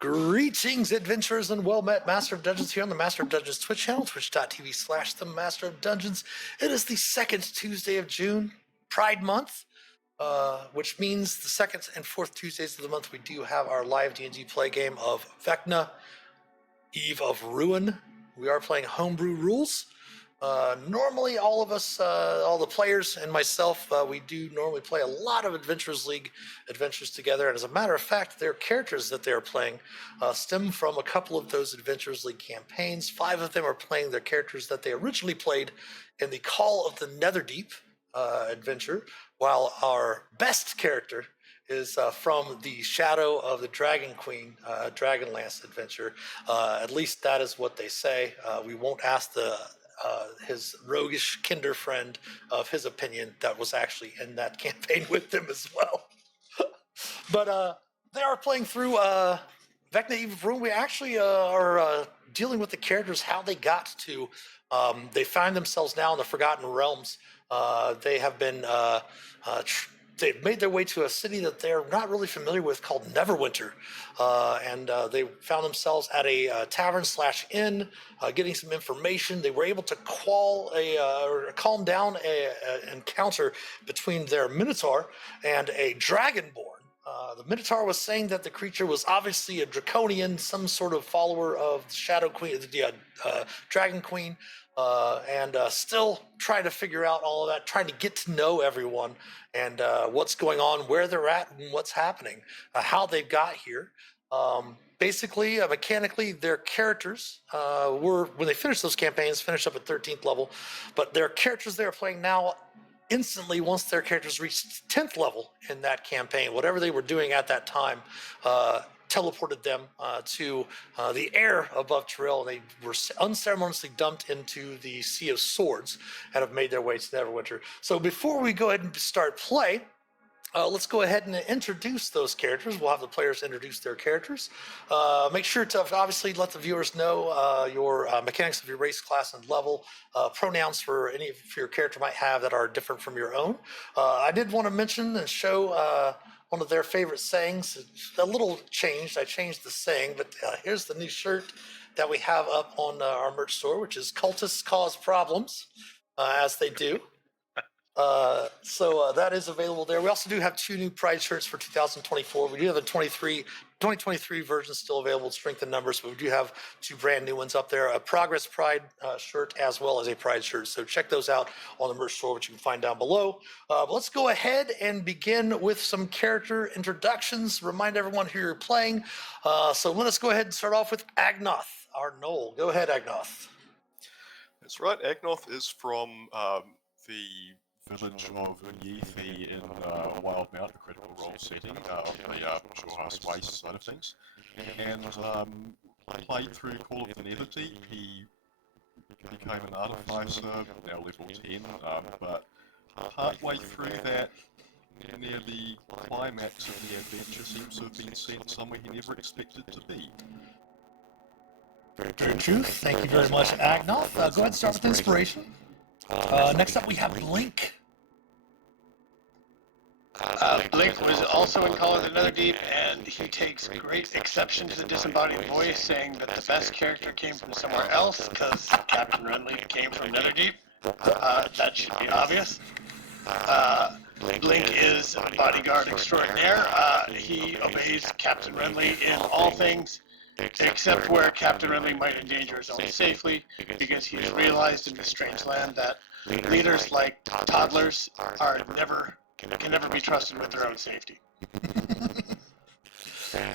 Greetings, adventurers, and well-met Master of Dungeons here on the Master of Dungeons Twitch channel, twitch.tv/themasterofdungeons. It is the second Tuesday of June, Pride Month, which means the second and fourth Tuesdays of the month we do have our live D&D play game of Vecna, Eve of Ruin. We are playing homebrew rules. Normally, all of us, all the players and myself, we do normally play a lot of Adventurers League adventures together. And as a matter of fact, their characters that they are playing stem from a couple of those Adventurers League campaigns. 5 of them are playing their characters that they originally played in the Call of the Netherdeep adventure, while our best character is from the Shadow of the Dragon Queen Dragonlance adventure. At least that is what they say. We won't ask his roguish kinder friend of his opinion that was actually in that campaign with them as well. But they are playing through Vecna Eve of Ruin. We actually are dealing with the characters, how they got to. They find themselves now in the Forgotten Realms. They have been they've made their way to a city that they're not really familiar with called Neverwinter. And they found themselves at a tavern/inn getting some information. They were able to calm down an encounter between their Minotaur and a Dragonborn. The Minotaur was saying that the creature was obviously a draconian, some sort of follower of the Shadow Queen, the Dragon Queen, and still trying to figure out all of that, trying to get to know everyone and what's going on, where they're at, and what's happening, how they've got here. Basically, mechanically, their characters were, when they finished those campaigns, finished up at 13th level, but their characters they are playing now instantly, once their characters reached 10th level in that campaign, whatever they were doing at that time, teleported them to the air above Trill. They were unceremoniously dumped into the Sea of Swords and have made their way to Neverwinter. So before we go ahead and start play, let's go ahead and introduce those characters. We'll have the players introduce their characters. Make sure to obviously let the viewers know your mechanics of your race, class, and level, pronouns for any of your character might have that are different from your own. I did want to mention and show one of their favorite sayings. It's a little changed. I changed the saying, but here's the new shirt that we have up on our merch store, which is "Cultists Cause Problems," as they do. So that is available there. We also do have 2 new Pride shirts for 2024. We do have a 2023 version still available, Strength in Numbers, but we do have 2 brand new ones up there, a Progress Pride shirt as well as a Pride shirt. So check those out on the merch store, which you can find down below. But let's go ahead and begin with some character introductions. Remind everyone who you're playing. So let us go ahead and start off with Agnoth, our Knoll. Go ahead, Agnoth. That's right. Agnoth is from the village of Yethi in Wild Mount, the Critical Role setting of the Shorehouse Waste side of things, and played through Call of the Netherdeep. He became an artificer, now level 10, but partway through that, near the climax of the adventure, seems to have been sent somewhere he never expected to be. Very true. Thank you very much, Agnoth. Go ahead and start with inspiration. Next up, we have Blink. Blink was also in Call of the Netherdeep, and he takes great exception to the disembodied voice, saying that the best character came from somewhere else, because Captain Renly came from Netherdeep. That should be obvious. Blink is a bodyguard extraordinaire. He obeys Captain Renly in all things, except where Captain Renly might endanger his own safely, because he has realized in this strange land that leaders like toddlers can never be trusted with their own safety.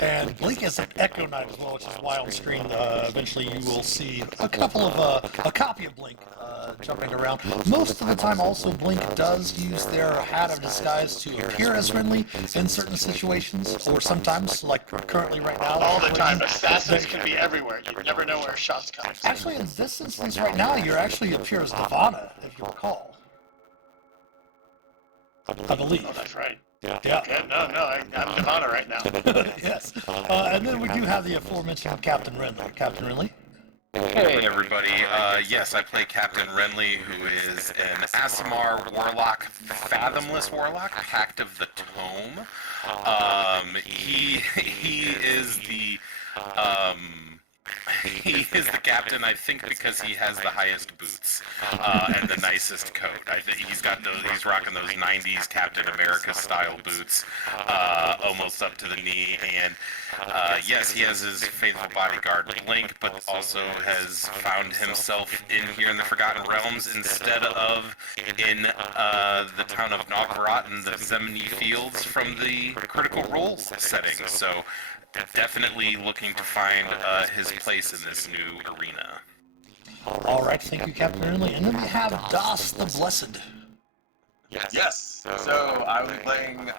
And Blink is an Echo Knight as well, which is why on screen eventually you will see a copy of Blink jumping around. Most of the time also Blink does use their hat of disguise to appear as Renly in certain situations, or sometimes, like currently right now. All the time. Assassins can be everywhere. You never know where shots come from. Actually, in this instance right now, you actually appear as Nirvana, if you recall. I believe. Oh, that's right. Yeah. Okay, I'm Nirvana right now. Yes. And then we do have the aforementioned Captain Renly. Captain Renly? Hey everybody, yes, I play Captain Renly, who is an Aasimar Warlock, Fathomless Warlock, Pact of the Tome. He is the He is the captain, I think, because he has the highest boots and the nicest coat. I think he's got those. He's rocking those '90s Captain America style boots, almost up to the knee. And yes, he has his faithful bodyguard Blink, but also has found himself in here in the Forgotten Realms instead of in the town of Novgorod in the Zemni Fields from the Critical Role setting. So definitely looking to find his place in this new arena. All right, thank you, Captain Ernley. And then we have Das the Blessed. Yes. So I will be playing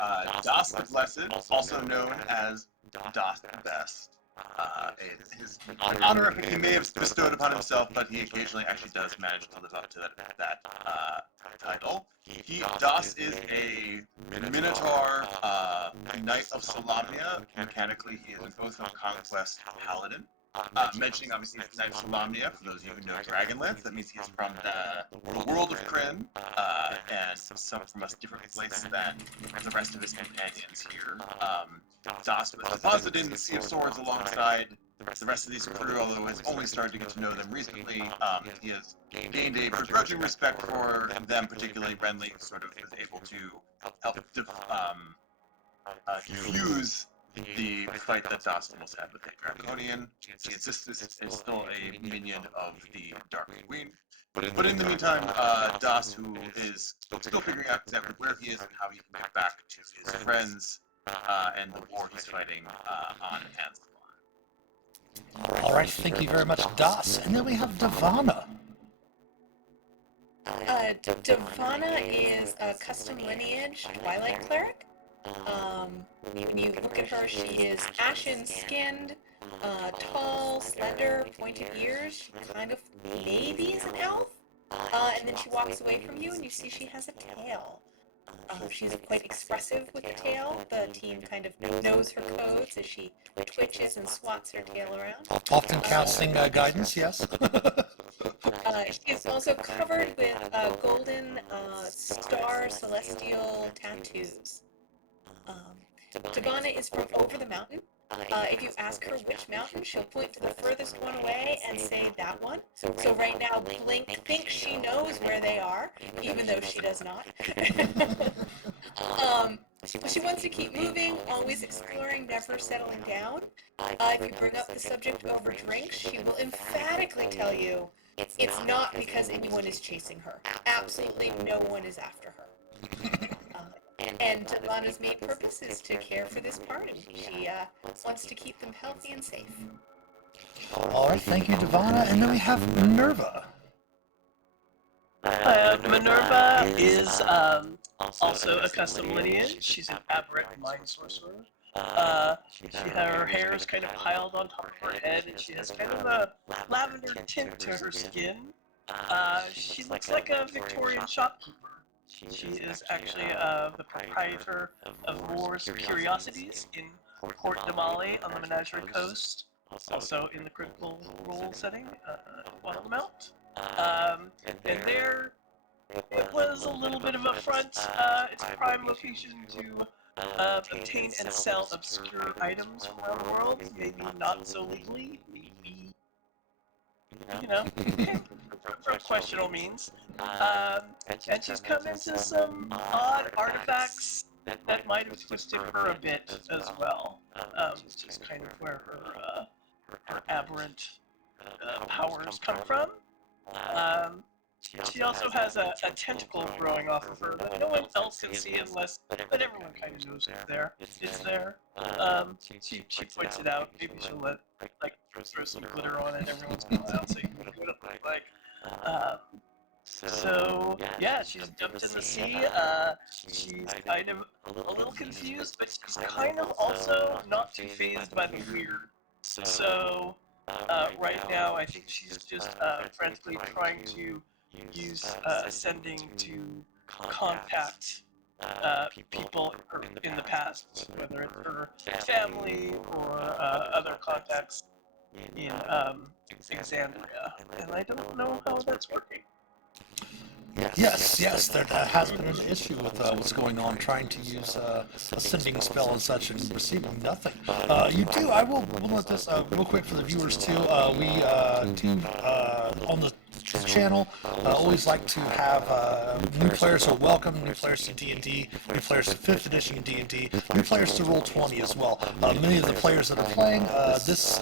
Das the Blessed, also known as Das the Best. His honorific he may have bestowed upon himself, but he occasionally actually does manage to live up to that title. Das is a Minotaur Knight of Solamnia. Mechanically, he is an Oath of Conquest Paladin. Mentioning obviously Knight of Solamnia, for those of you who know Dragonlance, that means he's from the world of Kryn, and some from a different place than the rest of his companions here. Das was deposited in the Sea of Swords alongside the rest of these crew, although has only started to get to know them recently. He has gained a begrudging respect for them, particularly Renly, who sort of was able to help fuse the fight that Das almost had with the Draconian. He insists this is still a minion of the Dark Queen. But in the meantime, Das, who is still figuring out exactly where he is and how he can get back to his friends and the war he's fighting on Ansalon. All right, thank you very much, Das. And then we have Davana. Davana is a custom lineage Twilight cleric. When you look at her, she is ashen-skinned, tall, slender, pointed ears, kind of maybe is an elf. And then she walks away from you and you see she has a tail. She's quite expressive with the tail. The team kind of knows her codes as she twitches and swats her tail around. Often casting guidance, yes. She is also covered with golden star celestial tattoos. Davana is from over the mountain. If you ask her which mountain, she'll point to the furthest one away and say that one. So right now, Blink thinks she knows where they are, even though she does not. She wants to keep moving, always exploring, never settling down. If you bring up the subject over drinks, she will emphatically tell you it's not because anyone is chasing her. Absolutely no one is after her. And Lana's main purpose is to care for this party. She wants to keep them healthy and safe. All right, thank you, Davana. And then we have Minerva. Minerva is also a custom lineage. She's an aberrant mind sorcerer. Her hair is kind of piled on top of her head, and she has kind of a lavender tint to her skin. She looks like a Victorian shopkeeper. She is actually the proprietor of Moore's Curiosities in Port de Mali on the Menagerie Coast, also in the Critical Role setting, Wildmount. And there, it was a little bit of a front. It's a prime location to obtain and sell obscure items from around the world, maybe not so legally, maybe, for questionable means. And she's come into some odd artifacts that might have twisted her a bit as well. It's just kind of where her aberrant powers come from. She also has a tentacle growing off of her that no one else can see but everyone kind of knows it's there. It's there. She points it out. Maybe she'll throw some glitter on it every once in a while so you can see what it looks like. So yeah, she's dumped in the sea. She's kind of a little confused, but she's kind of also not too fazed by the weird. So right now, I think she's just frantically trying to use sending to contact people in the past, whether it's her family or other contacts in Exandria, and I don't know how that's working. Yes, there has been an issue with what's going on, trying to use a sending spell and such and receiving nothing. I will let this real quick for the viewers too. We do on the channel always like to have new players are welcome, new players to D&D, new players to 5th edition D&D, new players to Roll20 as well. Many of the players that are playing this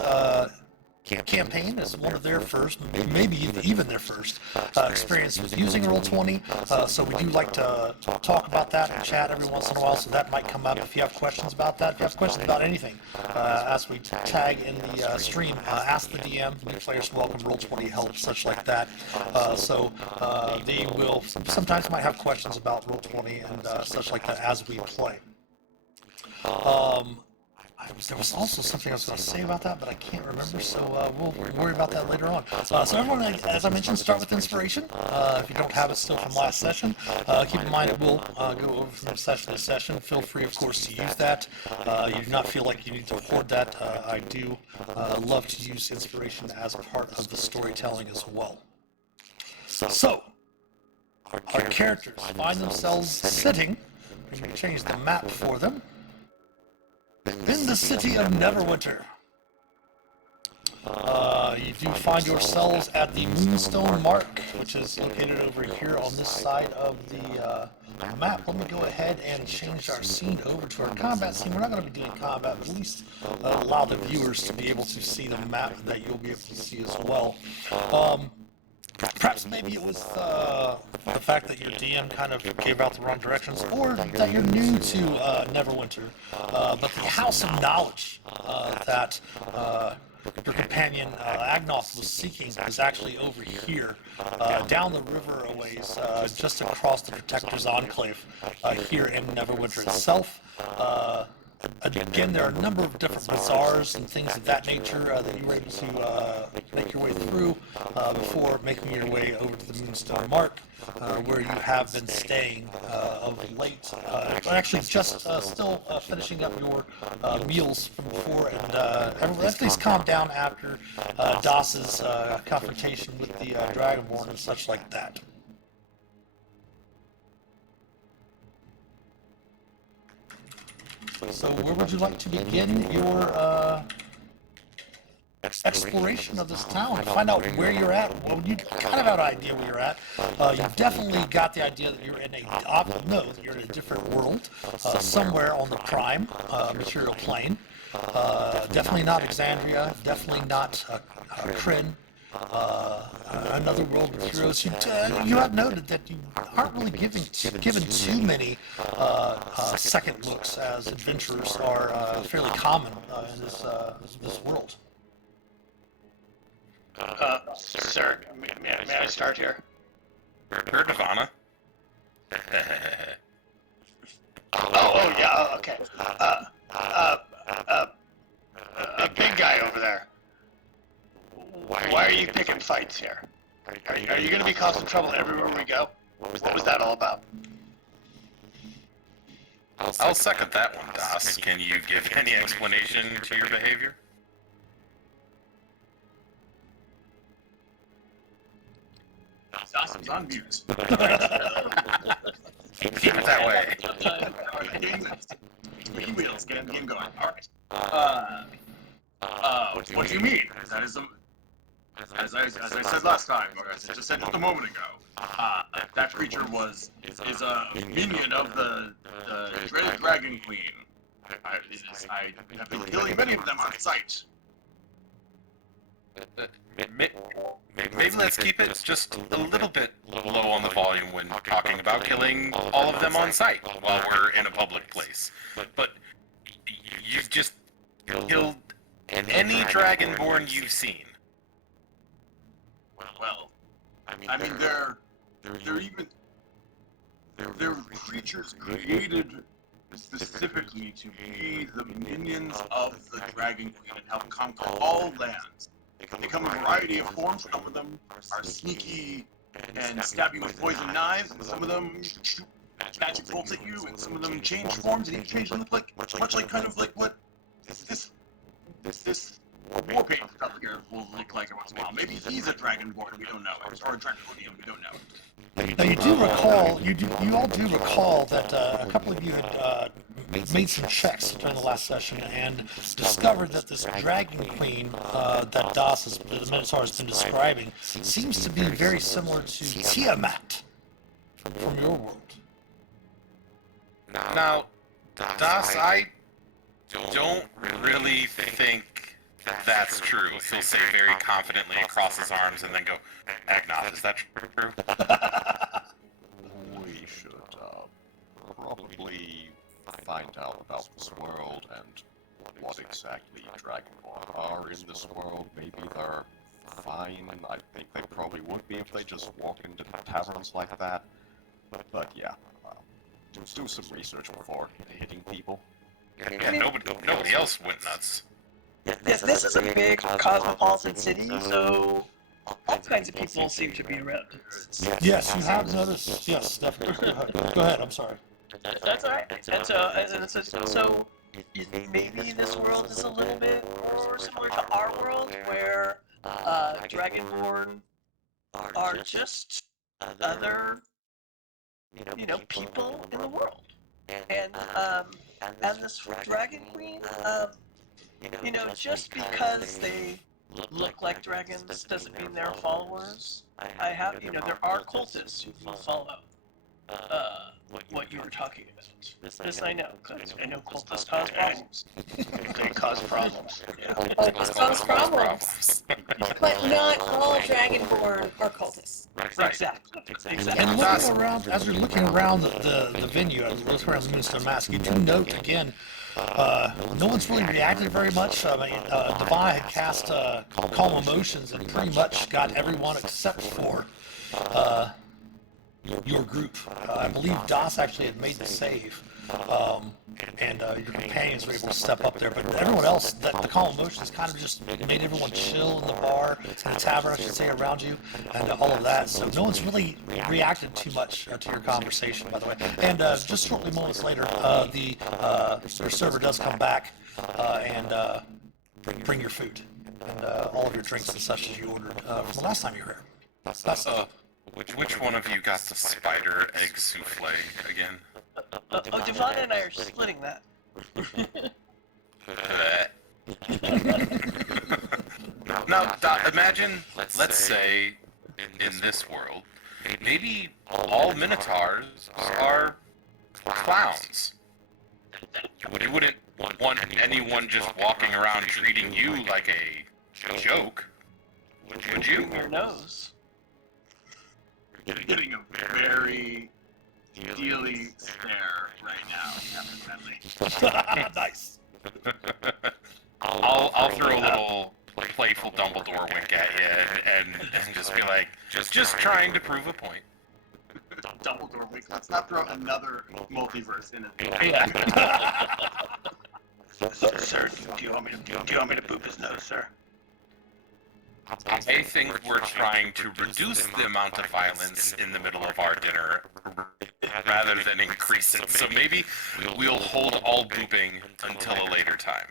campaign is one of their first, maybe even their first experience with using Roll20. So we do like to talk about that and chat every once in a while. So that might come up if you have questions about that. If you have questions about anything, as we tag in the stream, ask the DM. New players welcome, Roll20 help, such like that. They will sometimes might have questions about Roll20 and such like that as we play. There was also something I was going to say about that, but I can't remember, so we'll worry about that later on. So everyone, as I mentioned, start with inspiration. If you don't have it still from last session, keep in mind it will go over from session to session. Feel free, of course, to use that. You do not feel like you need to hoard that. I do love to use inspiration as part of the storytelling as well. So, our characters find themselves sitting. We can change the map for them. In the city of Neverwinter. You do find yourselves at the Moonstone Mark, which is located over here on this side of the map. Let me go ahead and change our scene over to our combat scene. We're not going to be doing combat, but at least allow the viewers to be able to see the map that you'll be able to see as well. Perhaps maybe it was the fact that your DM kind of gave out the wrong directions, or that you're new to Neverwinter. But the House of Knowledge that your companion Agnoth was seeking is actually over here, down the river a ways, just across the Protector's Enclave, here in Neverwinter itself. Again, there are a number of different bazaars and things of that nature that you were able to make your way through before making your way over to the Moonstone Mark, where you have been staying of late. Actually, just still finishing up your meals from before, and everything's calmed down after Das's confrontation with the Dragonborn and such like that. So where would you like to begin your exploration of this town? Find out where you're at. Well, you kind of have an idea where you're at. You've definitely got the idea that you're in you're in a different world, somewhere on the Prime material plane. Definitely not Exandria. Definitely not Kryn. Another world with heroes. You have noted that you aren't really given too many second looks, as adventurers are fairly common in this world. Sir, may I start here? Sure, Nirvana. Yeah, okay. A big guy over there. Why are you picking fights here? Are you going to be causing trouble everywhere we go? What was that all about? I'll second that one, Das. Can you give any explanation to your behavior? Das is on mute. Keep it that way. Between wheels, get him going. Alright. What do you mean? That is as I said last time, or as I just said just a moment ago, that creature is a minion of the dreaded Dragon Queen. I have been killing many of them on sight. Maybe let's keep it just a little bit low on the volume when talking about killing all of them on sight while we're in a public place. But you've just killed any Dragonborn you've seen. Well, I mean they're creatures created specifically to be the minions of the Dragon Queen and help conquer all lands. They come in a variety of forms. Some of them are sneaky and stab you with poison knives, and some of them shoot magic bolts at you, and some of them change forms, and you change them look like much like kind of like what this war paint cover figure will look like it once in a while. Maybe he's a dragonborn, we don't know it, or a draconian, we don't know it. Now you do recall, you all do recall that a couple of you had made some checks during the last session and discovered that this dragon queen that the Minotaur has been describing seems to be very similar to Tiamat from your world. Now, Das, I don't really think that's true. He'll say very confidently across his arms and then go, Agnoth, is that true? We should probably find out about this world and what exactly Dragonborn are in this world. Maybe they're fine. I think they probably would be if they just walk into taverns like that. But yeah, do some research before hitting people. Yeah, nobody else went nuts. Yes, this is a big cosmopolitan city, so all kinds of people seem to be around. Yes, you have noticed. Yes, definitely. Go ahead. I'm sorry. That's alright. So you think maybe this world is a little bit more similar to our world, where Dragonborn are just other, people in the world, and this Dragon Queen, just because they look like dragons doesn't mean they're followers. There are cultists who follow what you were talking about. This I know, because I know cultists cause problems. They cause problems. Yeah. Cause problems. But not all Dragonborn are cultists. Exactly. And looking around, as you're looking around the venue, as you're looking around the Moonstone Mask, you do note again, no one's really reacted very much. I mean, Devon had cast Calm Emotions and pretty much got everyone except for your group. I believe Das actually had made the save, and your companions were able to step up there. But everyone else, the Calm Emotions kind of just made everyone chill in the bar, in the tavern, I should say, around you, and all of that. So no one's really reacted too much to your conversation, by the way. And just shortly moments later, your server does come back and bring your food and all of your drinks and such as you ordered from the last time you were here. Which one of you got the spider egg souffle again? Devon and I are splitting that. Now, imagine, let's say, in this world, maybe all Minotaurs are clowns. You wouldn't want anyone just walking around treating you like a joke, would you? Your nose. You're getting a very dealy stare right now, Captain Bentley. Nice. I'll throw a little playful Dumbledore wink at you and just be like, just trying to prove a point. Dumbledore wink. Let's not throw another multiverse in it. Sir, do you want me to poop his nose, sir? I think we're trying to reduce the amount of violence in the middle of our dinner rather than increase it. So maybe we'll hold all booping until a later time.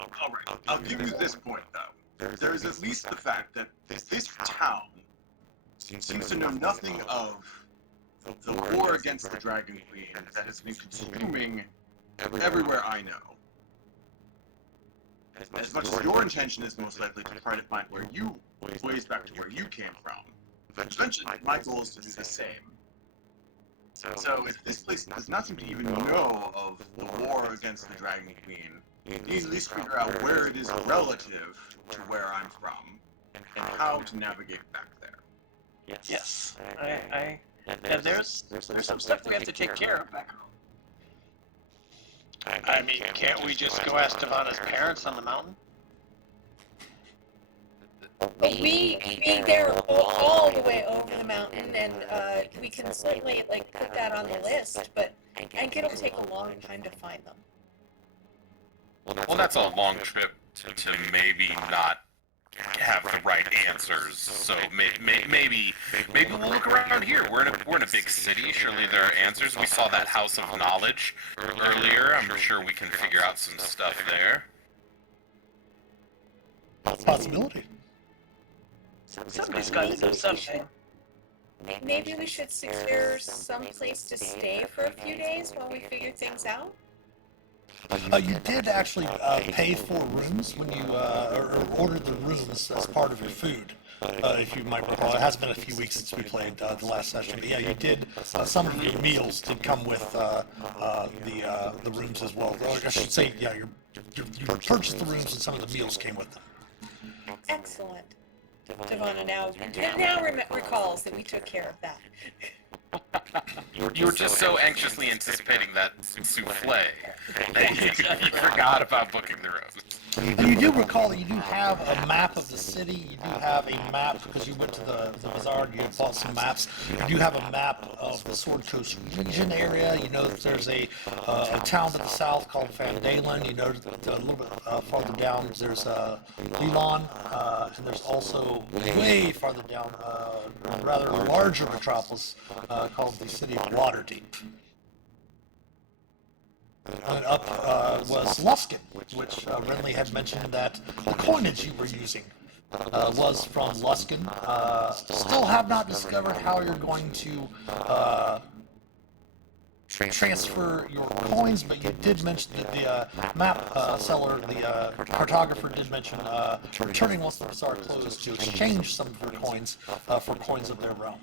Alright, I'll give you this point though. There's at least the fact that this town seems to know nothing of the war against the Dragon Queen that has been consuming everywhere I know. As much as your intention is most likely to try to find where you ways back to where you came from, eventually my goal is to do the same. So if this place does not seem to even know of the war against the Dragon Queen, you need to at least figure out where it is relative to where I'm from, and how to navigate back there. Yes. There's some stuff we have to take care of back home. I mean, can't we just go ask Devana's parents on the mountain? But we they're all the way over the mountain, and we can certainly put that on the list. But I think it'll take a long time to find them. Well, that's a long trip to maybe not have the right answers. So maybe we'll look around here. We're in a big city. Surely there are answers. We saw that house of knowledge earlier. I'm sure we can figure out some stuff there. Possibility. Somebody's got to do something. Maybe we should secure some place to stay for a few days while we figure things out. You did actually pay for rooms when you or ordered the rooms as part of your food. If you might recall, it has been a few weeks since we played the last session. But yeah, you did. Some of your meals did come with the rooms as well. Or I should say, yeah, you purchased the rooms and some of the meals came with them. Excellent. Devonna now recalls that we took care of that. You were just so anxiously anticipating that souffle that you forgot about booking the rooms. And you do recall that you do have a map of the city. You do have a map because you went to the bazaar and you had bought some maps. You do have a map of the Sword Coast region area. You know that there's a town to the south called Van Dalen. You know that a little bit farther down there's Leland, and there's also way farther down a rather larger metropolis called the city of Waterdeep. And up was Luskin, which Renly had mentioned that the coinage you were using was from Luskin. Still have not discovered how you're going to transfer your coins, but you did mention that the map seller, the cartographer, did mention returning once the bazaar closed to exchange some of your coins for coins of their realm.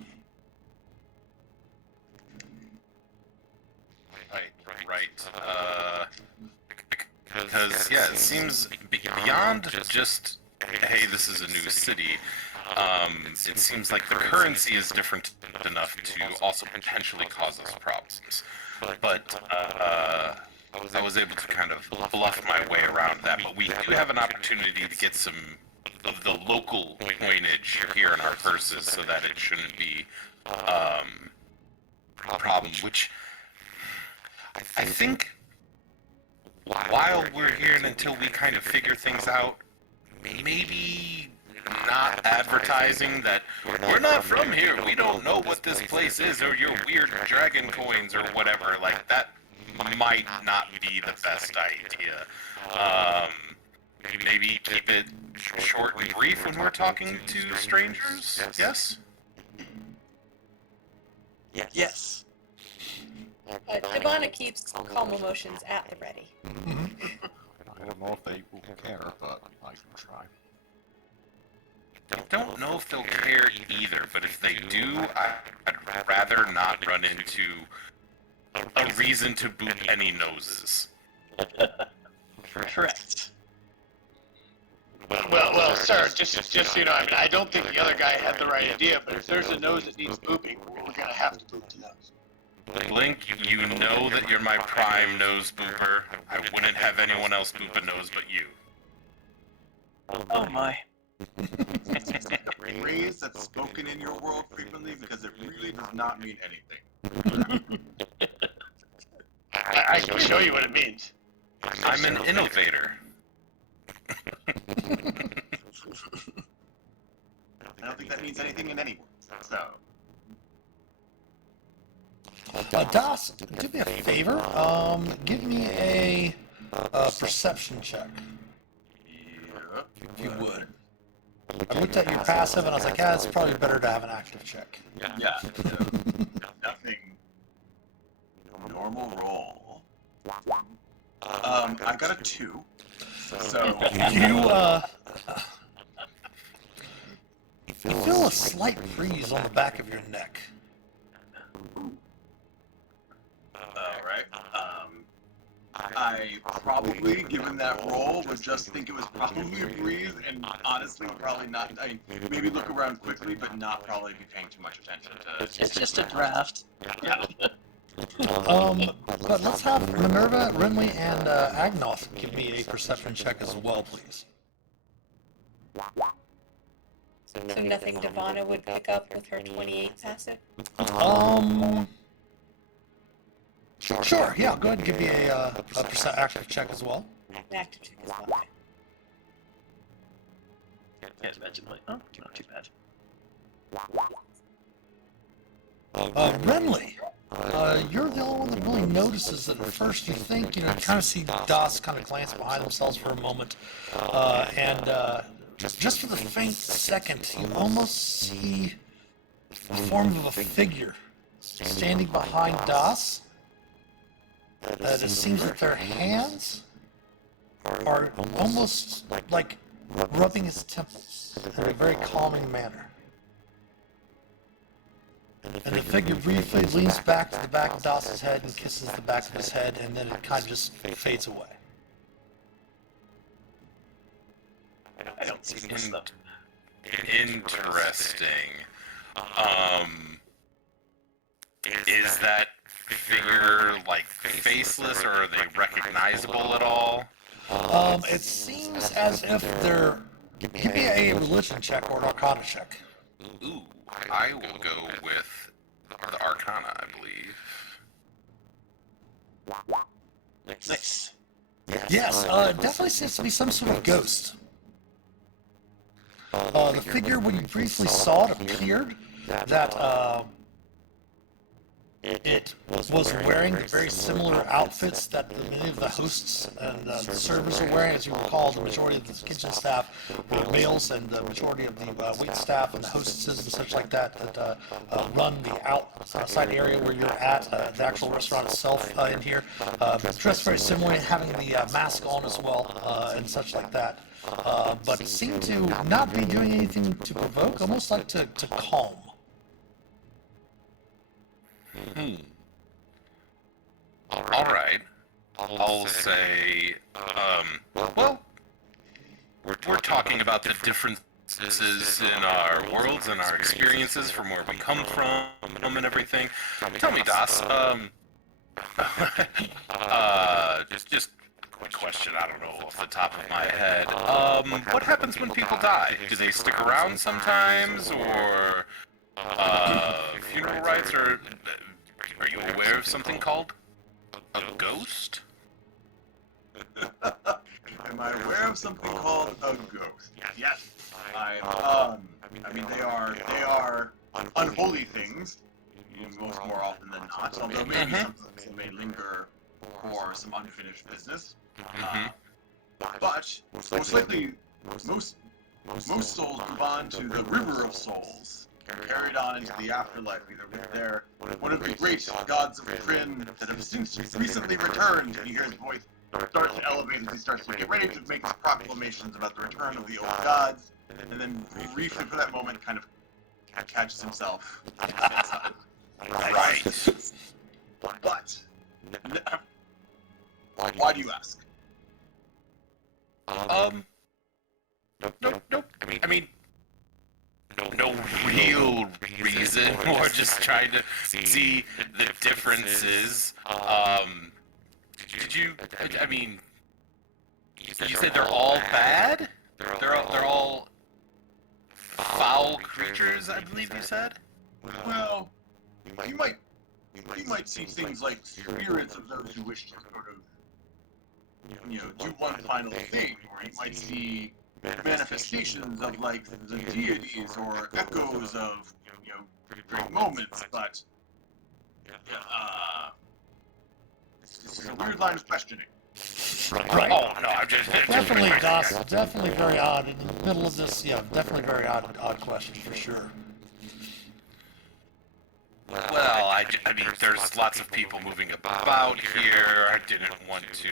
Right. Because, yeah, it seems beyond just, hey, this is a new city, it seems like the currency is different enough to also potentially cause us problems. But I was able to kind of bluff my way around that, but we do have an opportunity to get some of the local coinage here in our purses so that it shouldn't be a problem, which I think while we're here and until we kind of figure things out, maybe not advertising that we're not from here, we don't know what this place is, or your weird dragon coins or whatever, like that might not be the best idea. Maybe keep it short and brief when we're talking to strangers, yes? Yes. Devonna keeps calm emotions at the ready. I don't know if they will care, but I can try. I don't know if they'll care either, but if they do, I'd rather not run into a reason to boot any noses. Correct. Well, sir, just so you know, I mean, I don't think the other guy had the right idea, but if there's a nose that needs booping, we're gonna have to boop the nose. Blink, you know that you're my prime nose booper. I wouldn't have anyone else boop a nose but you. Oh my. A phrase that's spoken in your world frequently because it really does not mean anything. I can show you what it means. I'm an innovator. I don't think that means anything in any word. So, Das, do me a favor. Give me a perception check, if you would. I looked at your passive and I was like, yeah, it's probably better to have an active check. yeah, nothing. Normal roll. I got a 2. So You feel a slight breeze on the back of your neck. Alright. I probably, given that roll, would just think it was probably a breeze, and honestly, probably not. I mean, maybe look around quickly, but not probably be paying too much attention to. It's just a draft. Yeah. But let's have Minerva, Renly, and Agnoth give me a perception check as well, please. So nothing Devonna would pick up with her 28 passive? Sure, yeah, go ahead and give me a active check as well. An active check as well. Can't imagine like, oh, not too bad. Renly, you're the only one that really notices it. At first, you think, you kind of see Das kind of glance behind themselves for a moment, and just for the faint second, you almost see the form of a figure standing behind Das. It seems that their hands are almost like rubbing his temples in a very calming manner. And the figure briefly leans back to the back of Das's head and kisses the back of his head, and then it kind of just fades away. I don't see this though. Interesting. Is that figure like faceless, or are they recognizable at all? It seems as if they're... Give me a religion check or an arcana check. Ooh, I will go with the Arcana, I believe. Nice. Yes, it definitely seems to be some sort of ghost. The figure, when you briefly saw it, appeared that it was wearing the very similar outfits that many of the hosts and the servers are wearing. As you recall, the majority of the kitchen staff were males, and the majority of the wait staff and the hostesses and such like that run the outside area where you're at, the actual restaurant itself in here. Dressed very similarly, having the mask on as well, and such like that. But seem to not be doing anything to provoke, almost like to calm. All right. I'll say, well, we're talking about the differences in our worlds and our experiences from where we come from and everything. Tell me, Das, just a question, I don't know off the top of my head. What happens when people die? Do they stick around sometimes, or funeral rites, or are you aware of something called a ghost? Am I aware of something called a ghost? Yes. I mean, they are unholy things, more often than not. Although maybe some people may linger for some unfinished business. But most likely, most souls move on to the River of Souls, carried on into the afterlife, either with one of the great gods of Kryn that have since recently returned. And you hear his voice start to elevate as he starts to get ready to make his proclamations about the return of the old gods, and then briefly for that moment kind of catches himself. Right. But why do you ask? Nope. I mean, no real reason. We're just trying to see the differences. Did you? I mean, you said they're all bad? They're all foul creatures, I believe you said. Well, you might see things like spirits of those who wish to sort of, do one final thing, or you might see manifestations of like the deities or echoes of great moments. But it's a weird line of questioning. Right. Oh no, I'm just Definitely, Das, definitely very odd. In the middle of this, definitely very odd question for sure. Well, I mean, there's lots of people moving about here. I didn't want to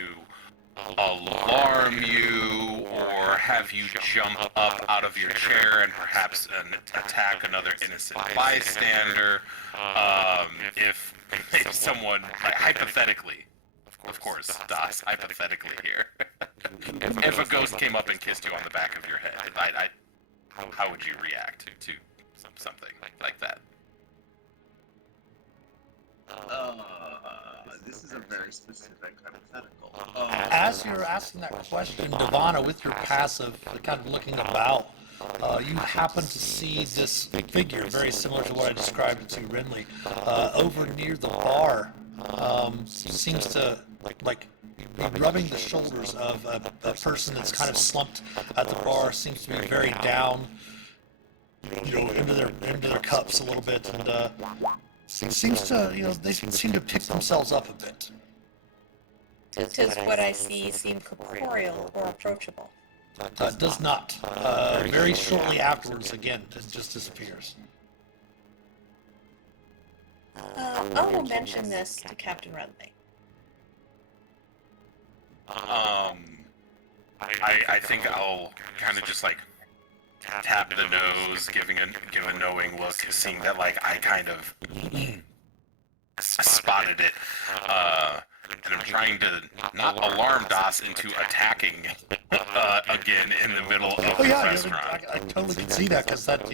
alarm you or have you jump up out of your chair and perhaps attack another innocent bystander. If someone, hypothetically, of course, Das, hypothetically here, if a ghost came up and kissed you on the back of your head, how would you react to something like that? This is a very specific hypothetical. As you're asking that question, Nirvana, with your passive, kind of looking about, you happen to see this figure, very similar to what I described to Renly, over near the bar. Seems to like rubbing the shoulders of a person that's kind of slumped at the bar, seems to be very down, into their cups a little bit, and seems to, they seem to pick themselves up a bit. Does what I see seem corporeal or approachable? Does not. Very shortly afterwards, again, it just disappears. I will mention this to Captain Renly. I think I'll kind of just like tap the nose, give a knowing look, seeing that like I kind of spotted it, and I'm trying to not alarm Das into attacking again in the middle of the restaurant. I totally can see that, because that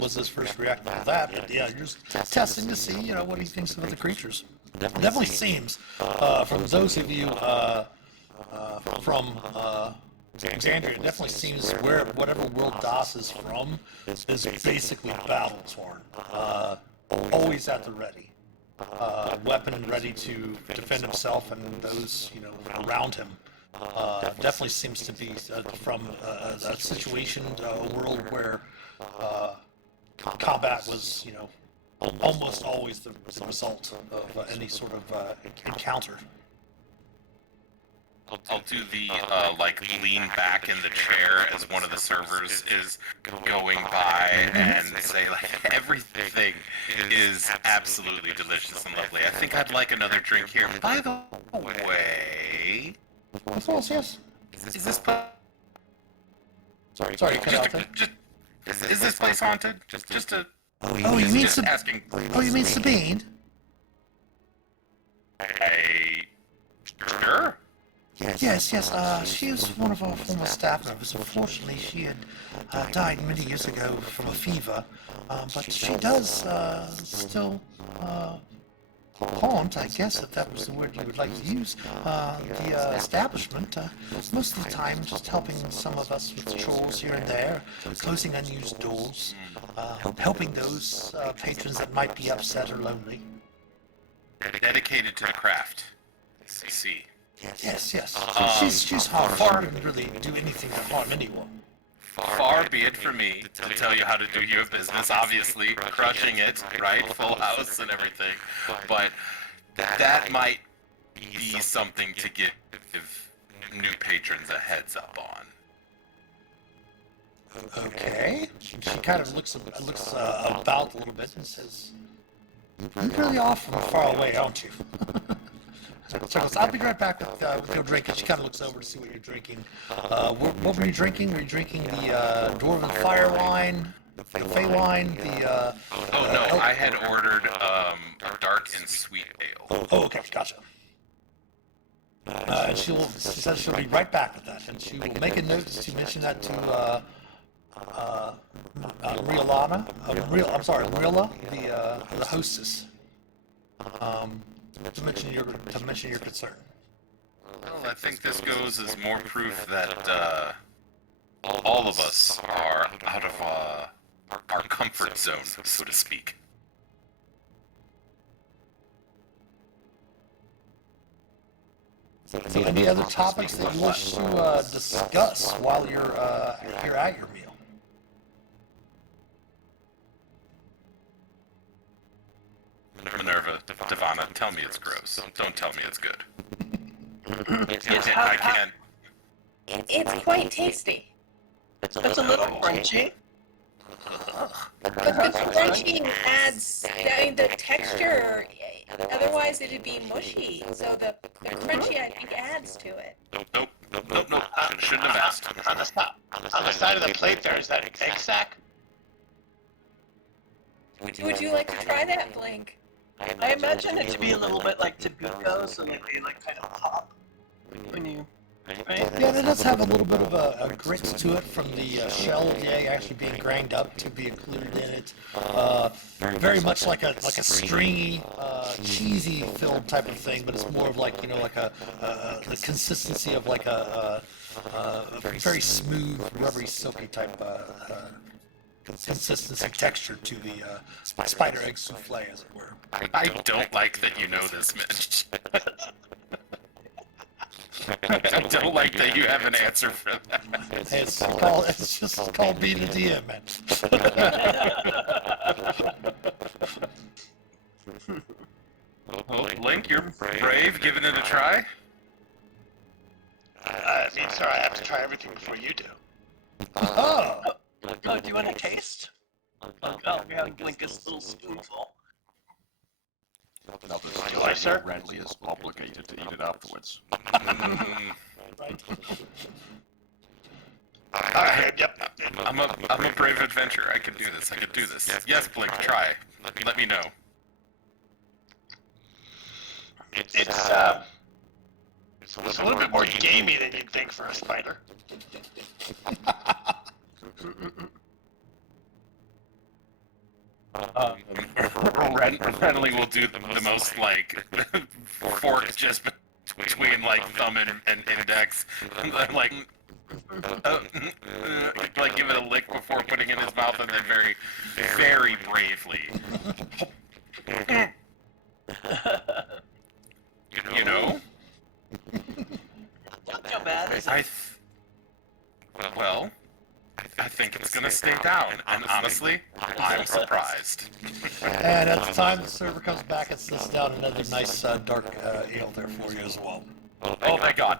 was his first reaction to that. But yeah, you're just testing to see what he thinks of the creatures. It definitely seems, from those of you from Xandria, it definitely seems whatever world Das is from is basically battle torn. Always at the ready. Weapon ready to defend himself and those around him. Definitely seems to be from a situation, a world where combat was almost always the result of any sort of encounter. I'll do the lean back in the chair as one of the servers is going by and say everything is absolutely delicious and lovely. I think I'd like another drink here. By the way, Of course, yes. is this Sorry, you cut out there. is this place haunted? Just a Oh, you mean just asking. Oh, you mean Sabine? Sure. Yes. She was one of our former staff members. Unfortunately, she had died many years ago from a fever. But she does still haunt, I guess, if that was the word you would like to use, the establishment. Most of the time, just helping some of us with chores here and there, closing unused doors, helping those patrons that might be upset or lonely. Dedicated to the craft. I see. Yes. She's far wouldn't really do anything to harm anyone. Far be it from me to tell you how to do your business, obviously, crushing it, right? Full house and everything. But that might be something to give new patrons a heads up on. Okay. She kind of looks about a little bit and says, "You really are from far away, aren't you?" So I'll be right back with your drink. And she kind of looks over to see what you're drinking. What were you drinking? Were you drinking the Dwarven Fire wine, the Fey wine, the... Oh, no, I had ordered dark and sweet ale. Oh, okay, gotcha. And she says she'll be right back with that, and she will make a note to mention that to Rilla, the hostess. To mention your concern. Well, I think this goes as more proof that all of us are out of our comfort zone, so to speak. So any other topics that you wish to discuss while you're here at your meal? Minerva, Devana, tell me it's gross. Don't tell me it's good. Yes, I can't. It's quite tasty. It's a little crunchy. But the crunchy adds, the texture, otherwise it'd be mushy. So the crunchy, I think, adds to it. Nope. Shouldn't have asked. On the side of the plate there, is that an egg sack? Would you like to try that, Blink? I imagine it to be a little bit like tobacco, so that they kind of pop when you. Right? Yeah, it does have a little bit of a grit to it from the shell of the egg actually being ground up to be included in it. Very much like a stringy, cheesy filled type of thing, but it's more of like the consistency of like a very smooth, rubbery, silky type consistency texture to the spider egg souffle, as it were. I don't like that you know this, Mitch. I don't like that you have an answer for that. Hey, it's just called being a DM, man. Well, Link, you're brave, giving it a try. I mean, sir, I have to try everything before you do. Oh, Oh, do you want a taste? Oh, we have Blinkus' little spoonful. Now, this Do I, sir? Renly is obligated to eat it afterwards. right. Okay, yep. I'm a brave adventurer. I can do this. I can do this. Yes, Blink, try. Let me know. It's a little bit more gamey than you'd think for a spider. Renly will do the most, like, fork just between, like, thumb and index. Like, like, give it a lick before putting it in his mouth, and then very, very bravely. You know? Not bad, is it? Well, I think it's gonna stay down, and honestly, I'm surprised. And at the time the server comes back, it sits down another nice dark ale there for you as well. Oh my god.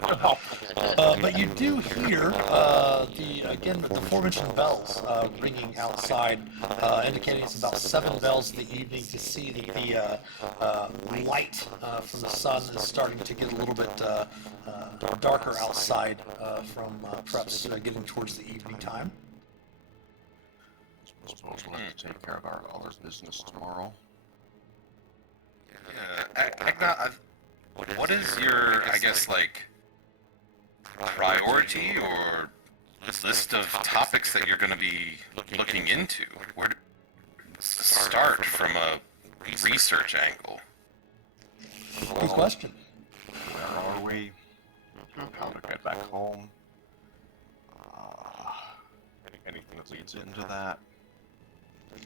But you do hear the aforementioned bells ringing outside, indicating it's about 7 bells in the evening. To see that the light from the sun is starting to get a little bit darker outside from perhaps getting towards the evening time. I suppose we'll have to take care of our other business tomorrow. Agna, what is your, I guess, like, priority or list of topics that you're going to be looking into? Where to start from a research angle? Good question. Where are we? How to get back home? Anything that leads into that?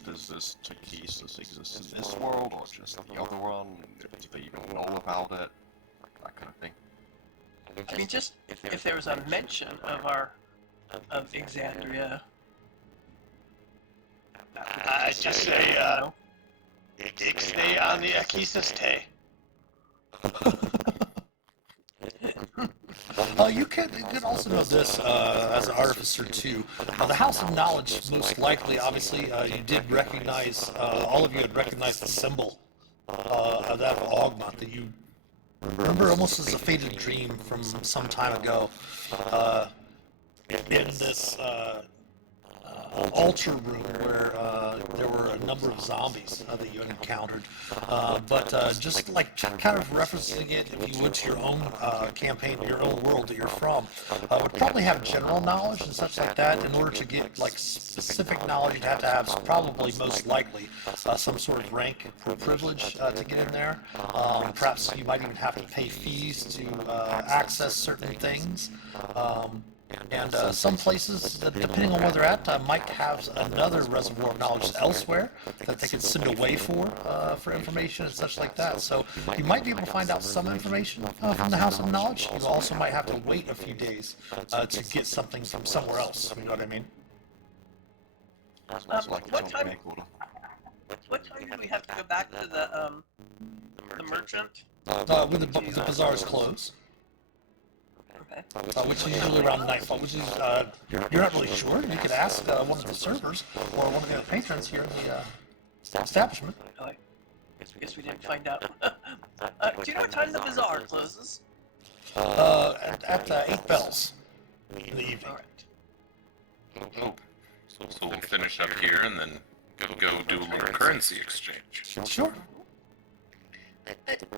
Does this Takesis exist in this world, or just the other one? Do they even know about it? That kind of thing. I mean, just if there was a mention of of Exandria. I just say, stay on the Akisis Tay. You can also know this as an artificer too. The House of Knowledge, most likely, obviously, you did recognize, all of you had recognized the symbol of that Augment that you remember almost as a faded dream from some time ago. In this altar room where there were a number of zombies that you had encountered. But just like kind of referencing it, if you would, to your own campaign, your own world that you're from, would probably have general knowledge and such like that. In order to get like specific knowledge, you'd have to have probably most likely some sort of rank or privilege to get in there. Perhaps you might even have to pay fees to access certain things. And some places, depending on where they're at, might have another reservoir of knowledge elsewhere that they can send away for information and such like that. So you might be able to find out some information from the House of Knowledge. You also might have to wait a few days to get something from somewhere else. You know what I mean? What time do we have to go back to the merchant? When the bazaars close. Okay. Which is usually around nightfall, which is, you're not really sure. You could ask one of the servers or one of the other patrons here in the establishment. Oh, I guess we didn't find out. Do you know what time the bazaar closes? At 8 bells in the evening. Alright. Oh, so we'll finish up here and then go do a little currency exchange. Sure.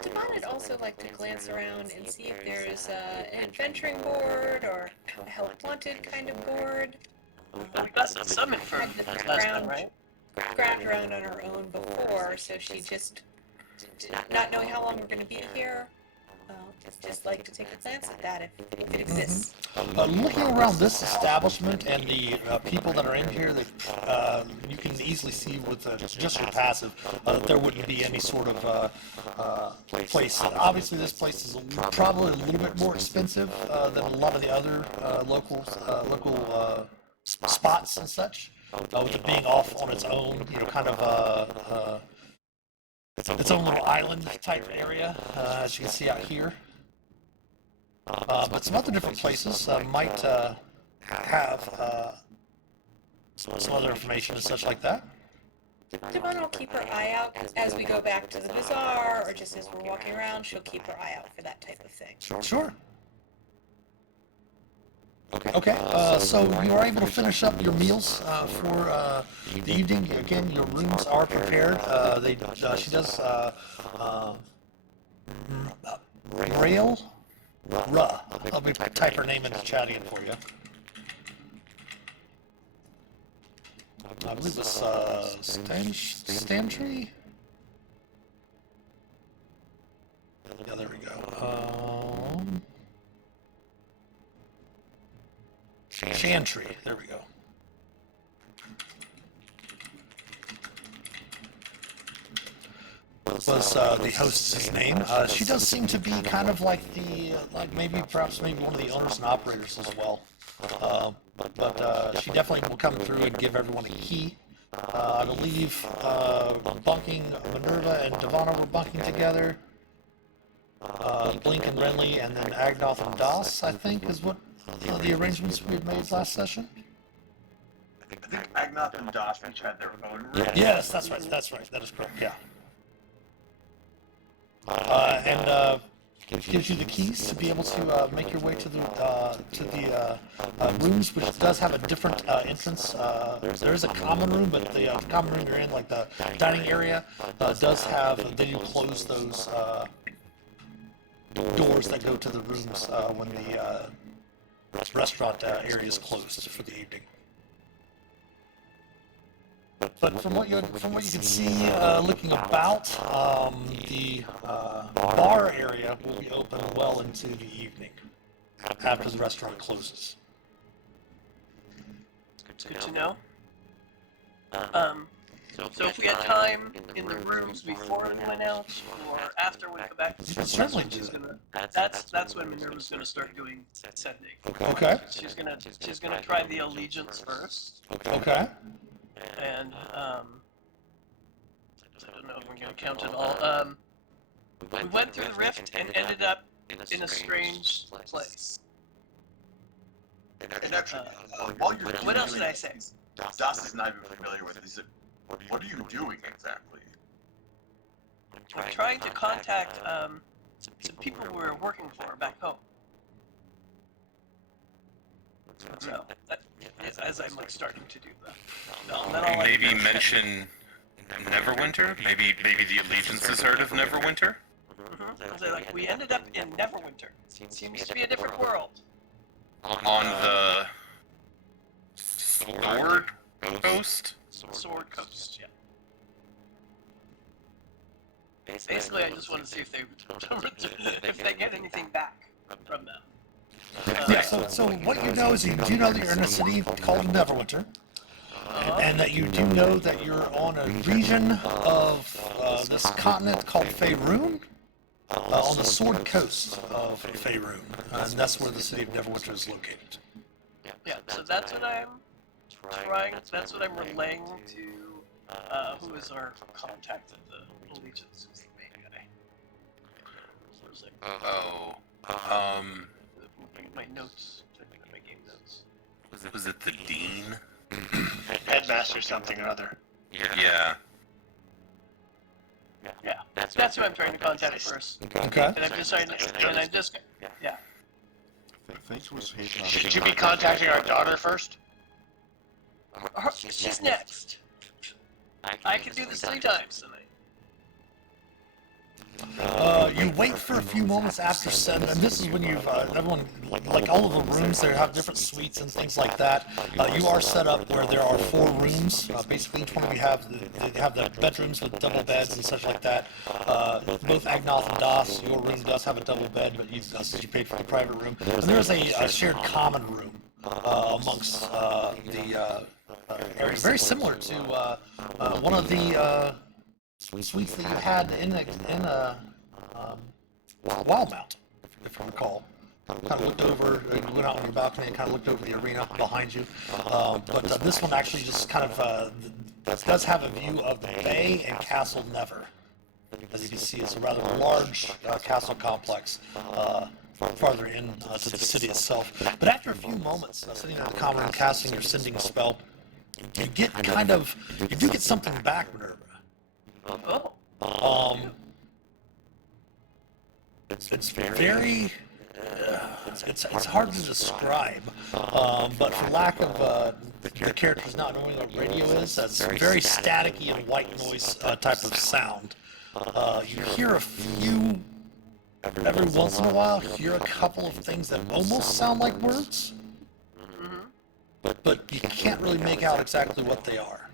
Devon would also like to glance around and see if there's an adventuring board or a help wanted kind of board. We got some information last time, right? Grabbed around on her own before, so she just, not knowing how long we're going to be here, just like to take a glance at that if it exists. Looking around this establishment and the people that are in here, that you can easily see with just your passive that there wouldn't be any sort of place. Obviously, this place is probably a little bit more expensive than a lot of the other local spots and such. With it being off on its own, kind of its own little island type area, as you can see out here. But some other different places might have some other information and such like that. Devon will keep her eye out as we go back to the bazaar, or just as we're walking around, she'll keep her eye out for that type of thing. Sure. Okay, so you are able to finish up your meals for the evening. Again, your rooms are prepared. She does Ruh. Let me type her name into chat again for you. I believe it's Stantry? Yeah, there we go. Chantry, there we go. Was the host's name. She does seem to be kind of like perhaps maybe one of the owners and operators as well. But she definitely will come through and give everyone a key. I believe bunking Minerva and Devana were bunking together. Blink and Renly, and then Agnoth and Das, I think, is what the arrangements we had made last session. I think Agnoth and Dosh each had their own room. Yes, that's right. That is correct. Yeah. And gives you the keys to be able to make your way to the rooms, which does have a different entrance. There is a common room, but the common room you're in, like the dining area, does have. They do close those doors that go to the rooms when the restaurant area is closed for the evening. But from what you can see, looking about, the bar area will be open well into the evening after the restaurant closes. It's good to know. So if we had time in the rooms before we went out, or after we go back to You can school, certainly that's do when that. that's when Minerva's gonna start doing sending. Okay. She's gonna try the allegiance first, Okay. and I don't know if we're gonna count it all. We went through the rift and ended up in a strange place. And actually, while you're What else did I say? Das is not even familiar with it. What are you doing exactly? I'm trying to contact some people we were working for back home. So, as I'm like starting to do that. Maybe mention Neverwinter? Maybe the Allegiance has heard of Neverwinter? Like, we ended up in Neverwinter. Seems to be a different world. On the Sword Coast? Sword Coast, yeah. Basically, I just want to see if they get anything back from them. Yeah. So what you know is you do know that you're in a city called Neverwinter. And that you do know that you're on a region of this continent called Faerun, on the Sword Coast of Faerun, and that's where the city of Neverwinter is located. Yeah, so that's what I'm trying, that's what I'm relaying to, who is our contact at the Allegiance, who's the main guy. Where's it? My notes, checking out my game notes. Was it the Dean? Headmaster something or other. Yeah. Yeah, that's who I'm trying to contact first. Okay. And I'm just trying to, and I'm just, yeah. Things was heading Should you be contacting our daughter first? She's next. I can do this 3 times tonight. You wait for a few moments after send, and this is when you've everyone, like all of the rooms, they have different suites and things like that. You are set up where there are 4 rooms. Basically, each one of you have the bedrooms with double beds and such like that. Both Agnoth and Das, your room does have a double bed, but since you paid for the private room, and there is a shared common room amongst the area, very similar to one of the suites that you had in Wildmount, if you recall. Kind of looked over, you went out on your balcony and kind of looked over the arena behind you. But this one actually just kind of does have a view of the bay and Castle Never. As you can see, it's a rather large castle complex farther in to the city itself. But after a few moments sitting in the common room casting your sending spell, you do get something back, Minerva. It's very, it's hard to describe, but for lack of the characters not knowing what radio is, that's very staticky and white noise type of sound. You hear a few, every once in a while, hear a couple of things that almost sound like words, but you can't really make out exactly what they are.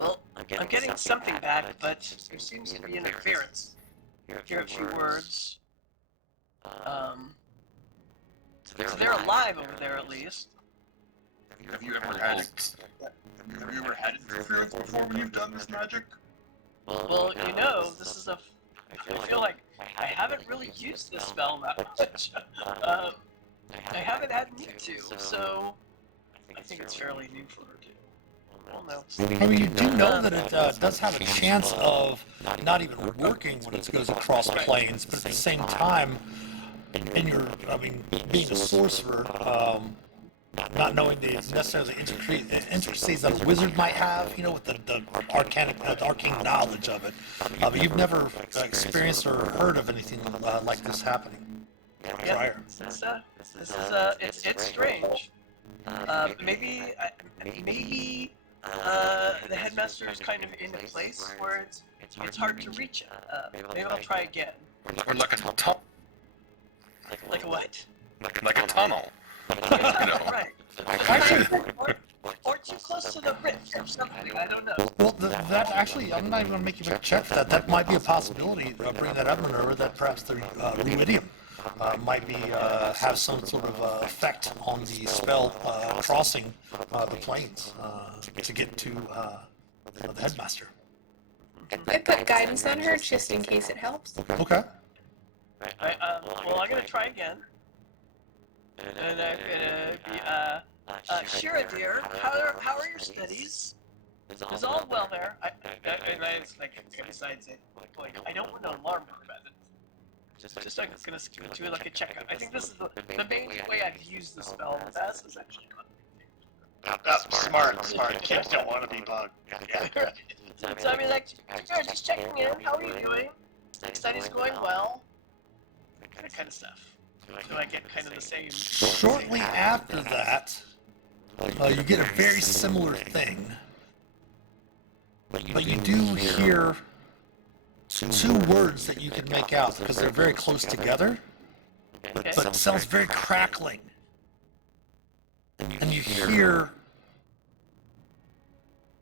Well, I'm getting something back, but there seems to be interference. Hear a few words. So they're alive over there at least. Have you ever had interference before when you've done this magic? Well, you know, this is I feel like I haven't really used this spell that much. I haven't had need to, so I think it's fairly new for her to. Well, no. I mean, you do know that it does have a chance of not even working when it goes across planes, but at the same time, being a sorcerer, not knowing the necessarily intricacies that a wizard might have, with the arcane knowledge of it, but you've never experienced or heard of anything like this happening prior. It's strange. Maybe the headmaster is kind of in a place where it's hard to reach it. Maybe I'll try again. Or like a tunnel. Like a what? Like a tunnel. Right. Or too close to the rift or something. I don't know. Well, that actually, I'm not even going to make you make a check for that. That might be a possibility. Bring that up, Minerva. That perhaps the ruidium might be have some sort of effect on the spell crossing the planes to get to the headmaster. I put guidance on her just in case it helps. Okay. Well, I'm gonna try again. And I'm gonna be Shira dear, how are your studies? Is all well there? I besides it, like I don't want to alarm her about it. Just I'm gonna do like a checkup. I think this is the main way I've used the spell in the past is actually. Smart. Kids don't want to be bugged. Yeah. So I mean, like, sure, just checking in. How are you doing? Studies going well? That kind of stuff. Do I get kind of the same? Shortly after that, you get a very similar thing, but you do hear 2 words that you can make out because they're very close together, but it sounds very crackling. And you hear,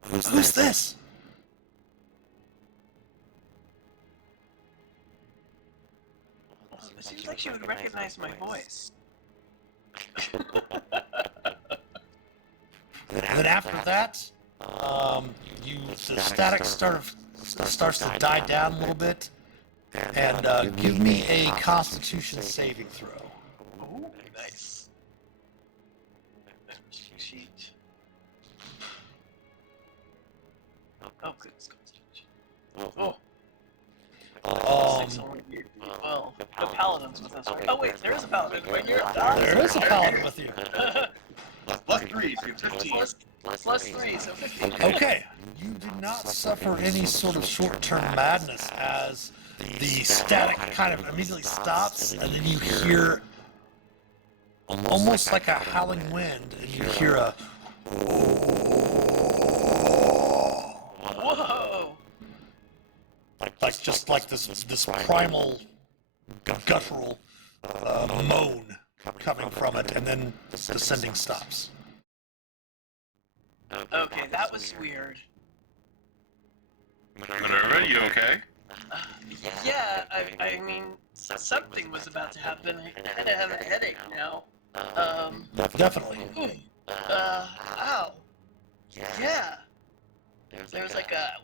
"Who's this?" It seems like she would recognize my voice. Then after that, the static starts to die down a little bit, and give me a Constitution saving throw. Oh, nice. Sheet. Oh, goodness. Oh. Well, the paladin's with us. Oh wait, there is a paladin. There is a paladin with you. Plus 3, so 15. Plus 3, so 15. Okay, you do not suffer any sort of short-term madness as the static kind of immediately stops, and then you hear almost like a howling wind, and you hear a Whoa! just like this primal, guttural moan coming from it, and then the sending stops. Okay, that was weird. Minerva, you okay? Yeah, I mean, something was about to happen. I kind of have a headache now. Definitely. Ow. Yeah. There was like a,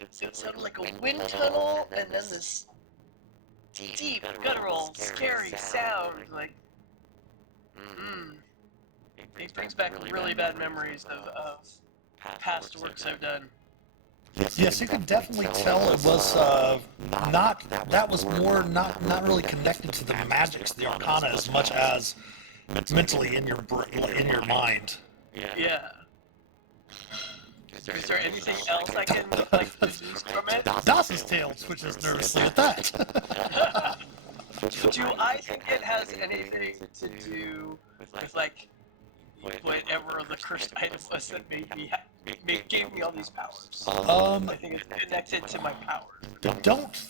it sounded like a wind tunnel, and then this deep, guttural, scary sound, like, It brings back really bad memories of past works I've done. Yes, you can definitely tell it was not. That was more not really connected to the magics, the arcana, as much as mentally in your mind. Yeah. Is there anything else I can like deduce from it? Das's tail twitches nervously at that. Do I think it has anything to do with like whatever the cursed item was that gave me all these powers? I think it's connected to my powers. Don't.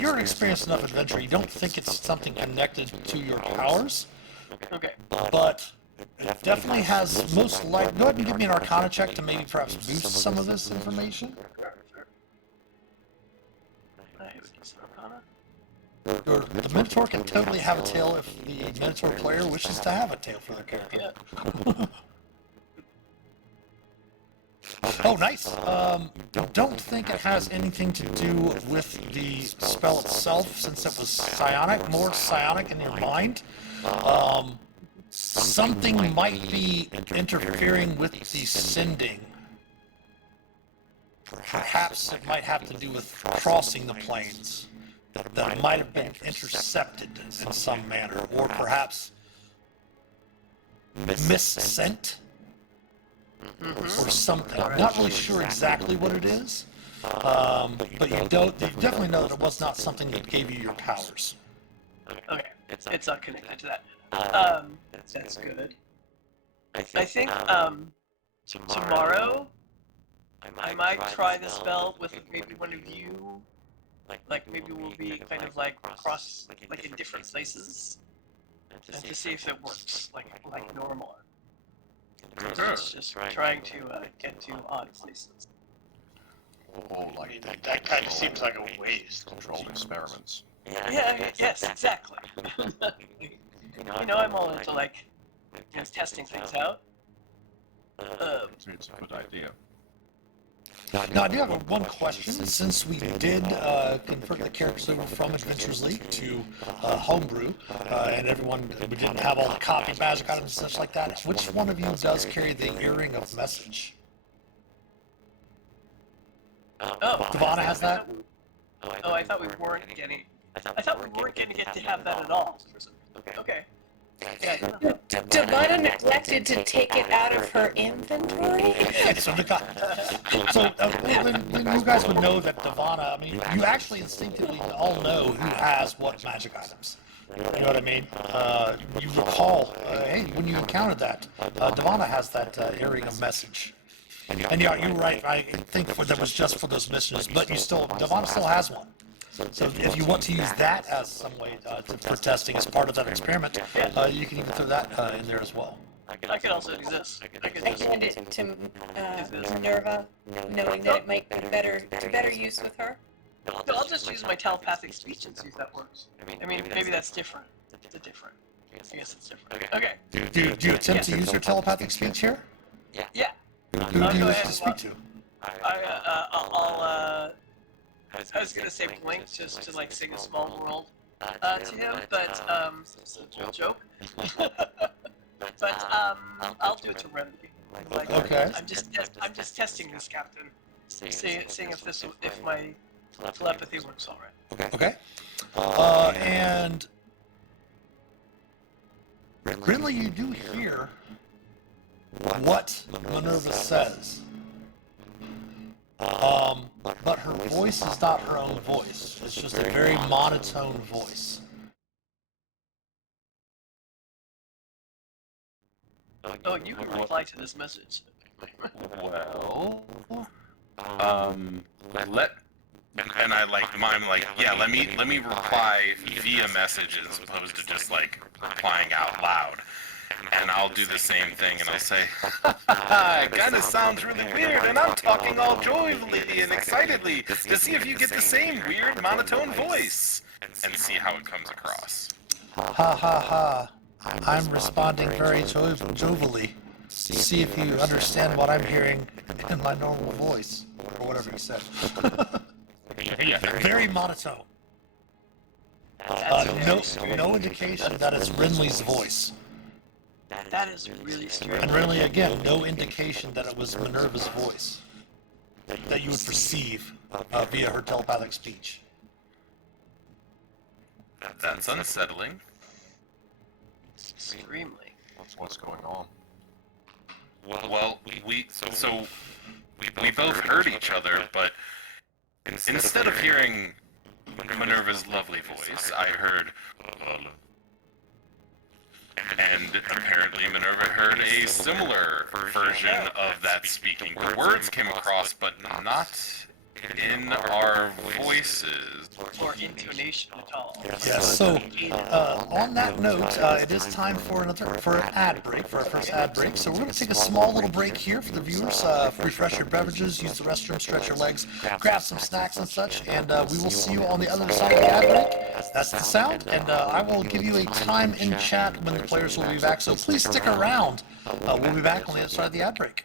You're an experienced enough adventurer. You don't think it's something connected to your powers, Okay. but it definitely has most like. Go ahead and give me an Arcana check to maybe perhaps boost some of this information. Sure. I have a decent arcana. The Minotaur can totally have a tail if the Minotaur player wishes to have a tail for their character. Yeah. Oh, nice. Don't think it has anything to do with the spell itself, since it was psionic, more psionic in your mind. Something might be interfering with the sending. Perhaps it might have to do with crossing the planes. That it might have been intercepted in some manner, or perhaps missent, or something. I'm not really sure exactly what it is, but you definitely know that it was not something that gave you your powers. Okay. It's not connected to that. That's good. I think tomorrow I might try the spell with maybe one of you. Like maybe we'll be kind of like across, like in different places, and to see if it works like normal. It's just trying to get to odd places. Or like That kind of seems like a waste. controlled experiments. Yeah. Yes. Exactly. I'm all into like testing things out. It's a good idea. Now, I do have one question. Since we did convert the characters over from Adventures League to Homebrew, and we didn't have all the copy magic items and such like that, which one of you does carry the Earring of Message? Devana has that? Oh, I thought we weren't getting. I thought we weren't going to get to have that at all. Okay. Yeah. Devana neglected to take it out of her inventory. So then you guys would know that Devana, I mean, you actually instinctively all know who has what magic items. You know what I mean? You recall, hey, when you encountered that, Devana has that Earring of Message. And yeah, you're right, I think that was just for those missions, but Devana still has one. So if you want to use that as some way for testing as part of that experiment, you can even throw that in there as well. I could also do this. I could I just hand it to Minerva, knowing that it might be better use with her. No, I'll just use my telepathic speech and see if that works. I mean, maybe that's different. It's different. I guess it's different. Okay. Do you attempt to use your telepathic speech here? Yeah. Who do you Go wish ahead. to speak to? I was gonna say Blink just to like sing a small world to him, but it's a little joke. But I'll do it to Remedy. Like, Okay. I'm just testing this, Captain. Seeing if my telepathy works all right. Okay. And Grinley, you do hear what Minerva says. But her voice is not her own voice. It's just a very monotone voice. Oh, you can reply to this message. Well, let And I like mine like, yeah, let me reply via message as opposed to just like replying out loud. And I'll do the same thing and I'll say, it kind of sounds really weird and I'm talking all joyfully and excitedly to see if you get the same weird monotone voice and see how it comes across. Ha ha ha. I'm responding very jovially. See if you understand what I'm hearing in my normal voice. Or whatever he said. Very monotone. No indication that it's Renly's voice. That is really strange. And Renly, again, no indication that it was Minerva's voice that you would perceive via her telepathic speech. That's unsettling. Extremely. What's going on? Well, we both heard each other, but instead of hearing Minerva's lovely voice, I heard, and apparently Minerva heard a similar version of that speaking. The words came across, but not in our voices. Or intonation at all. Yes, so on that note, it is time for an ad break, for our first ad break. So we're going to take a small little break here for the viewers. Refresh your beverages, use the restroom, stretch your legs, grab some snacks and such, and we will see you on the other side of the ad break. That's the sound, and I will give you a time in chat when the players will be back. So please stick around. We'll be back on the other side of the ad break.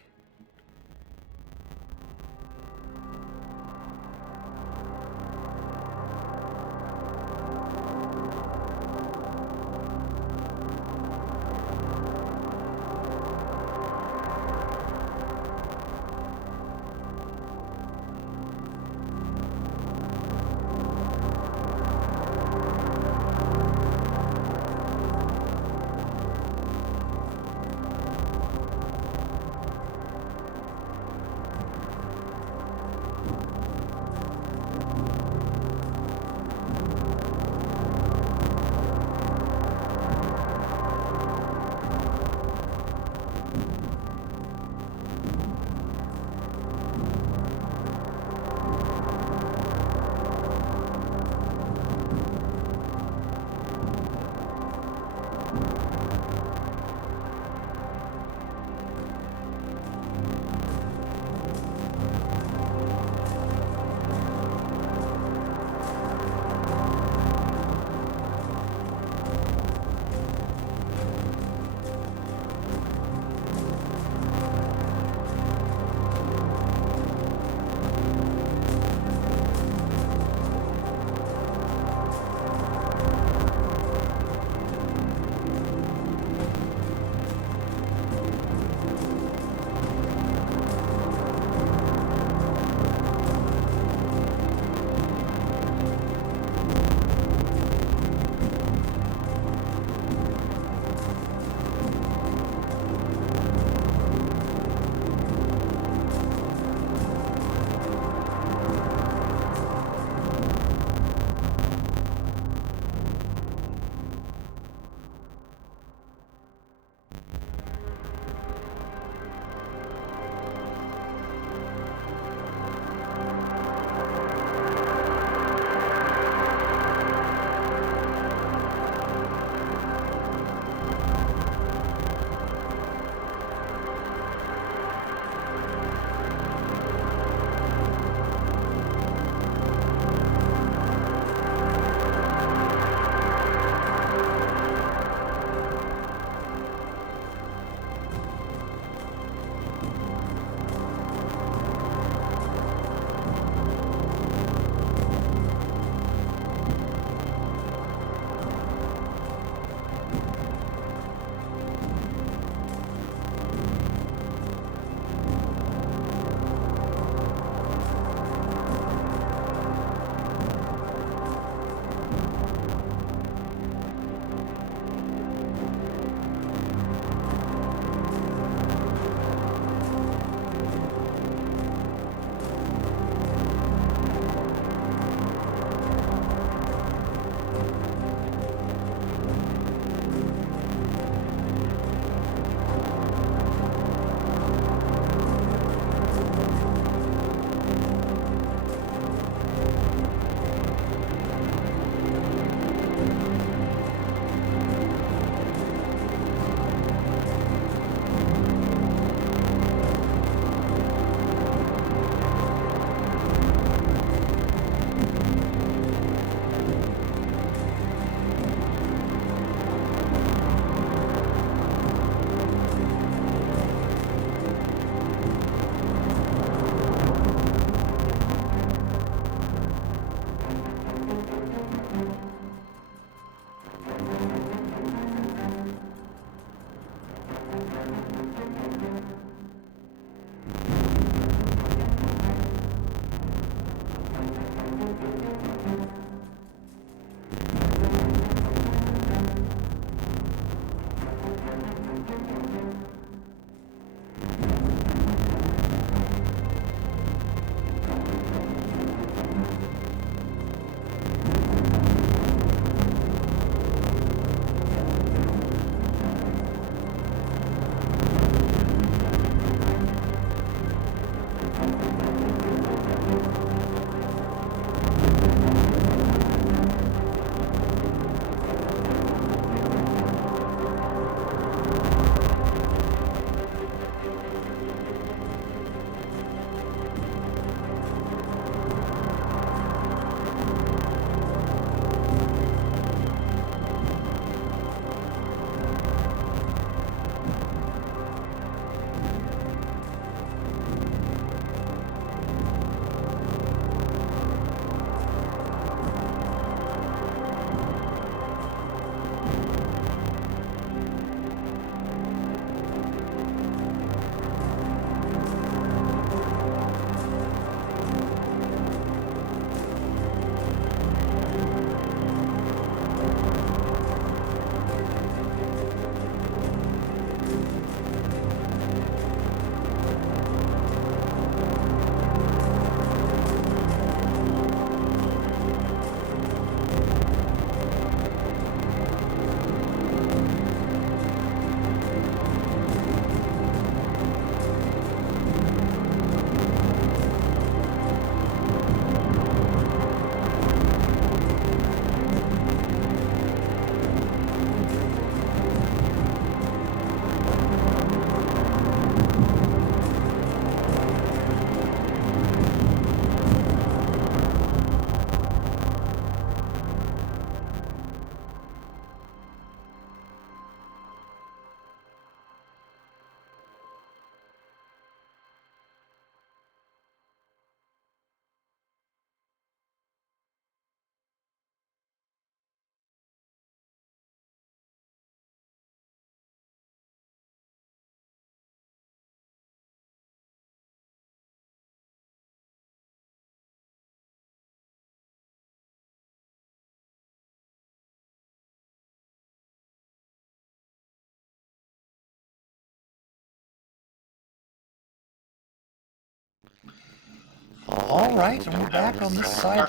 All right, and we're back on this side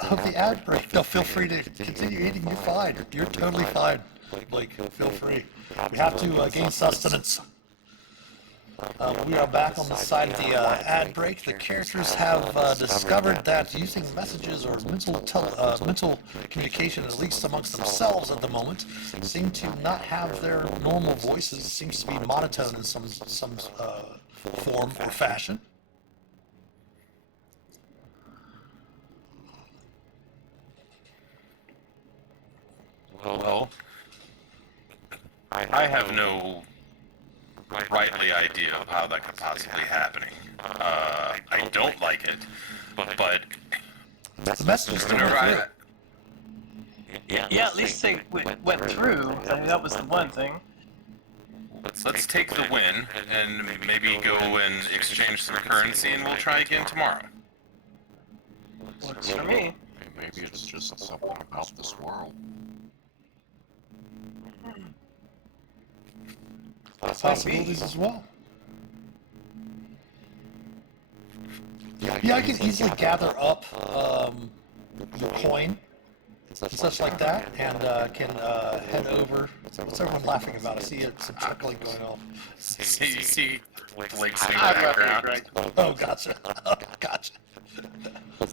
of the ad break. No, feel free to continue eating. You're fine. You're totally fine. Blake, feel free. We have to gain sustenance. We are back on the side of the ad break. The characters have discovered that using messages or mental communication, at least amongst themselves at the moment, seem to not have their normal voices. Seems to be monotone in some form or fashion. Well, I have no rightly idea of how that could possibly be happening. I don't like it, but The message is still whenever Yeah, at least they went through. I mean, that was the one thing. let's take the win and maybe go and exchange some currency, and we'll try again tomorrow. Works for me. Maybe it's just something about this world. Possibilities as well. Yeah, I can easily gather up the coin and such like that, and can head over. What's everyone laughing about? I see some chuckling going on. You see Blake's in the I'm laughing at background. Greg. Oh, gotcha. Gotcha.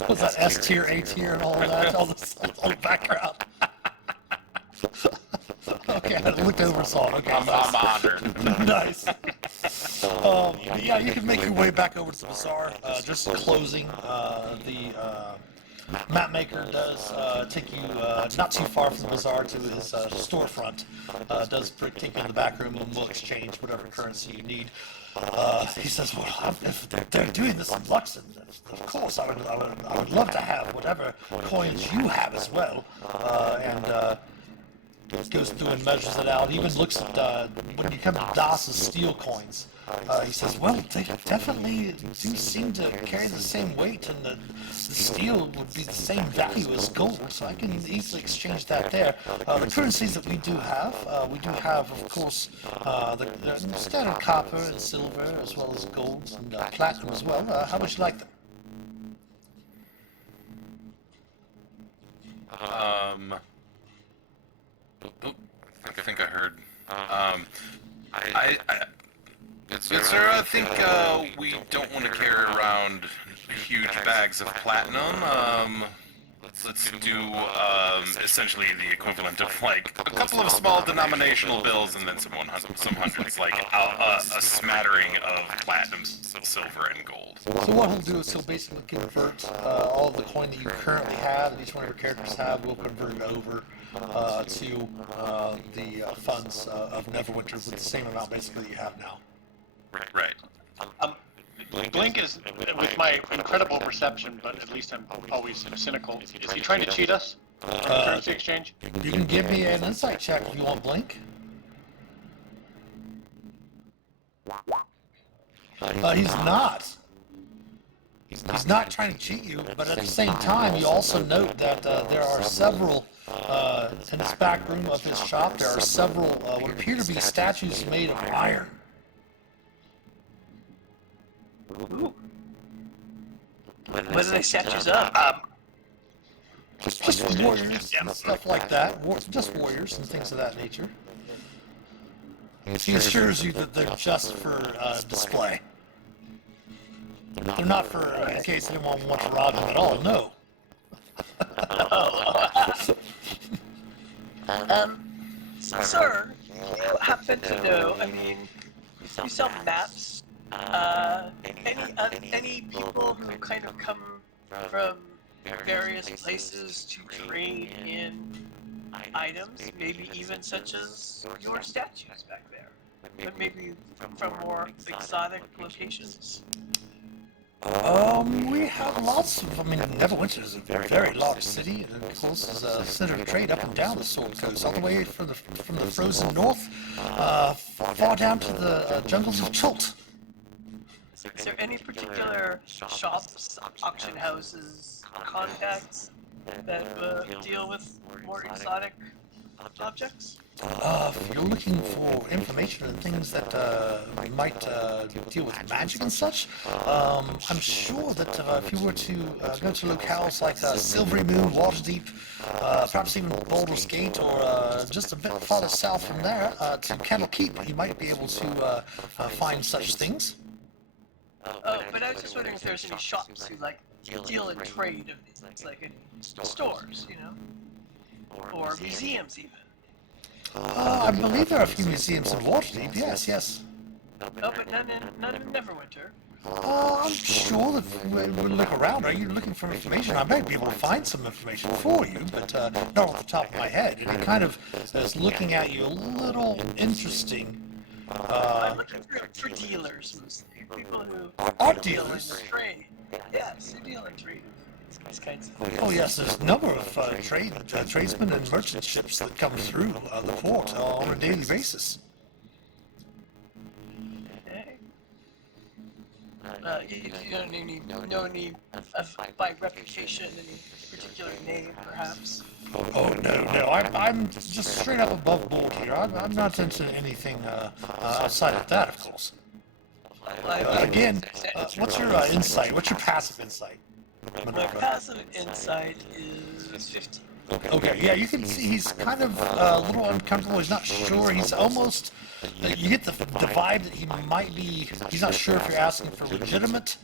Was that S tier, A tier, and all of that? All the background. Okay, I looked over and saw it. Okay, I'm honored. nice. Yeah, you can make your way back over to the bazaar. Just closing the map maker does take you not too far from the bazaar to his storefront. Does take you in the back room and will exchange whatever currency you need. He says, well, if they're doing this in Luxon, of course I would love to have whatever coins you have as well. And goes through and measures it out. Even looks at when you come to DOS's steel coins. He says, well, they definitely do seem to carry the same weight, and the steel would be the same value as gold, so I can easily exchange that there. The currencies that we do have, of course, the standard copper and silver, as well as gold and platinum as well. How would you like them? I think I heard. Yes, sir, I think we don't want to carry around bags of platinum. Let's do essentially the equivalent of like a couple of small denominational bills and then some hundreds, like a smattering of platinum, silver, and gold. So what he'll do is he'll basically convert all of the coin that you currently have, that each one of your characters have, will convert it over to the funds of Neverwinter with the same amount basically you have now. Right. Blink is, with my incredible perception, but at least I'm always cynical. Is he trying to cheat us? Currency exchange? You can give me an insight check if you want, Blink. He's not. He's not trying to cheat you, but at the same time, you also note that there are several, in this back room of his shop, there are several what appear to be statues made of iron. Ooh. What are they statues of? Just warriors and stuff like that. Just warriors and things of that nature. He assures you that they're just for display. They're not for in case anyone wants to rob him at all, no. Sir, you happen to know, I mean, you sell maps. Any people who kind of come from various places to trade in items, maybe even such as your statues back there, but maybe from more exotic locations? We have lots of, Neverwinter is a very large city, and of course is a center of trade up and down the Sword Coast, all the way from the frozen north, far down to the jungles of Chult. Is there any particular shops, auction houses, contacts that deal with more exotic objects? If you're looking for information and things that might deal with magic and such, I'm sure that if you were to go to locales like Silvery Moon, Waterdeep, perhaps even Baldur's Gate, or just a bit farther south from there to Candle Keep, you might be able to find such things. Oh, but I was just wondering if there's any shops who like deal and trade of these, like in stores, you know, or museums even. I believe there are a few museums in Waterdeep, yes. Oh, but none in Neverwinter. I'm sure that when we look around, are you looking for information? I might be able to find some information for you, but not off the top of my head. And it kind of is looking at you a little interesting. I'm looking for dealers, mostly. People who Art deal dealers? and trade. Yes, who deal and trade. These kinds of things. Oh yes, there's a number of tradesmen and merchant ships that come through the port on a daily basis. Okay. You don't know any by reputation, any particular name, perhaps? Oh no, I'm just straight up above board here. I'm not into anything outside of that, of course. Again, what's your insight? What's your passive insight? My passive insight is 15. Okay, yeah, you can see he's kind of a little uncomfortable. He's not sure. He's almost, you get the vibe that he might be, he's not sure if you're asking for legitimate,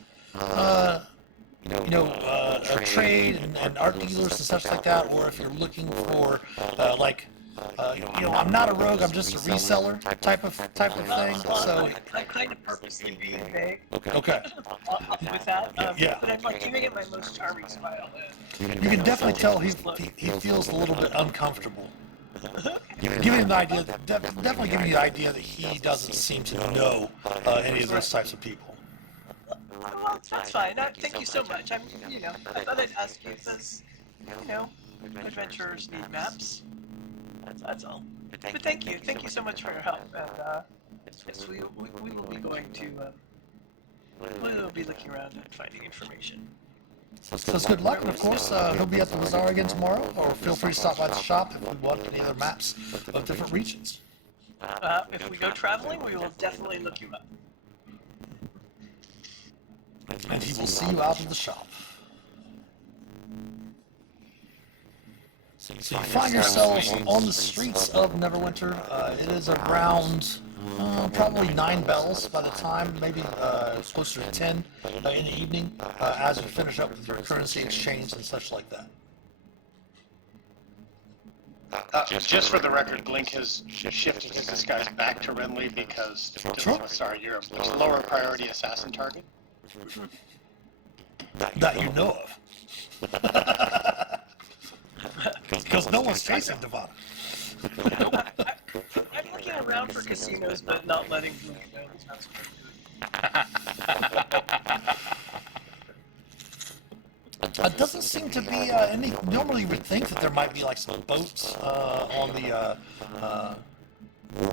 trade and art dealers and such like that, or if you're looking for, I'm not a rogue, I'm just a reseller type of thing, so... I'm kind of purposely being vague. Okay. With that, Yeah. but I'm like giving it my most charming smile. You can definitely tell he feels a little bit uncomfortable. Giving him the idea, definitely giving you the idea that he doesn't seem to know any of those types of people. Well, that's fine. Thank you so much. I thought I'd ask you because, adventurers need maps. That's all. But thank you so much for your help. And yes, we will be going to, we will be looking around and finding information. So good luck, and of course, he'll be at the bazaar again tomorrow, or feel free to stop by the shop if we want any other maps of different regions. If we go traveling, we will definitely look you up. And he will see you out of the shop. So you find yourselves on the streets of Neverwinter. It is around Probably 9 bells by the time, maybe closer to 10 in the evening, as we finish up with your currency exchange and such like that. Just for the record, Blink has shifted his disguise back to Renly because, sorry, you're a lower priority assassin target. That you know of. Because no one's chasing Devon. I'm looking around for casinos, but not letting Blink know that's what I'm doing. It doesn't seem to be any. Normally, you would think that there might be like some boats on the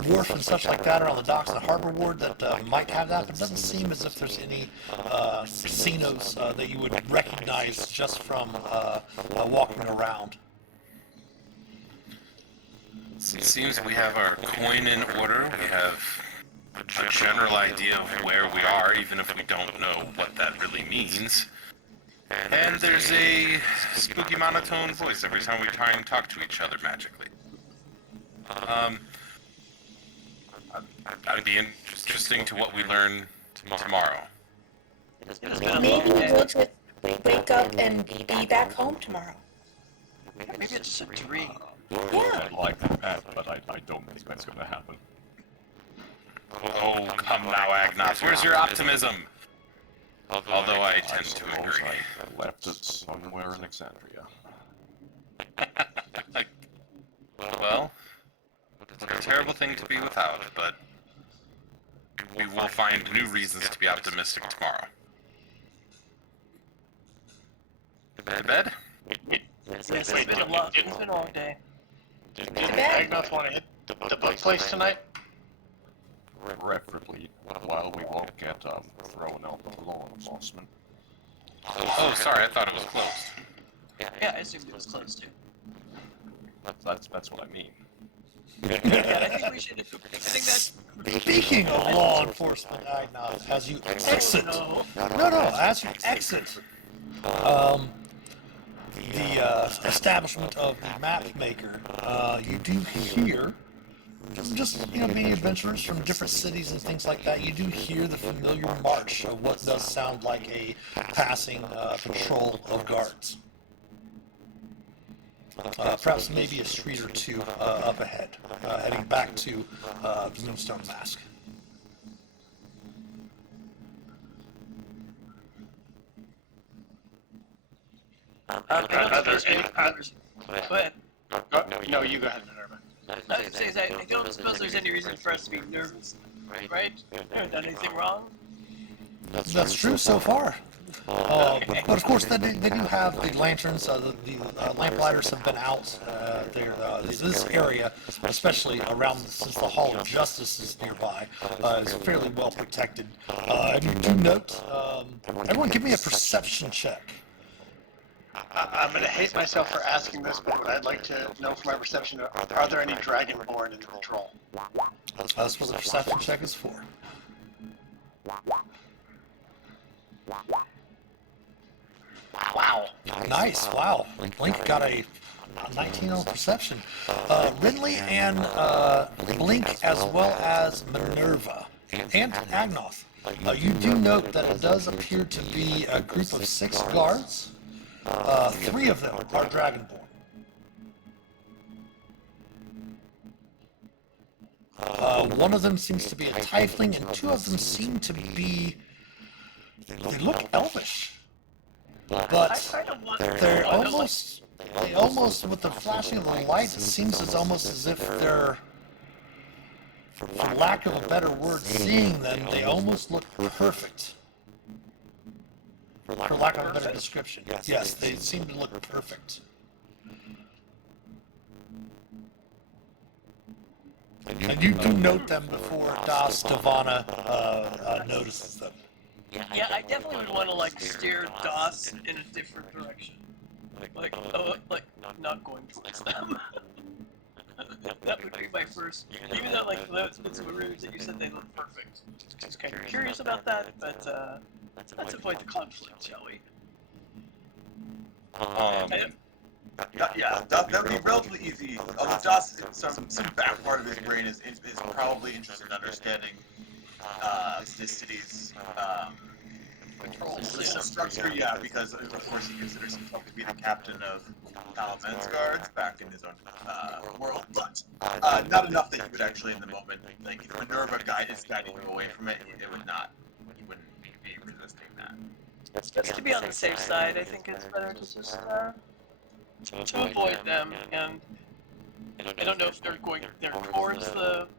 wharf and such like that, or on the docks in the harbor ward that might have that, but it doesn't seem as if there's any casinos that you would recognize just from walking around. It seems we have our coin in order. We have a general idea of where we are, even if we don't know what that really means. And there's a spooky monotone voice every time we try and talk to each other magically. That'd be interesting to what we learn tomorrow. Maybe we'll just wake up and be back home tomorrow. Maybe it's just a dream. I'd like that, but I don't think that's going to happen. Oh, come now, Agnos. Where's your optimism? Although I tend to agree. I left it somewhere in Alexandria. Well, it's a terrible thing to be without, but we will find new reasons to be optimistic tomorrow. To bed? Yes, it's been a long day. Did Agnoth want to hit the book place tonight? Preferably while we won't get thrown out by law enforcement. Oh, sorry, I thought it was closed. Yeah, I assumed it was closed too. That's what I mean. Yeah, I think we should. I think that's. Speaking of law enforcement, Agnos, as you exit, No. as you exit, the establishment of the map maker, you do hear, just being adventurers from different cities and things like that, you do hear the familiar march of what does sound like a passing patrol of guards. Perhaps maybe a street or two up ahead, heading back to the Moonstone Mask. Go ahead. No, you go ahead, Minerva. I was saying, I don't suppose there's any reason for us to be nervous, right? We haven't done anything wrong. That's true so far. But of course, they do have the lanterns. The lamplighters have been out there. This area, especially around, since the Hall of Justice is nearby, is fairly well protected. And you do note, everyone give me a perception check. I'm going to hate myself for asking this, but what I'd like to know from my perception, are there any Dragonborn in the patrol? That's what the perception check is for. Wow. Nice, wow. Blink got a 19 on perception. Ridley and Blink, as well as Minerva and Agnoth. You do note that it does appear to be a group of 6 guards. 3 of them are Dragonborn. One of them seems to be a tiefling, and 2 of them seem to be... They look elvish. But they're almost, with the flashing of the light, it seems almost as if they're, for lack of a better word, seeing them, they almost look perfect. For lack of a better description. Yes, they seem to look perfect. And you do note them before Das Devana notices them. Yeah, I definitely would want to steer DOS in a different direction. Not going towards them. That would be my first. Even though those bits of runes that you said they look perfect. Just kind of curious about that, but let's avoid the conflict, shall we? That would be relatively easy. Although Doss, some back part of his brain is probably interested in understanding this city's Control social system. structure. Yeah, because of course he considers himself to be the captain of Men's Guards back in his own world, but not enough that he would actually, in the moment, like if Minerva is guiding him away from it, it would not. He wouldn't be resisting that. Just to be on the safe side, I think it's better to just to avoid them, and I don't know if they're going towards the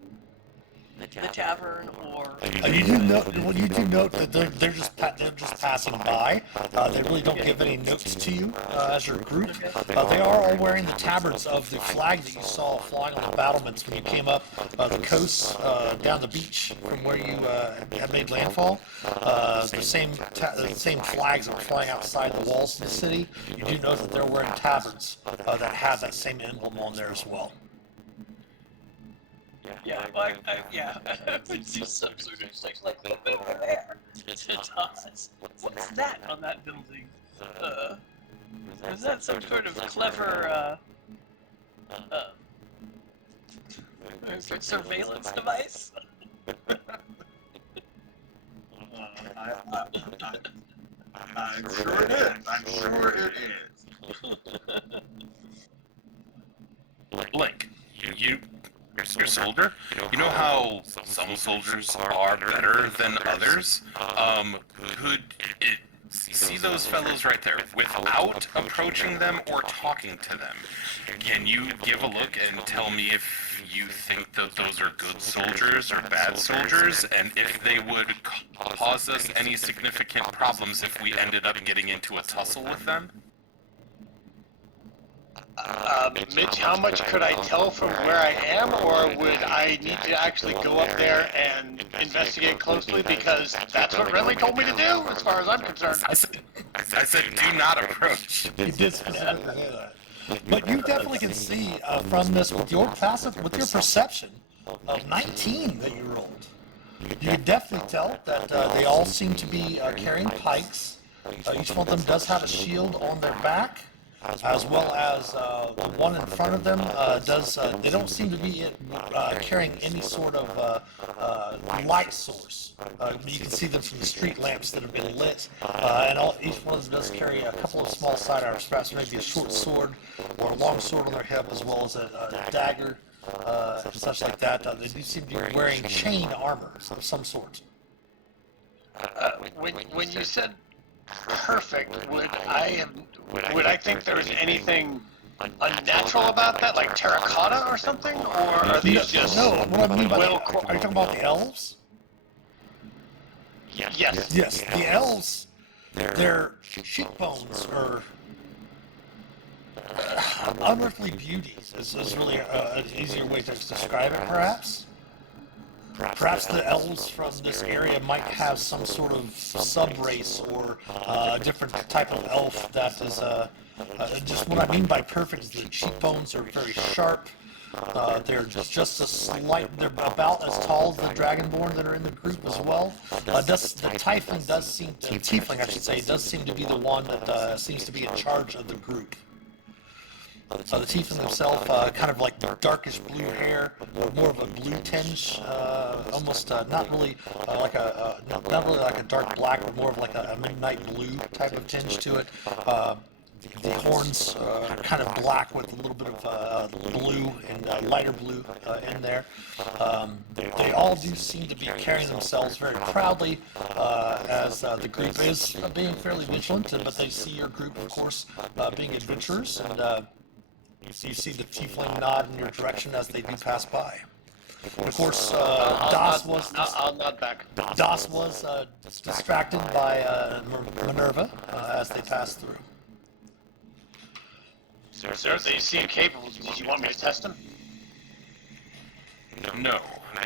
tavern or. You do note that they're just passing by. They really don't give any notes to you as your group. They are all wearing the tabards of the flag that you saw flying on the battlements when you came up the coast down the beach from where you had made landfall. The same flags that were flying outside the walls of the city. You do know that they're wearing tabards that have that same emblem on there as well. Yeah, well, yeah. It's just some sort of like over there. It does. What's that on that building? Is that some sort of clever surveillance device? I'm sure it is. I'm sure it is. Blink, you're a soldier. You know how some soldiers are better than others? Could it see those fellows right there without approaching them or talking to them? Can you give a look and tell me if you think that those are good soldiers or bad soldiers, and if they would cause us any significant problems if we ended up getting into a tussle with them? Mitch, how much could I tell from where I am, or would I need to actually go up there and investigate closely? Because that's what Renly told me to do, as far as I'm concerned. I said do not approach. You did specifically say that. But you definitely can see from this with your perception of 19 that you rolled. You can definitely tell that they all seem to be carrying pikes. Each one of them does have a shield on their back, as well as the one in front of them they don't seem to be carrying any sort of light source. You can see them from the street lamps that have been lit, and each one of them does carry a couple of small sidearms, perhaps maybe a short sword or a long sword on their hip, as well as a dagger and such like that. They do seem to be wearing chain armor of some sort. When you said perfect, would I think there was anything unnatural about that, like terracotta or something, or are these just No, what I mean by well? are you talking about the elves? Yes. Yes, the elves, their cheekbones are unearthly beauties is really an easier way to describe it, perhaps. Perhaps the elves from this area might have some sort of sub-race or a different type of elf that is just what I mean by perfect is the cheekbones are very sharp. They're just a slight, they're about as tall as the Dragonborn that are in the group as well. The Tiefling I should say, does seem to be the one that seems to be in charge of the group. The Tiefling himself, kind of like darkish blue hair, more of a blue tinge, almost not really like a dark black, but more of like a midnight blue type of tinge to it. The horns are kind of black with a little bit of blue and lighter blue in there. They all do seem to be carrying themselves very proudly, as the group is being fairly vigilant, but they see your group, of course, being adventurers, and you see the tiefling nod in your direction as they do pass by. And of course, I'll nod back. Das was distracted by Minerva as they passed through. Sir, they seem capable. Did you want me to test them? No,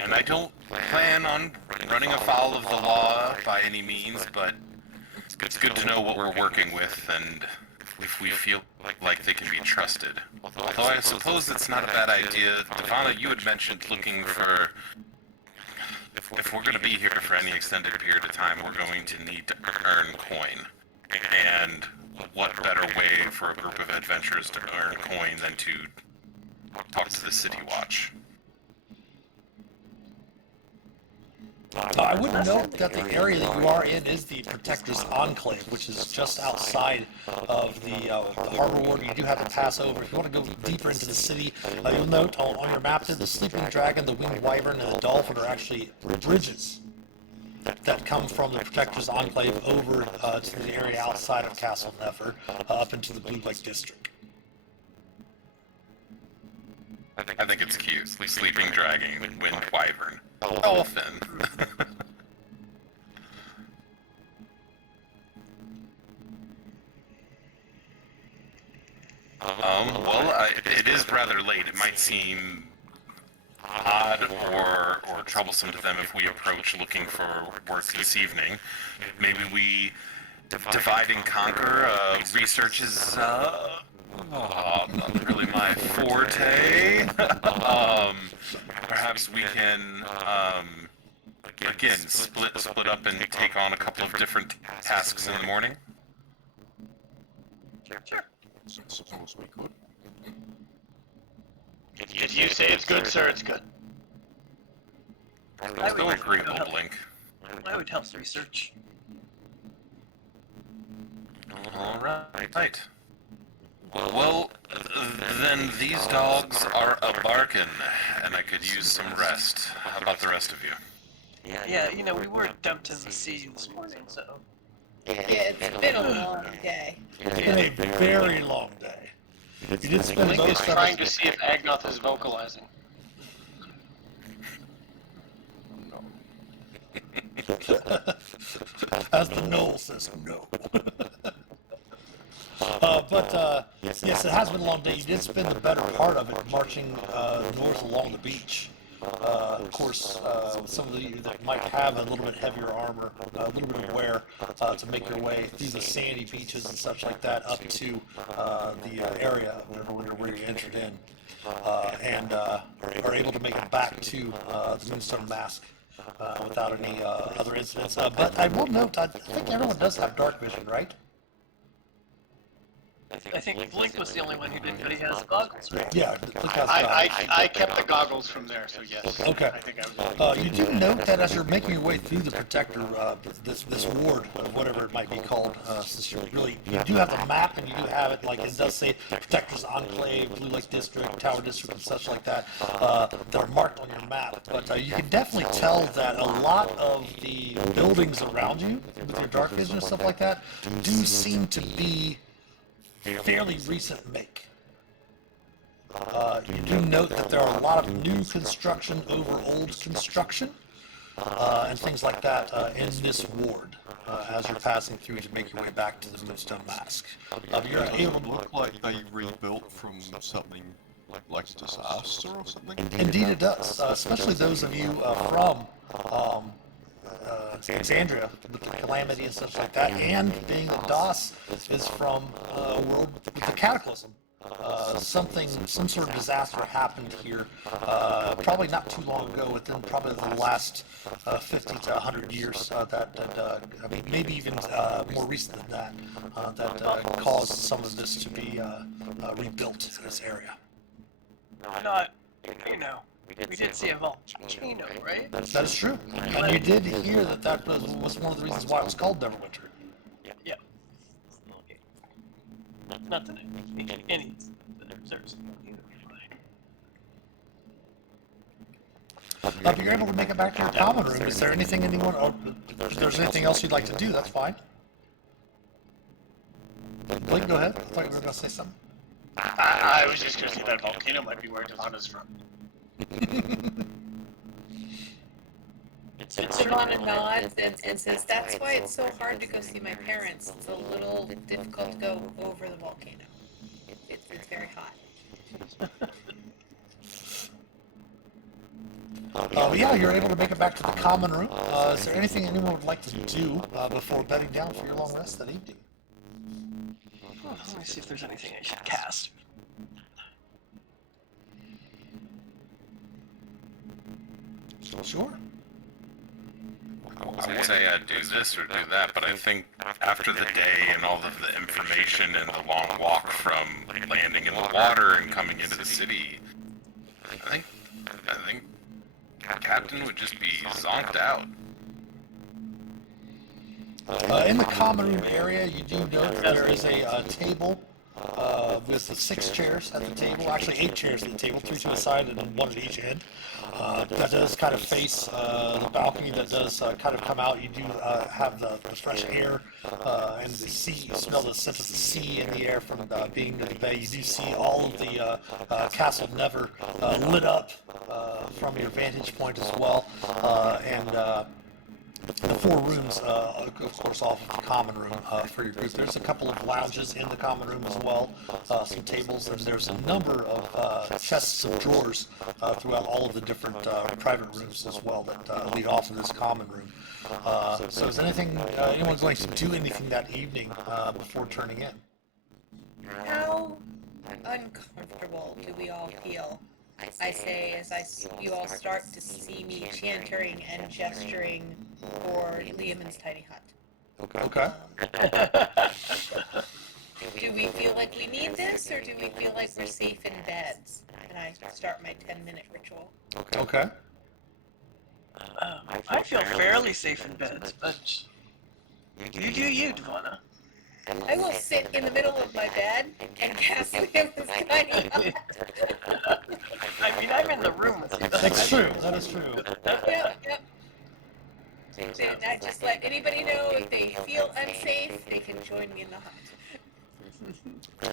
and I don't plan on running afoul of the law by any means, but it's good to know what we're working with, and if we feel like they can be trusted. Although I suppose it's not a bad idea. Devana, you had mentioned looking for... If we're going to be here for any extended period of time, we're going to need to earn coin. And what better way for a group of adventurers to earn coin than to talk to the City Watch. I would note that the area that you are in is the Protector's Enclave, which is just outside of the Harbor Ward. You do have to pass over. If you want to go deeper into the city, you'll note on your map that the Sleeping Dragon, the Winged Wyvern, and the Dolphin are actually bridges that come from the Protector's Enclave over to the area outside of Castle Nefer, up into the Blue Lake District. I think it's cute. Sleeping Dragon, Wind Wyvern, Dolphin. It is rather late. It might seem odd or troublesome to them if we approach looking for work this evening. Maybe we divide and conquer. Research is not really my forte. Perhaps we can again split up and take on a couple of different tasks in the morning. Sure. Suppose we could. If you say it's good, sir, it's good. Let's go agreeable, Blink. I would help research. All right. Well, then these dogs are a bargain, and I could use some rest. How about the rest of you? Yeah, you know, we were dumped in the sea this morning, so. Yeah, it's been a long day. It's been a very long day. You did spend Link is most of trying it. to see if Agnoth is vocalizing. As the Knoll says, no. Yes, it has been a long day. You did spend the better part of it marching north along the beach. Of course, some of you that might have a little bit heavier armor, a little bit of wear, to make your way through the sandy beaches and such like that up to the area where you entered in, and are able to make it back to the Moonstone Mask without any other incidents. But I will note, I think everyone does have dark vision, right? I think Blink was the only one who didn't, but he has goggles, right? Yeah, look how I kept the goggles from there, so yes. Okay. I think I was. You do note that as you're making your way through the Protector, this ward, whatever it might be called, since you do have the map and you do have it, like it does say Protector's Enclave, Blue Lake District, Tower District, and such like that, that are marked on your map. But you can definitely tell that a lot of the buildings around you, with your dark vision and stuff like that, do seem to be fairly recent make. You do note that there are a lot of new construction over old construction, and things like that in this ward as you're passing through to make your way back to the Moonstone Mask. You're able to Look like they rebuilt from something like disaster or something. Indeed it does, especially those of you from Exandria, the Calamity and such like that, and being that DOS is from a world with the Cataclysm. Some sort of disaster happened here, probably not too long ago, within probably the last 50 to 100 years, I mean, maybe even more recent than that, that caused some of this to be rebuilt in this area. Not, you know, we did see a volcano, right? That is true. And you did hear that was one of the reasons why it was called Neverwinter. Yeah. Not that any there's If you're able to make it back to your common room, is there anything if there's anything else you'd like to do, that's fine. Blake, go ahead. I thought you were going to say something. I was just going to say that volcano might be where Devonta's from. Savannah nods and says, that's why it's so hard to go see my parents. It's a little difficult to go over the volcano. It's very hot. Yeah, you're able to make it back to the common room. Is there anything anyone would like to do before bedding down for your long rest that evening? Let me see if there's anything I should cast. Sure. I would say I'd do this or do that, but I think after the day and all of the information and the long walk from landing in the water and coming into the city, I think Captain would just be zonked out. In the common room area, you do note that there is a table with 6 chairs at the table. Actually, 8 chairs at the table, 3 to a side and 1 at each end. That does kind of face the balcony. That does kind of come out. You do have the fresh air and the sea. You smell the scent of the sea in the air from being in the bay. You do see all of the Castle Never lit up from your vantage point as well, and the 4 rooms, of course, off of the common room for your group. There's a couple of lounges in the common room as well, some tables, and there's a number of chests of drawers throughout all of the different private rooms as well that lead off of this common room. So is anyone going to do anything that evening before turning in? How uncomfortable do we all feel? I say as you all start to see me chantering and gesturing for Liam and Tiny Hut. Okay. Do we feel like we need this, or do we feel like we're safe in beds? And I start my 10-minute ritual. Okay. I feel fairly safe in bed, but you do you, Devonna. I will sit in the middle of my bed and cast Liam's Tiny Hut. I mean, I'm in the room with you. That's true. That is true. Yep. And I just let anybody know if they feel unsafe, they can join me in the hut.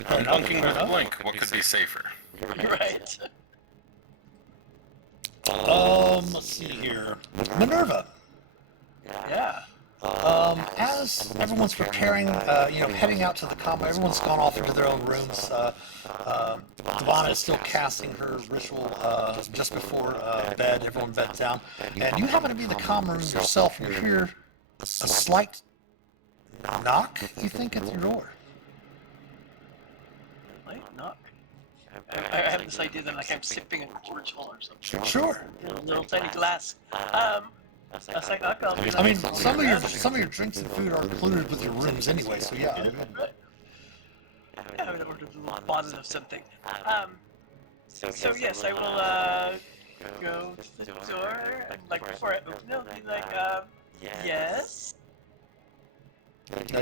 I'm blinking with a blink. What could be safer? Right. Let's see here. Minerva. Yeah. As everyone's preparing, heading out to the combat, everyone's gone off into their own rooms. Devonna is still casting her ritual just before bed. Everyone beds down, and you happen to be in the common room yourself. You hear a slight knock, you think, at your door. Light knock. I have this idea that like I'm sipping a cordial or something. Sure. In a little tiny glass. A second knock, I'll be I mean, like, some of your drinks and food are included with your rooms anyway, so yeah. I would order a little bottle of something. So yes, I will go to the door and like before I open it, I'll be like, yes.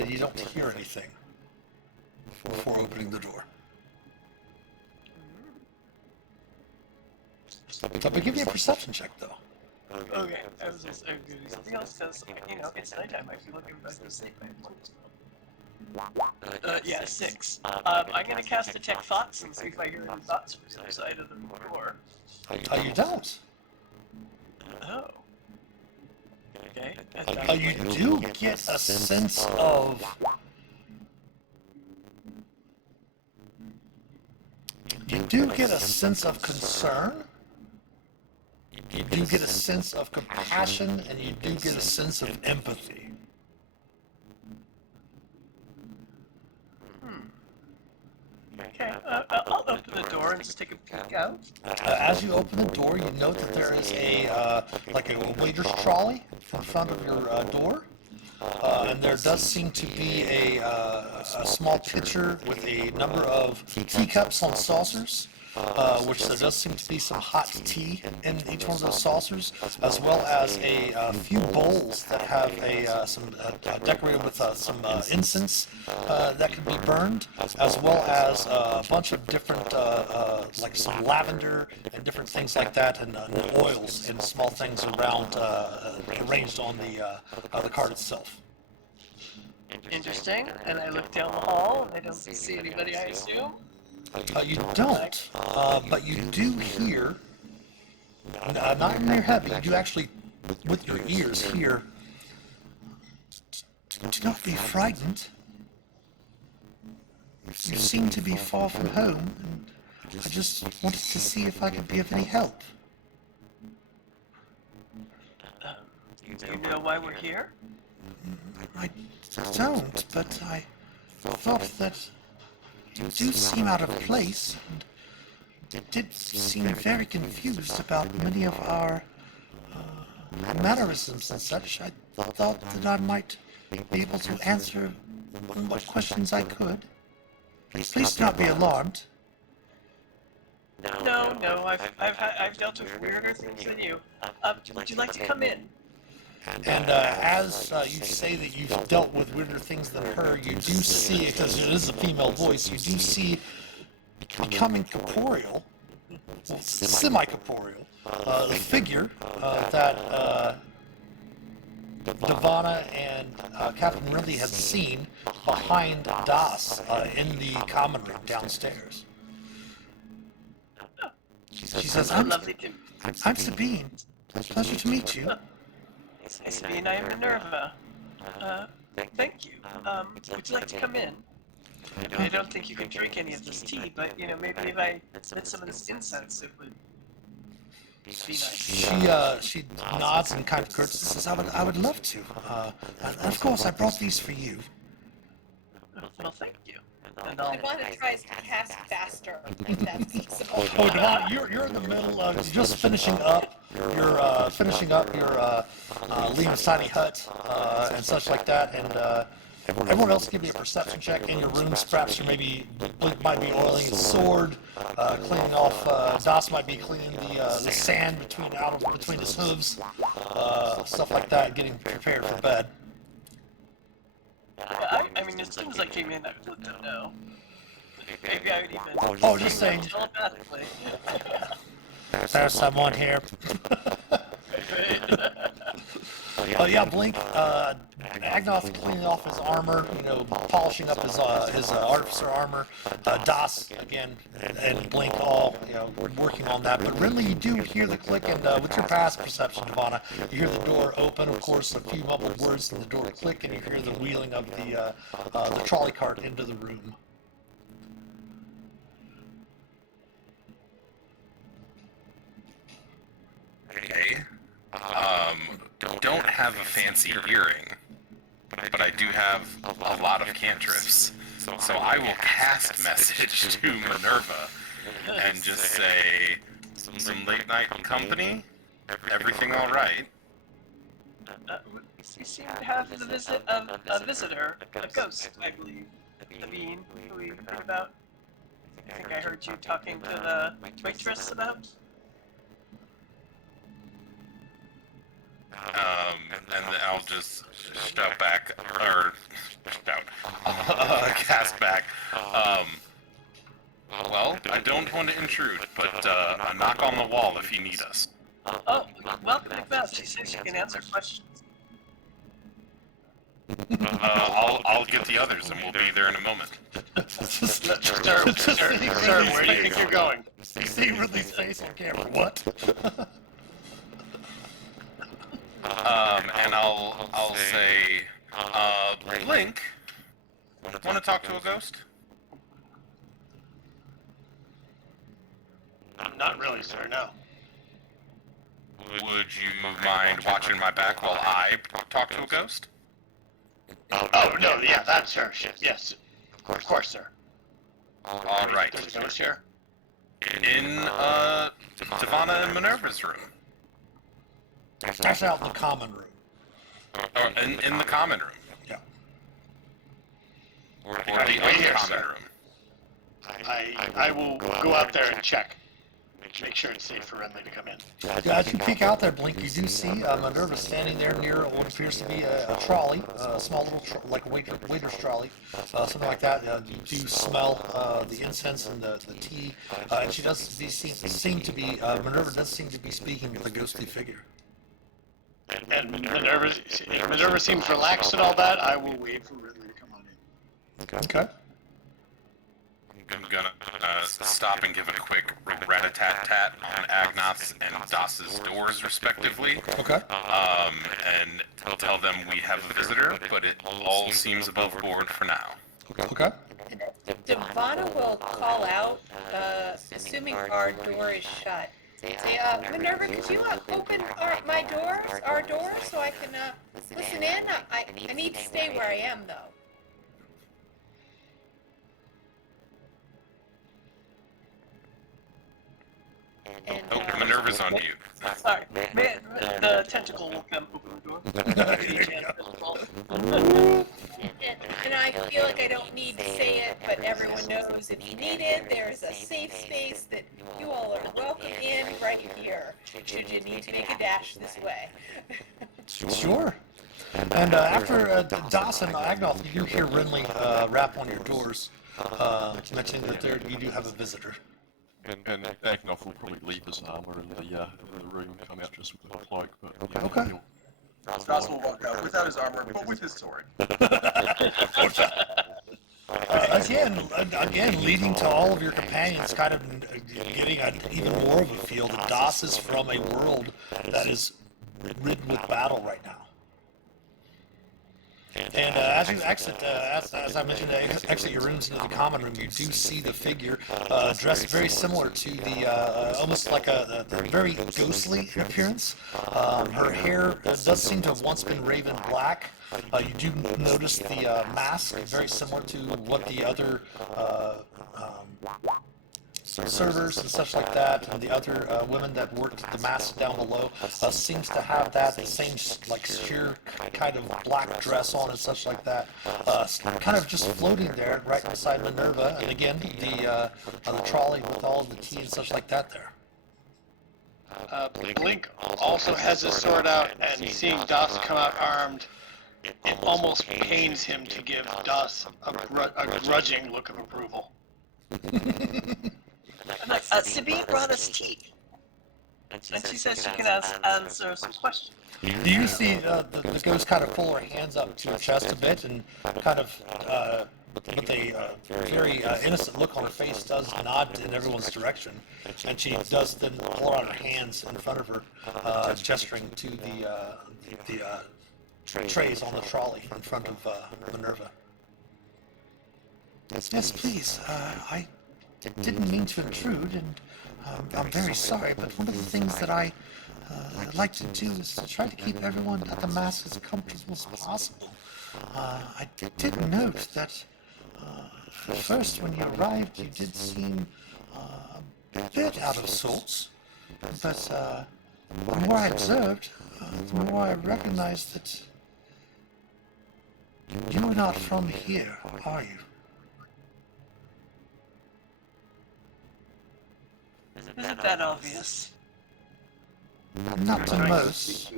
You don't hear anything before opening the door. So, but give me a perception check, though. Okay, I was just going to do something else because it's nighttime. I feel like everybody's asleep. Yeah, 6. I'm gonna cast Detect Thoughts and see if I hear any thoughts from the other side of the door. You don't. Oh. Okay. You do get a sense of... You do get a sense of concern. You do get a sense of compassion, and you do get a sense of empathy. Okay, I'll open the door and just take a peek out. As you open the door, you note that there is a waiter's trolley in front of your door. And there does seem to be a small pitcher with a number of teacups on saucers, which there does seem to be some hot tea in each one of those saucers, as well as a few bowls that have some decorated with some incense that can be burned, as well as a bunch of different, like some lavender and different things like that, and oils and small things around, arranged on the card itself. Interesting. And I look down the hall and I don't see anybody, I assume. You don't, but you do hear, not in your head, but you do actually, with your ears, hear, do not be frightened. You seem to be far from home, and I just wanted to see if I could be of any help. Do you know why we're here? I don't, but I thought that you do seem out of place, and did seem very confused about many of our mannerisms and such. I thought that I might be able to answer what questions I could. Please do not be alarmed. No, I've dealt with weirder things than you. Would you like to come in? And as you say that you've dealt with weirder things than her, you do see, because it is a female voice, you do see becoming corporeal, well, semi-corporeal, the figure that Devana and Captain Ridley had seen behind Das in the common room downstairs. She says, I'm Sabine. Pleasure to meet you. Sabine, I am Minerva. Thank you. Would you like to come in? I don't think you can drink any of this tea, but, maybe if I lit some of this incense, it would be nice. She nods and kind of curtsies and says, I would love to. And of course, I brought these for you. Well, thank you. And Devana tries to cast faster, if that's possible. Oh, Devana, you're in the middle of just finishing up your Liam Tiny Hut and such like that, and everyone else give me a perception check in your rooms. Perhaps you Blink might be oiling his sword, cleaning off. Das might be cleaning the sand between his hooves, stuff like that, getting prepared for bed. I mean, as soon as I came in, I would know. Maybe I would even. Oh, just saying. Telepathically. There's someone here. Oh yeah, Blink. Agnoth cleaning off his armor, polishing up his artificer armor. Das again and Blink all working on that. But really, you do hear the click, and with your past perception, Devana, you hear the door open. Of course, a few muffled words, and the door click, and you hear the wheeling of the trolley cart into the room. Okay. Don't have a fancy earring, but I do have a lot of cantrips. So I will cast message to Minerva and just say, some late night company? Everything all right? We seem to have the visit of a visitor, a ghost, I believe. Sabine, who we heard about. I think I heard you talking to the waitress about. And then I'll just shout back, or cast back. Well, I don't want to intrude, but a knock on the wall if you need us. Oh, welcome to Beth. She says she can answer questions. I'll get the others, and we'll be there in a moment. Sir, where do you think you're going? See Ridley's face on camera. What? And I'll say, Blink, want to talk to a ghost? Not really, sir, no. Would you mind watching my back while I talk to a ghost? Oh, no, yeah, that's sure. Yes, of course, sir. All right. There's a ghost here? In, Devana and Minerva's room. That's out in the common room. In the common room. Yeah. Or the Right here, uncommon sir. room. I will go out there and check. Make sure it's safe for Renly to come in. Yeah, as you peek out there, Blink, you do see Minerva standing there near what appears to be a trolley, a small little, like a waiter's trolley, something like that. You do smell the incense and the tea, and she does seem to be, Minerva does seem to be speaking with a ghostly figure. And Minerva seems relaxed and all that. I will wait for Renly to come on in. Okay. I'm gonna stop and give a quick rat-a-tat-tat on Agnoth's and Das's doors, respectively. Okay. And tell them we have a visitor, but it all seems above board for now. Okay. Devana will call out, assuming our door is shut. Say, Minerva, could you open our door, so I can listen in? I need to stay where I am, though. And Oh, Minerva's on mute. Sorry, the tentacle will come open the door. and I feel like I don't need to say it, but everyone knows if you need it, there's a safe space that you all are welcome in right here, should you need to make a dash this way. Sure. And after Das and Agnoth, you do hear Renly rap on your doors, mentioning that you do have a visitor. And Agnoth will probably leave his armor in the room and come out just with a cloak, but yeah, Okay. Strauss will walk out without his armor, but with his sword. Again, leading to all of your companions kind of getting even more of a feel that Das is from a world that is ridden with battle right now. And as you exit, as I mentioned, exit your rooms into the common room, you do see the figure dressed very similar to the, almost like a very ghostly appearance. Her hair does seem to have once been raven black. You do notice the mask, very similar to what the other servers and such like that, and the other women that worked the mask down below, seems to have that, the same like sheer kind of black dress on and such like that, kind of just floating there right beside Minerva, and again, the trolley with all of the tea and such like that there. Blink also has his sword out, and seeing Das come out armed, it almost pains him to give Das a grudging look of approval. Like, Sabine brought us tea, and she says she can answer some questions. Do you see the ghost kind of pull her hands up to her chest a bit and kind of, with a very innocent look on her face, does nod in everyone's direction, and she does then pull out her hands in front of her, gesturing to the trays on the trolley in front of Minerva. Yes, please. I didn't mean to intrude, and I'm very sorry, but one of the things that I like to do is to try to keep everyone at the mask as comfortable as possible. I did note that at first when you arrived you did seem a bit out of sorts, but the more I observed, the more I recognized that you're not from here, are you? Isn't that obvious? Not to most,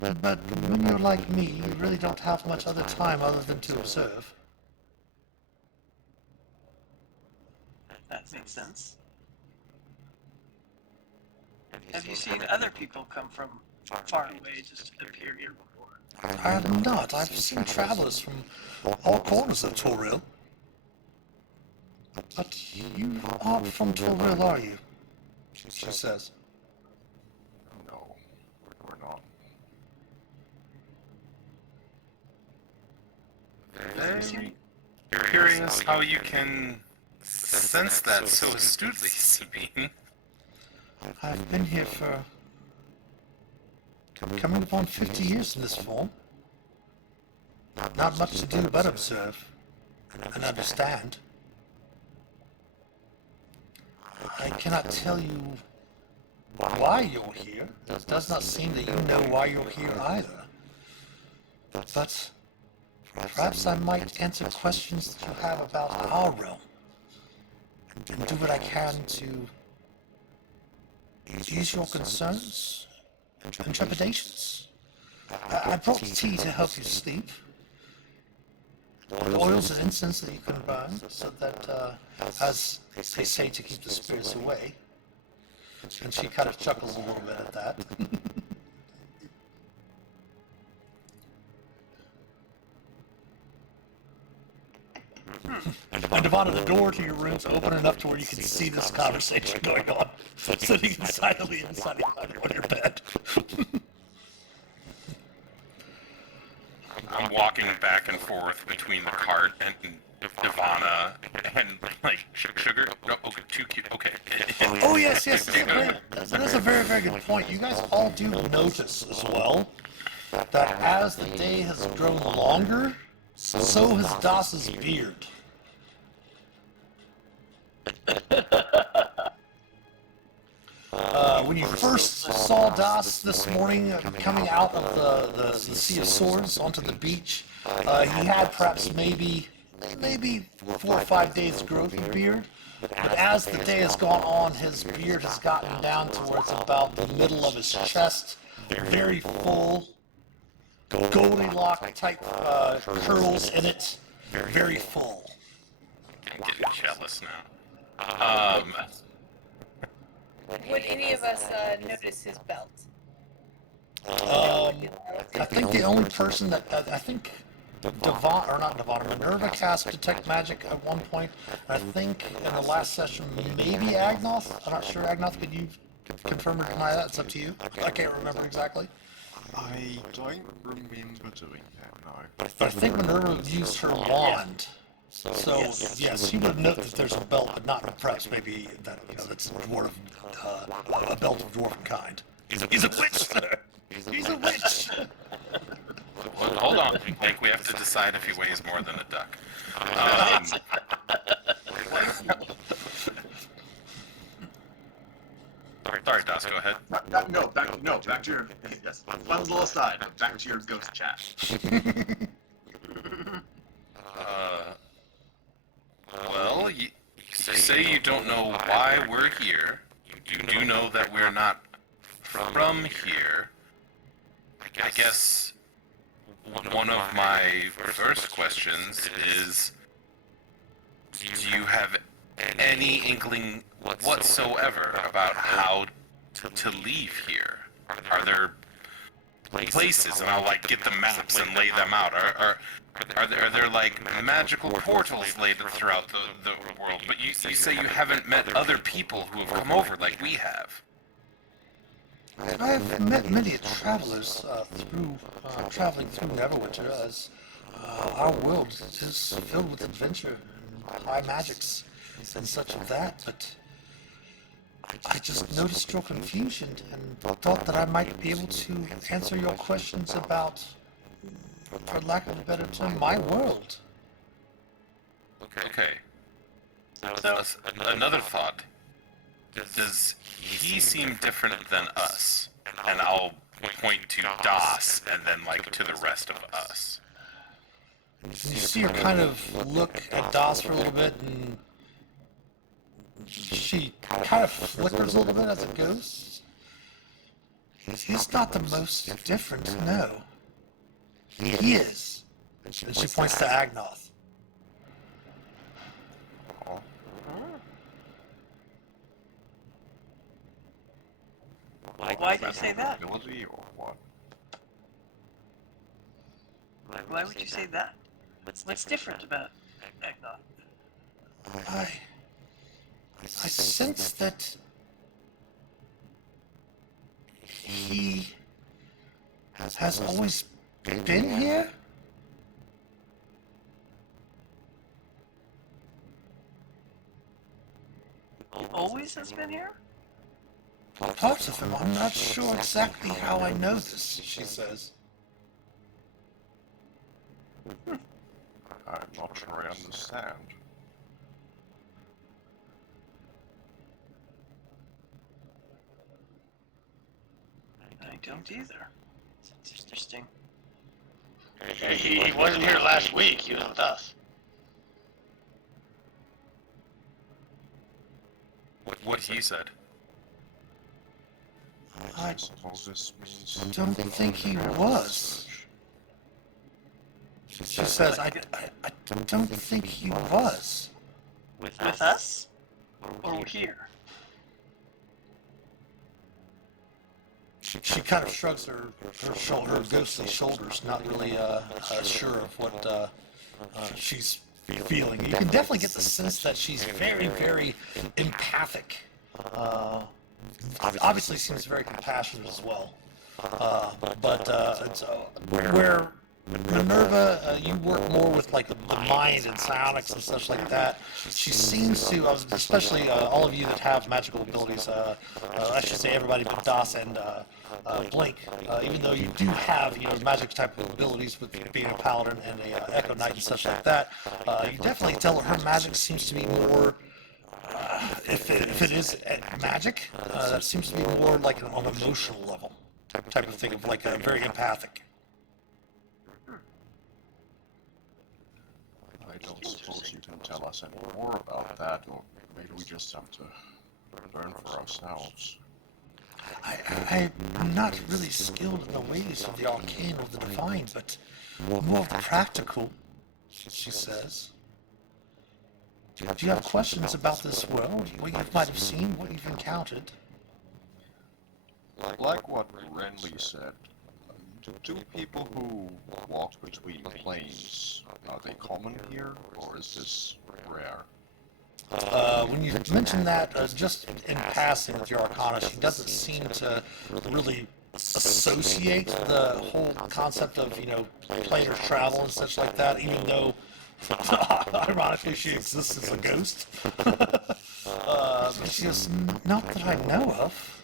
but when you're like me, you really don't have much other time other than to observe. That makes sense. Have you seen other people come from far away just appear here before? I have not. I've seen travelers from all corners of Toril. But you aren't from Toril, are you? She says. No, we're not. Very curious how you can sense that so astutely, Sabine. I've been here for coming upon 50 years in this form. Not much to do but observe and understand. I cannot tell you why you're here. It does not seem that you know why you're here either. But perhaps I might answer questions that you have about our realm, and do what I can to ease your concerns and trepidations. I brought tea to help you sleep. Oils and incense that you can burn, so that, as they say, to keep the spirits away. And she kind of chuckles a little bit at that. And Devon, the door to your room's open enough to where you can see this conversation going on, sitting silently inside on your bed. I'm walking back and forth between the cart and Ivana and like sugar. No, okay, too cute. Okay. Oh yes, that is a very, very good point. You guys all do notice as well that as the day has grown longer, so has Das's beard. when you first saw Das this morning coming out of the Sea of Swords onto the beach, he had perhaps maybe 4 or 5 days growth of beard. But as the day has gone on, his beard has gotten down towards about the middle of his chest, very full, Goldilocks type curls in it, very full. I'm getting jealous now. Would any of us notice his belt? I think the only person that I think Minerva cast Detect Magic at one point. I think in the last session, maybe Agnoth. I'm not sure, Agnoth, could you confirm or deny that? It's up to you. I can't remember exactly. I don't remember doing that, no. But I think Minerva used her wand. So, yes, you would note that there's a belt, but not perhaps maybe that, that's dwarf, a belt of dwarven kind. He's a witch! He's a witch! Hold on, I think we have to decide if he weighs more than a duck. Sorry, Das, go ahead. Back to your, yes, one little aside, back to your ghost chat. Well, you say you don't know why we're here. You do know that we're not from here. I guess one of my first questions is, do you have any inkling whatsoever about how to leave here? Are there places, and I'll get the maps and lay them out. Are there magical portals laid throughout the world? But you say you haven't met other people who have come over like we have. I've met many travelers traveling through Neverwinter, as our world is filled with adventure and high magics and such of that, but I just noticed your confusion and thought that I might be able to answer your questions about, for lack of a better term, my world. Okay. So, another thought. Does he seem different than us? And I'll point to Das and then to the rest of us. You see her kind of look at Das for a little bit, and she kind of flickers a little bit as it goes. He's not the most different, no. He is. And she points to Agnoth. Why'd you say that? Ability or what? Why would you say that? What's different about Agnoth? I sense that he has always been here? He always has been here? Parts of him. I'm not sure exactly how I know this, she says. I'm not sure I understand. I don't either. It's interesting. He wasn't here last week. He was with us. What he said. I suppose this means don't think he was. She says, I don't think he was. With us? Or here? She kind of shrugs her ghostly shoulders, not really sure of what she's feeling. You can definitely get the sense that she's very, very empathic. Obviously seems very compassionate as well. But it's, where Minerva, you work more with the mind and psionics and such like that. She seems to, especially all of you that have magical abilities, I should say everybody but Das and Blink, even though you do have magic type of abilities with being a paladin and a Echo Knight and such like that, you definitely tell that her magic seems to be more if it is magic, that seems to be more like on an emotional level type of thing, of like a very empathic. I don't suppose you can tell us any more about that, or maybe we just have to learn for ourselves. I'm not really skilled in the ways of the arcane or the divine, but more of the practical, she says. Do you have questions about this world? What you might have seen, what you've encountered? Like what Renly said, do people who walk between planes, are they common here, or is this rare? When you mention that, just in passing with your Arcana, she doesn't seem to really associate the whole concept of, planar travel and such like that, even though, ironically, she exists as a ghost. But she goes, not that I know of.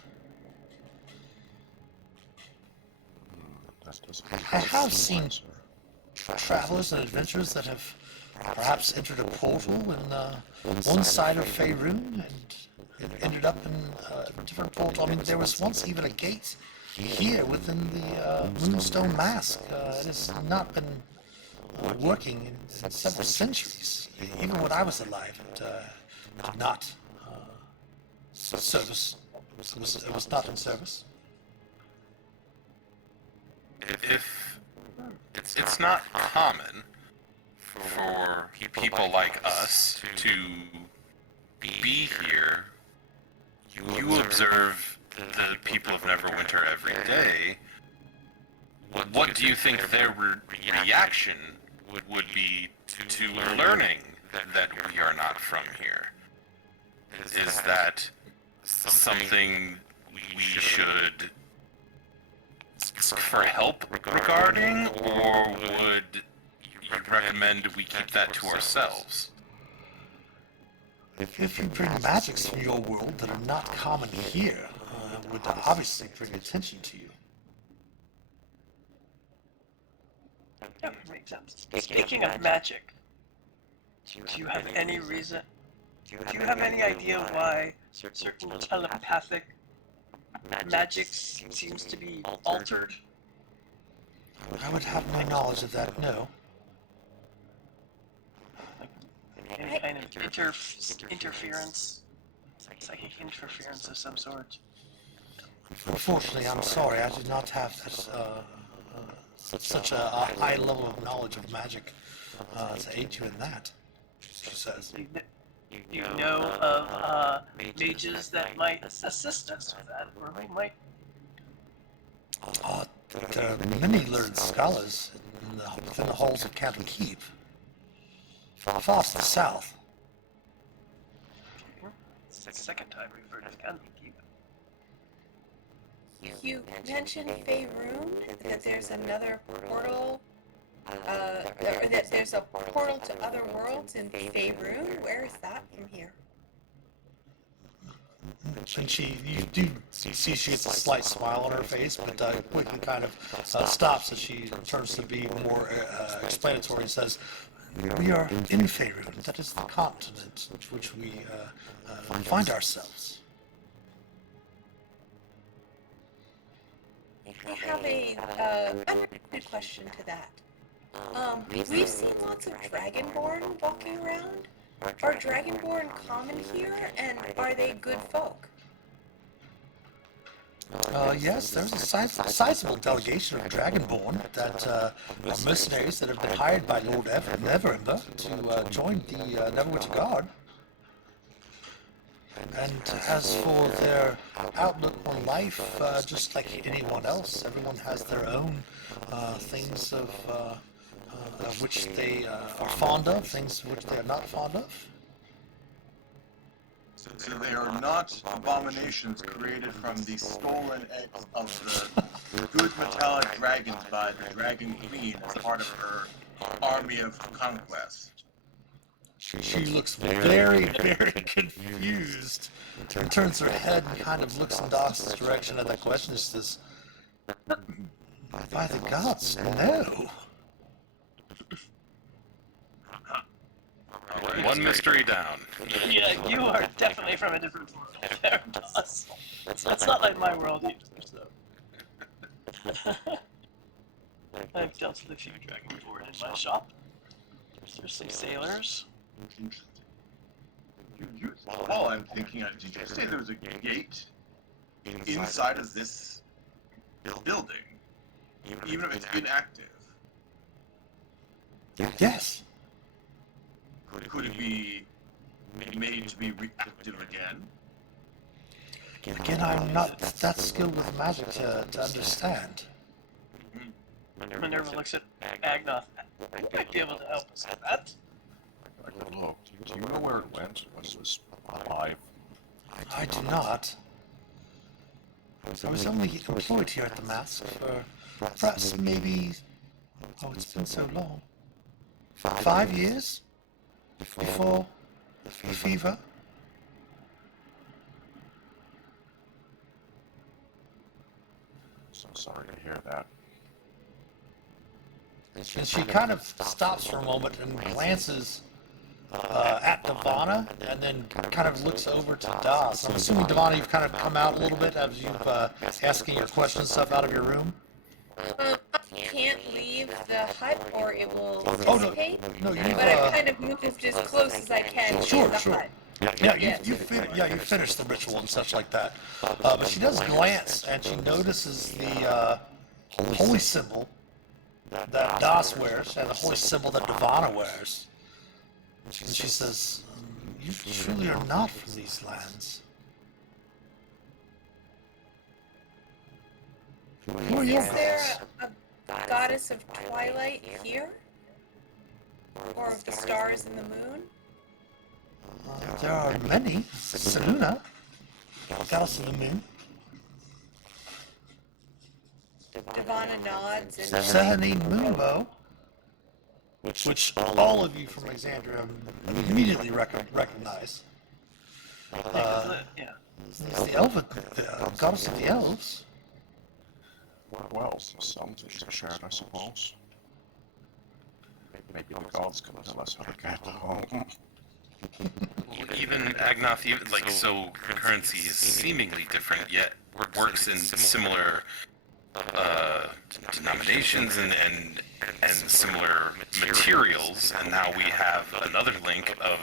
I have seen travelers and adventurers that have perhaps entered a portal in one side of Faerun and ended up in a different portal. I mean, there was once even a gate here within the Moonstone Mask. It has not been working in several centuries. Even when I was alive, it did not service. It was not in service. If it's not common for people like us to be here, you observe the people of Neverwinter every day. What do you think their reaction would be to learning that we are not from here? Is that something we should ask for help regarding, or would you recommend we keep that to ourselves? If you bring magics from your world that are not common here, would obviously bring attention to you. Yeah, makes sense. Speaking of magic, do you have any reason? Do you have any idea why certain telepathic magic seems to be altered? I would have no knowledge of that, no. Any kind of interference? Psychic interference of some sort? Unfortunately, I'm sorry, I do not have such a high level of knowledge of magic to aid you in that, she says. You know of mages that might assist us with that, or we might. There are many learned scholars within the halls of Canton Keep, far to the south. It's the second time we've heard of Canton Keep. You mentioned Faerun, that there's another portal, or that there's a portal to other worlds in Faerun. Where is that from here? And you do see she gets a slight smile on her face, but quickly kind of stops as she turns to be more explanatory and says, we are in Faerun. That is the continent in which we find ourselves. I have a unrelated question to that. We've seen lots of Dragonborn walking around. Are Dragonborn common here, and are they good folk? Yes, there's a sizable delegation of Dragonborn that are mercenaries that have been hired by Lord Neverember to join the Neverwinter Guard. And as for their outlook on life, just like anyone else, everyone has their own things of which they are fond of, things which they are not fond of. So they are not abominations created from the stolen eggs of the good metallic dragons by the Dragon Queen as part of her army of conquest. She looks very, very confused and turns her head and kind of looks in Dawson's direction at that question and says, by the gods, no. One mystery down. Yeah, you are definitely from a different world there, boss. That's not like my world either, so. I've dealt with a few dragonborn in my shop. There's some sailors. While I'm thinking on it, did you say there was a gate inside of this building? Even if it's inactive? Yes. Could it be made to be reactive again? Again, I'm not that skilled with magic to understand. Minerva looks at Agnoth. You might be able to help us with that. Look, do you know where it went when it was alive? I do not. I was only employed here at the Mask for perhaps maybe... Oh, it's been so long. 5 years? Before the fever? So sorry to hear that. And she kind of stops for a moment and glances at Devana, and then kind of looks over to Das. I'm assuming, Devana, you've kind of come out a little bit as you've asking your questions stuff out of your room. Can't leave the hut or it will Oh, no, dissipate. no, you But I've kind of moved as close as I can Sure, to the sure. hut. Yeah, you finished the ritual and such like that. But she does glance, and she notices the holy symbol that Das wears and the holy symbol that Devana wears. And she says, "You truly are not from these lands. Who are you?" Is there a goddess of twilight here? Or of the stars and the moon? There are many. Seluna, goddess of the moon. Devana nods and Sehanine Moonbow, which all of you from Alexandria immediately recognize. Yeah. Is the goddess of the elves. Well, some things are shared, I suppose. Maybe the gods can tell us how to get home. Even Agnoth, like, so currency is seemingly different, yet works in similar denominations and similar materials, and now we have another link of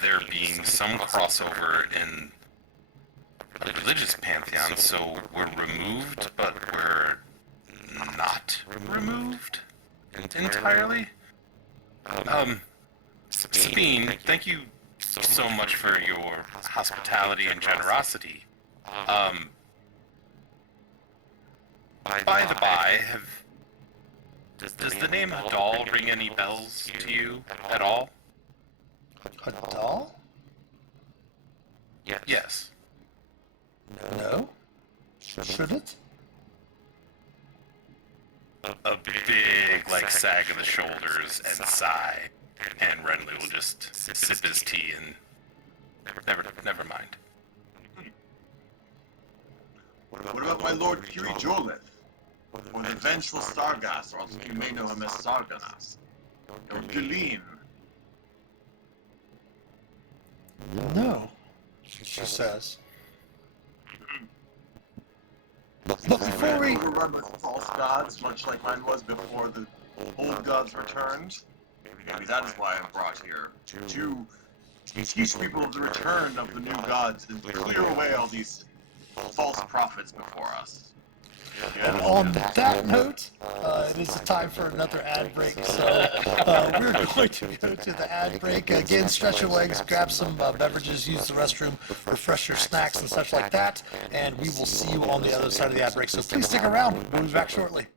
there being some crossover in a religious pantheon, so we're removed, but we're not removed entirely. Sabine, thank you so much for your hospitality and generosity. By the by, does the name Hadal ring any bells to you at all? A doll? Yes. No. Should it? A big, like, sag of the shoulders and sigh, and Renly will just sip his tea and never mind. What about my lord Kiri Jolith? Or the vengeful Sargas, or you may know him as Sarganas? Or Galeen? No, she says. But before we... remember false gods, much like mine was before the old gods returned? Maybe that is why I'm brought here. To teach people of the return of the new gods and clear away all these false prophets before us. And on that note, it is time for another ad break, so we're going to go to the ad break. Again, stretch your legs, grab some beverages, use the restroom, refresh your snacks and such like that, and we will see you on the other side of the ad break. So please stick around. We'll be back shortly.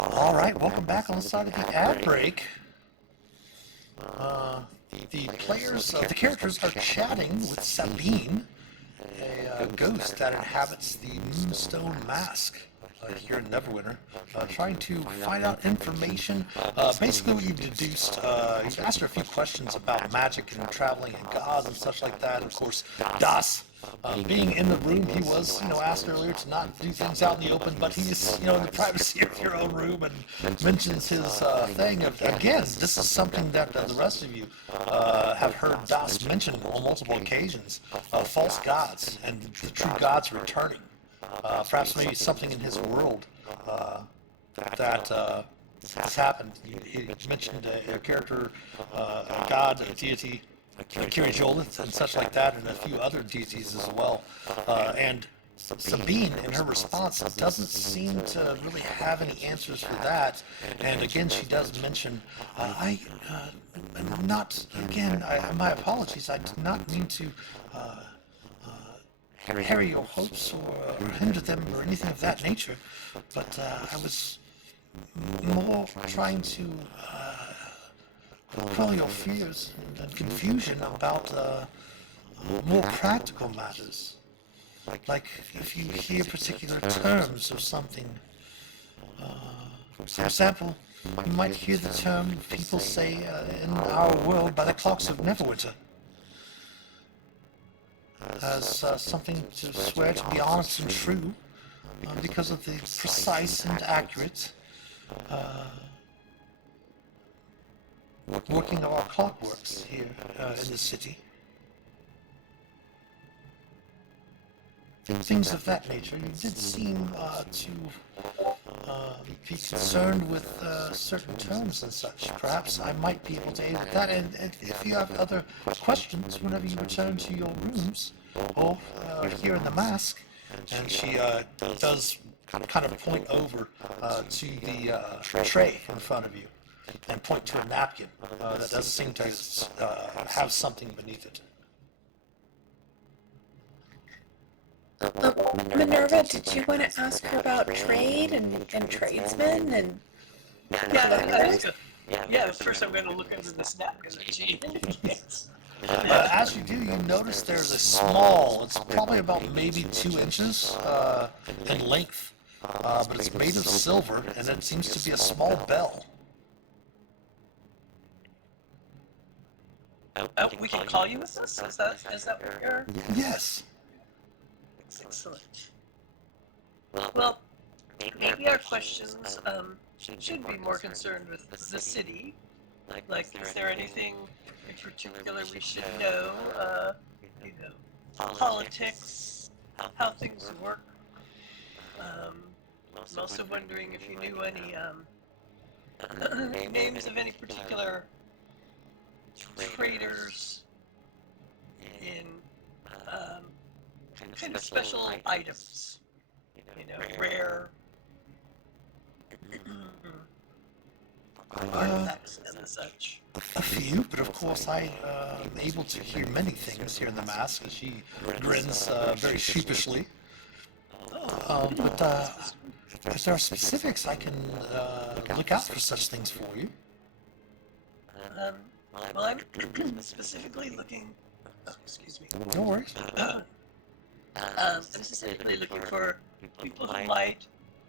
All right, welcome back on the side of the ad break. The characters are chatting with Sabine, a ghost that inhabits the Moonstone Mask here in Neverwinter, trying to find out information. Basically, what you've deduced, you've asked her a few questions about magic and traveling and gods and such like that. Of course, Das. Being in the room, he was, asked earlier to not do things out in the open, but he's, in the privacy of your own room and mentions his thing. Again, this is something that the rest of you have heard Das mention on multiple occasions. False gods and the true gods returning. Perhaps maybe something in his world that has happened. He mentioned a character, a god, a deity, Kirjolith and such like that, and a few other deities as well. And Sabine, in her response, doesn't seem to really have any answers for that. And again, she does mention, my apologies, I did not mean to harry your hopes or hinder them or anything of that nature, but I was more trying to quell your fears and confusion about more practical matters. Like if you hear particular terms or something. For example, you might hear the term people say in our world by the clocks of Neverwinter as something to swear to be honest and true because of the precise and accurate working of our clockworks here in the city. Things of that nature. You did seem to be concerned with certain terms and such. Perhaps I might be able to aid with that. And if you have other questions, whenever you return to your rooms, or here in the mask, and she does kind of point over to the tray in front of you, and point to a napkin that does seem to have something beneath it. Minerva, did you want to ask her about trade and tradesmen and Yeah, first I'm going to look into this napkin that she indicates. As you do, you notice there's a small, it's probably about maybe 2 inches in length, but it's made of silver, and it seems to be a small bell. We can call you with this? Is that what you're... Yes. Excellent. Well, maybe our questions should be more concerned with the city. Like, is there anything in particular we should know? Politics, how things work. I'm also wondering if you knew any names of any particular traders in kind of special items, rare artifacts and such. A few, but of course I am able to hear many things here in the mask as she grins very sheepishly. But if there are specifics, I can look out for such things for you. Well, I'm specifically looking... Oh, excuse me. No worries. I'm specifically looking for people who might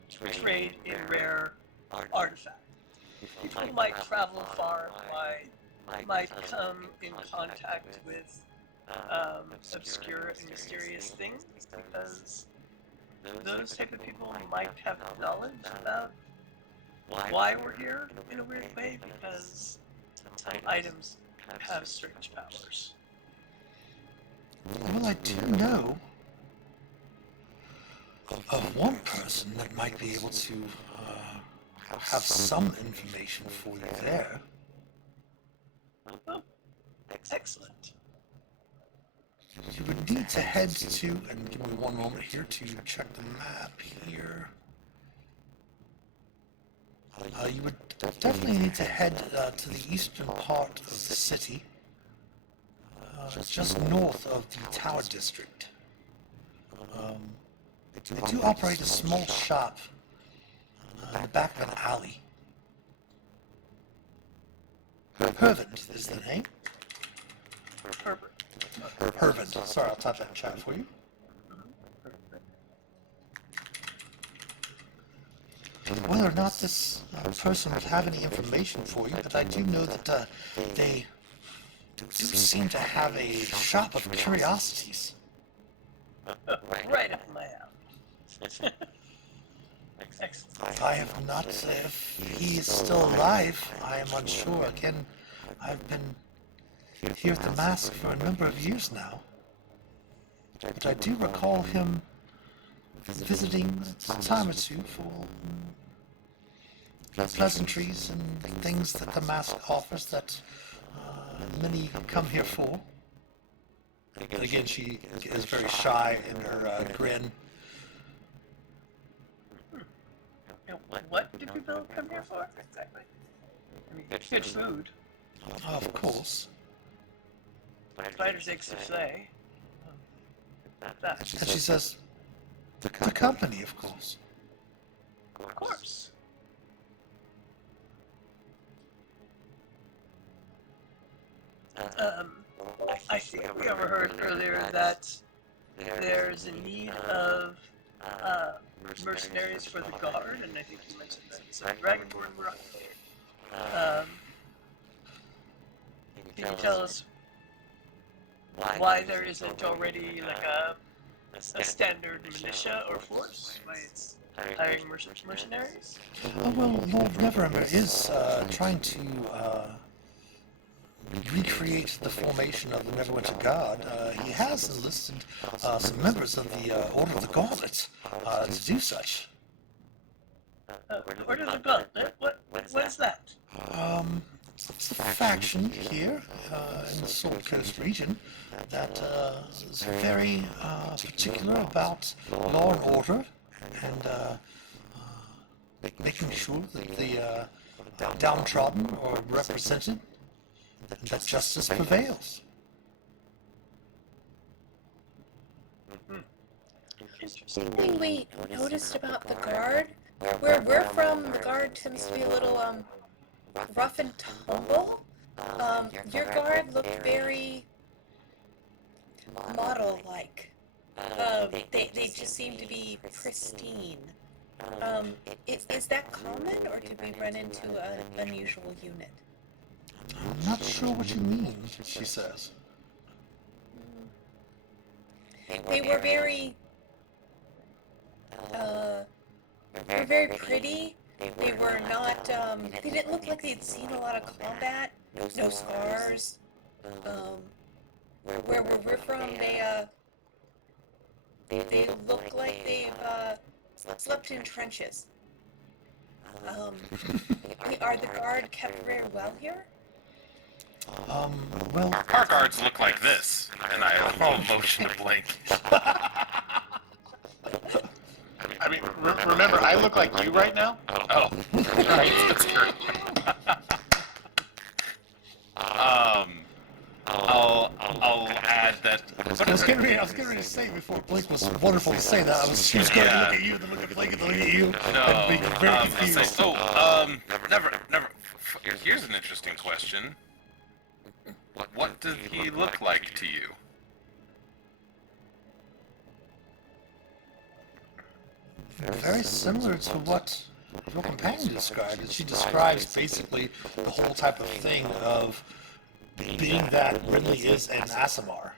trade in rare artifacts. People who might travel far and wide, might come in contact with obscure and mysterious things, because those type of people might have knowledge about why we're here in a weird way, because some items have strange powers. Well, I do know of one person that might be able to have some information for you there. Oh, excellent. You would need to head to, and give me one moment here to check the map here. You would definitely need to head to the eastern part of the city, just north of the Tower District. They do operate a small shop in the back of an alley. Hervand is the name. Herbert. Hervand. Sorry, I'll type that in chat for you. Whether or not this person would have any information for you, but I do know that they do seem to have a shop of curiosities. Right up my alley. Excellent. I have not, if he is still alive, I am unsure. Again, I've been here at the Mask for a number of years now. But I do recall him visiting a time or two for pleasantries and things that the Mask offers that many come here for. And again, she is very shy in her grin. What do people come here for exactly? I mean, good food. Of course. Spider's egg souffle. That. And she says, the company, of course. Of course. think we overheard earlier that there's a need of mercenaries for the guard, and I think you mentioned that some dragonborn were on there. Can you tell us why there isn't already like a standard militia or force? Why it's hiring mercenaries? Well, Lord Neverember is trying to recreate the formation of the Neverwinter Guard. He has enlisted some members of the Order of the Gauntlet to do such. Order of the Gauntlet? What is that? It's a faction here in the Soul Coast region that is very particular about law and order and making sure that the downtrodden are represented and that justice prevails. Something we noticed about the guard, where we're from, the guard tends to be a little rough and tumble. Your guard looked very model-like. They just seem to be pristine. Is that common, or did we run into an unusual unit? I'm not sure what you mean, she says. They were very very pretty. They were not, they didn't look like they'd seen a lot of combat. No scars. Where we're from, they look like they've, slept in trenches. Are the guard kept very well here? Well, Our guards look like this, and I motion to blink. I mean, remember, I look like you right now? Oh, right, that's true. I'll add that. I was getting ready to say before Blake was wonderful to say that. She was going to look at you, then look at Blake, and then look at you, and be very confused. Never. Here's an interesting question. What does he look like to you? Very similar to what your companion described. She describes basically the whole type of thing of being that Ridley is an Asimar.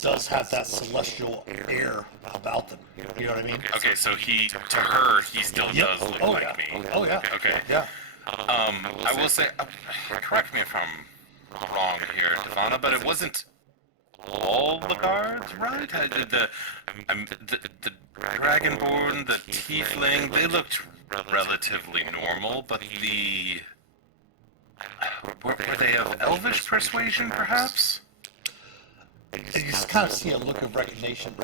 Does have that celestial air about them. You know what I mean? Okay, so to her, he still does look like me. Oh yeah. Okay. Yeah. I will say, correct me if I'm wrong here, Devana, but it wasn't all the guards, right? The Dragonborn, the Tiefling, they looked relatively normal, but were they of Elvish persuasion, perhaps? And you just kind of see a look of recognition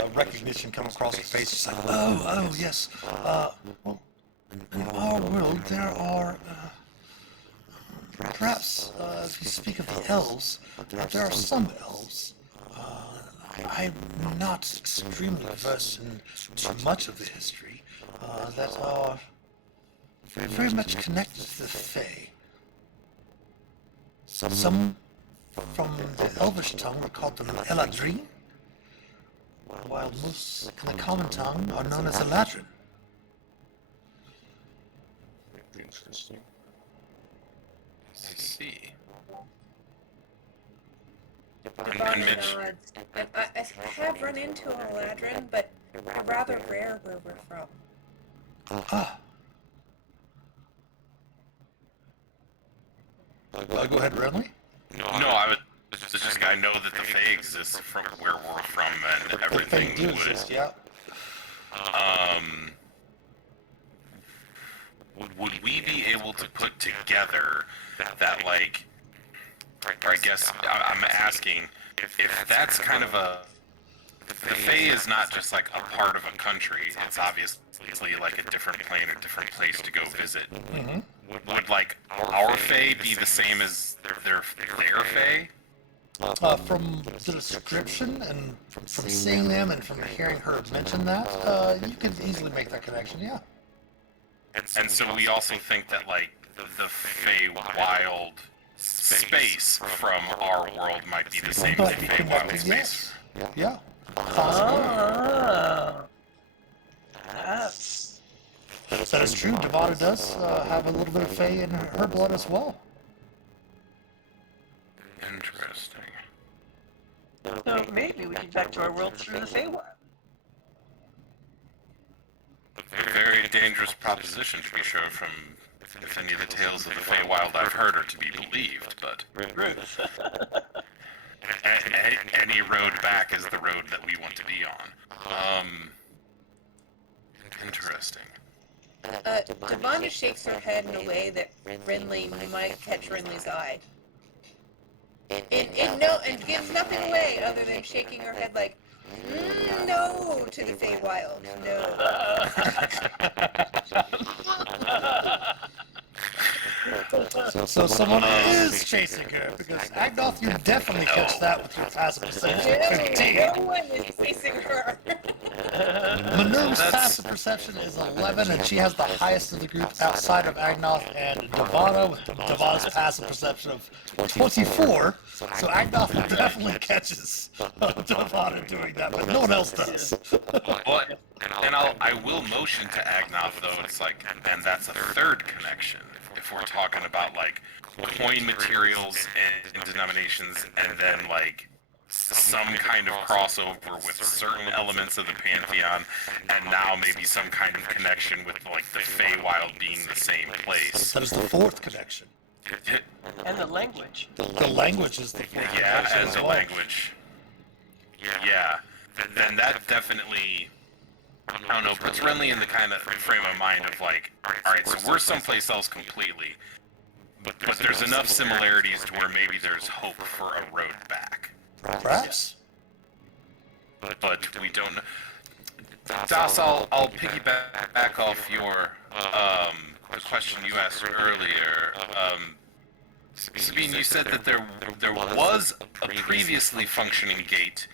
come across her face. It's like, oh, yes. Well, in our world, there are, perhaps, if you speak of the elves, there are some elves. I'm not extremely versed in too much of the history, that are very much connected to the Fae. Some from the Elvish tongue are called them Eladrin, while most in the common tongue are known as Eladrin. Interesting. I see. Devon nods. I have run into an Eladrin, but they're rather rare where we're from. Ah. Go ahead, Renly. No, I would just I know that the Fae exists from where we're from, and everything They do would. exist, yeah. Would we be able to put together that, like, or I guess I'm asking if that's kind of the Fae is not just like a part of a country, it's obviously like a different plane or different place to go visit. Mm-hmm. Would like our Fae be the same as their Fae? From the description and from seeing them and from hearing her mention that, you could easily make that connection, yeah. And so we also think that, like, the Fae Wild space from our world might be the same as the Feywild space. Yeah. Possibly. That's That is true. Devada does have a little bit of Fey in her blood as well. Interesting. so maybe we can back to our world through the Feywild. A very dangerous proposition to be sure from if any of the tales of the Feywild I've heard are to be believed, but Ruth. any road back is the road that we want to be on. Interesting. Devana shakes her head in a way that Renly might catch Renly's eye. And gives nothing away other than shaking her head like, no to the Feywild, no. So someone is chasing her, because Agnoth, you definitely catch that with your passive perception. 15. No one is chasing her. Minerva's passive perception is 11, and she has the highest of the group outside of Agnoth and Devada, with Devada's passive perception of 24. So Agnoth definitely catches Devada doing that, but no one else does. But, and I will motion to Agnoth, though, it's like, and that's a third connection. If we're talking about, like, coin materials and denominations, and then, like, some kind of crossover with certain elements of the Pantheon, and now maybe some kind of connection with, like, the Feywild being the same place. That is the fourth connection. And the language. The language is the fourth Yeah, connection as a well. language. Yeah, then that definitely, I don't know, puts Renly in the kind of frame of mind of like, alright, so we're someplace else completely, but there's enough similarities to where maybe there's hope for a road back. Perhaps. But we don't know. Das, I'll piggyback off your, the question you asked earlier. Sabine, you said that there was a previously functioning gate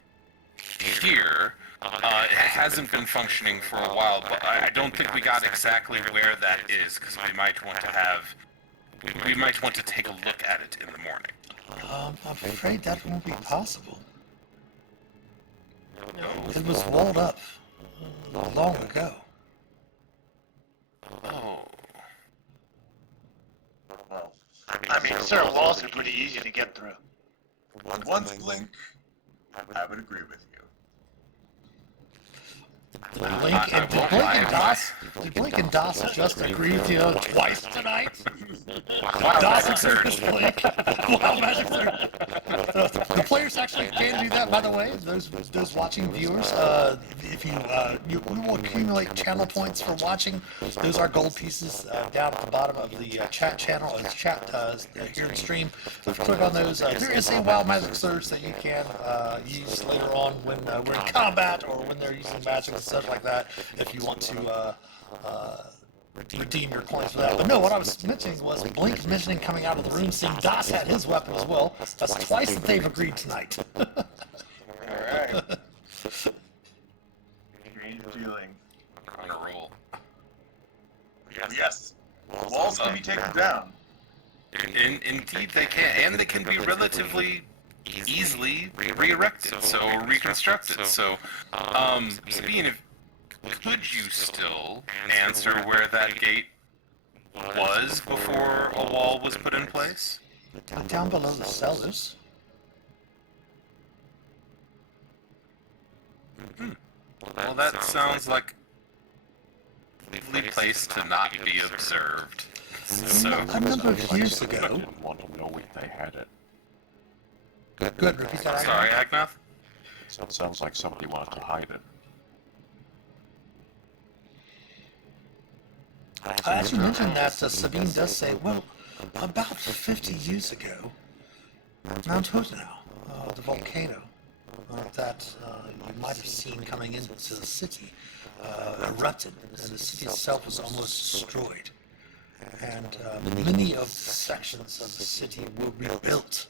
here. It hasn't been functioning for a while, but I don't think we got exactly where that is, because we might want to take a look at it in the morning. I'm afraid that won't be possible. It was walled up long ago. Oh. Well, I mean, certain walls are pretty easy to get through. once Blink, I would agree with you. Did Blink and Das just agree to twice tonight? Das agrees with Blink. Wow, magic the players actually can do that, by the way. Those watching viewers, if you will accumulate channel points for watching. Those are gold pieces down at the bottom of the chat channel, chat here in stream. So click on those. There is a wild magic surge that you can use later on when we're in combat or when they're using magic and stuff like that. If you want to redeem your coins for that. But no, what I was mentioning was Blink mentioning coming out of the room, seeing Das had his weapon as well. That's twice that they've agreed tonight. Alright. Agreed dealing. On a roll. Yes. Walls can be taken down. Indeed they can, and they can be relatively easily re-erected, so reconstructed. So, Sabine, could you still answer where that gate was before a wall was put in place? Down below the cellars. Well, that sounds like a lovely place to not be observed. So, A number of years I ago. didn't want to know if they had it. Good, repeat that. sorry, Agnoth? So it sounds like somebody wanted to hide it. As you mentioned that, Sabine does say, well, about 50 years ago, Mount Hotenow, the volcano that you might have seen coming into the city, erupted, and the city itself was almost destroyed. And many of the sections of the city were rebuilt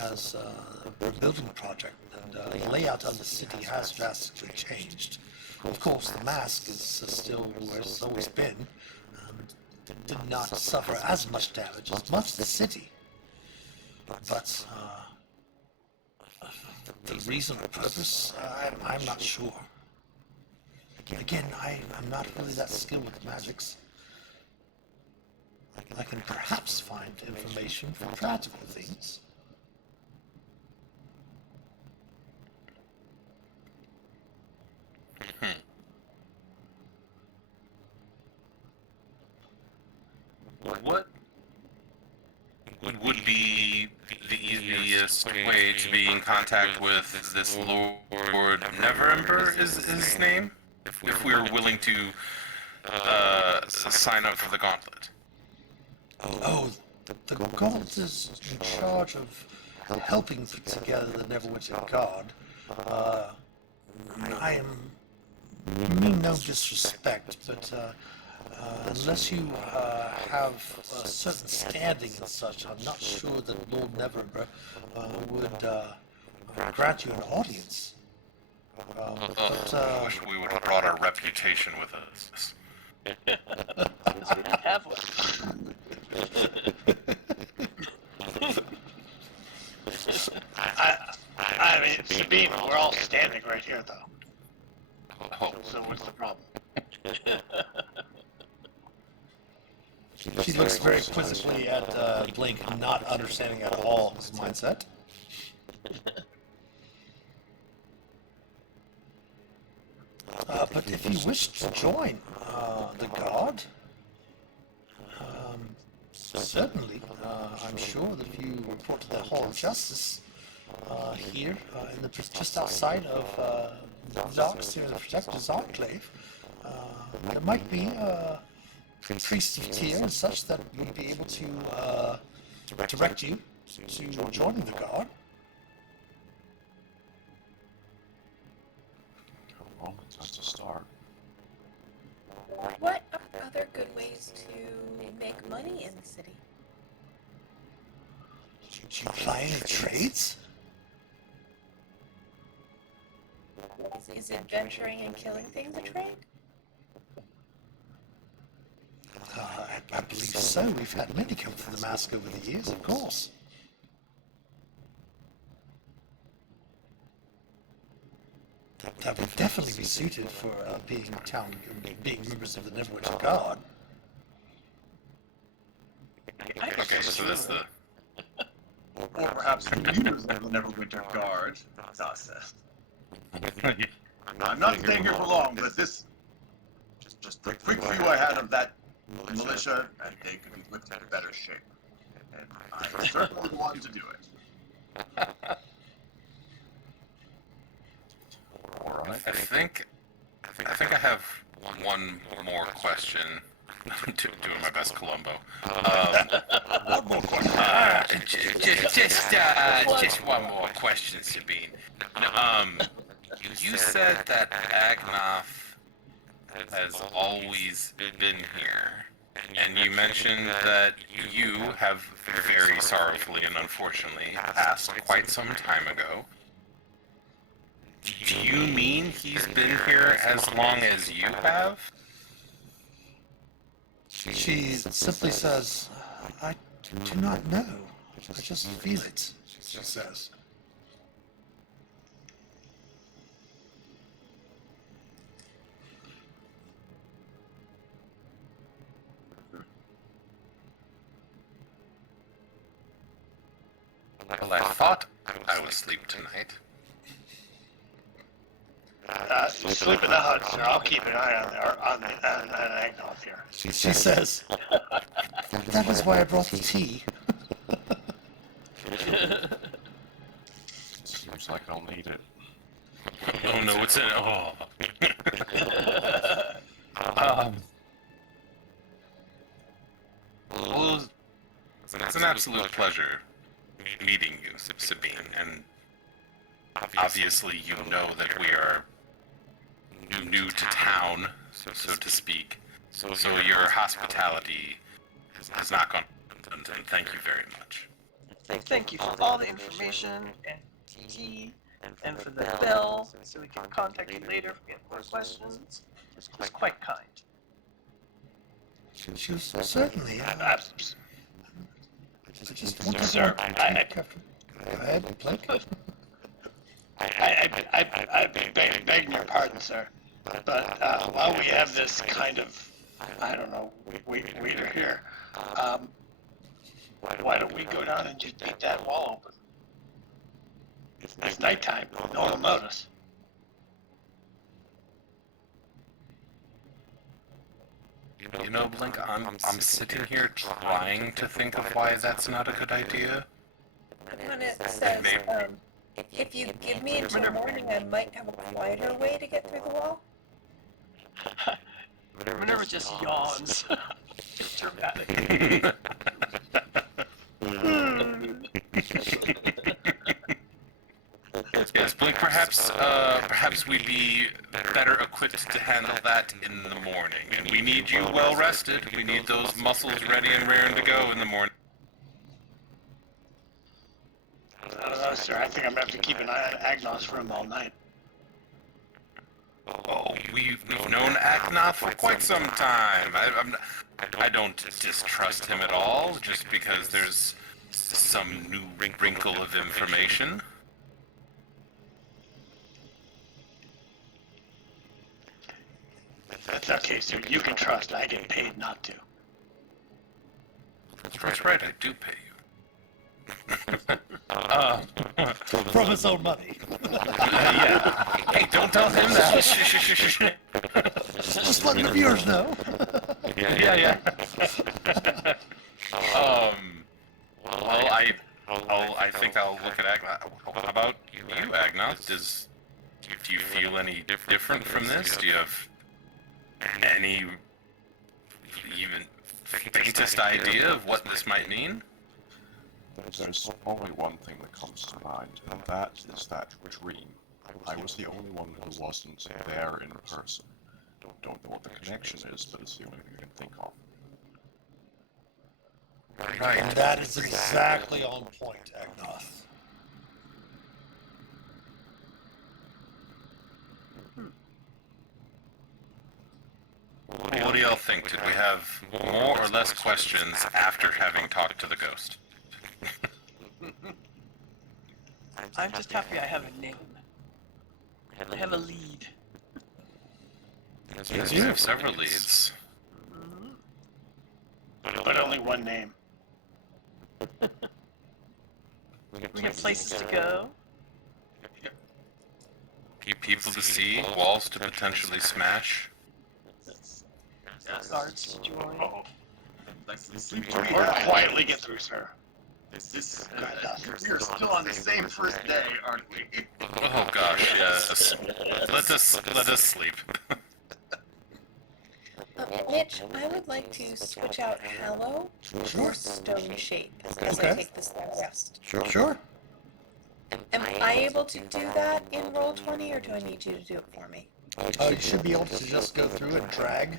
as a building project, and the layout of the city has drastically changed. Of course, the mask is still where it's always been. Did not suffer as much damage as much of the city. but the reason or purpose, I'm not sure. Again, I'm not really that skilled with magics. I can perhaps find information for practical things. What would be the easiest way to be in contact with this Lord Neverember is his name? If we were willing to sign up for the gauntlet. Oh, the gauntlet is in charge of helping put together the Neverwinter Guard. I am mean no disrespect, but unless you have a certain standing and such, I'm not sure that Lord Neverember would grant you an audience. I wish we would have brought our reputation with us. Because we don't have one. I mean, Sabine, we're all standing right here, though. Oh, So what's the problem? She looks very quizzically at Blink, not understanding at all his mindset. But if you wish to join the Guard, certainly, I'm sure that if you report to the Hall of Justice here, just outside of the docks here in the Protector's Enclave, there might be priests of Tyr and such that would be able to direct you to joining the Guard. Well, that's a start. What are other good ways to make money in the city? Do you apply any trades? Is adventuring and killing things a trade? I believe so. We've had many come through the mask over the years, of course. That would definitely be suited for being members of the Neverwinter Guard. okay, so that's the... Or perhaps leaders of the Neverwinter Guard, Das says. I'm not staying here for long, but this... Just the quick view I had of that militia, and they could be whipped into better shape. And I certainly want to do it. All right. I think I have one more question. Doing my best, Columbo. One more question. Just one more question, Sabine. You said that Agnoth has always been here, and you mentioned that you have very sorrowfully and unfortunately passed quite some time ago. Do you mean he's been here as long as you have? She simply says, I do not know. I just feel it, she says. Well, I thought I would sleep tonight. Sleep in the hut, sir. I'll keep an eye on Agnoth here. She says, that is why I brought the tea. Seems like I'll need it. Oh no, it's in. Oh. Well, it's an absolute pleasure meeting you, Sabine, and obviously you know that we are new to town, so to speak. So your hospitality has not gone undone. Thank you very much. Thank you for all the information and tea and for the bell so we can contact you later if we have more questions. It was quite kind. She was certainly. just one Sir, Go ahead, Blink. I beg your pardon, sir. But while we have this kind of, I don't know, waiter here, why don't we go down and just beat that wall open? It's nighttime. No one will notice. You know, Blink, I'm sitting here trying to think of why that's not a good idea. Vecna says, if you give me until morning, I might have a quieter way to get through the wall. Minerva just yawns. Dramatic. Yes, Blink, perhaps we'd be better equipped to handle that in the morning. And we need you well rested. We need those muscles ready and raring to go in the morning. I don't know, sir. I think I'm gonna have to keep an eye on Agnos's room all night. Oh, we've known Aknoth for quite some time. I don't distrust him at all, just because there's some new wrinkle of information. That's okay, sir. You can trust. I get paid not to. That's right, I do pay you. From his own money. Yeah. Hey, don't tell him that. Just letting the viewers know. Yeah. Well, I think I'll look at Agnoth. How about you, Agnoth? Do you feel any different from this? Do you have any even faintest idea of what this might mean? There's only one thing that comes to mind, and that is that dream. I was the only one who wasn't there in person. Don't know what the connection is, but it's the only thing I can think of. Right. And that is exactly on point, Agnoth. What do y'all think? Did we have more or less questions after having talked to the ghost? I'm just happy I have a name. I have a lead. Yes, you have several leads. But only one name. We have places to go. People to see, walls to potentially smash. Guards to join. Or quietly get through, sir. We're still on the same first day, aren't we? Oh gosh, yes. Let us sleep. Mitch, I would like to switch out Hallow for Stone Shape as I Okay. take this long rest. Sure. Am I able to do that in Roll20, or do I need you to do it for me? You should be able to just go through and drag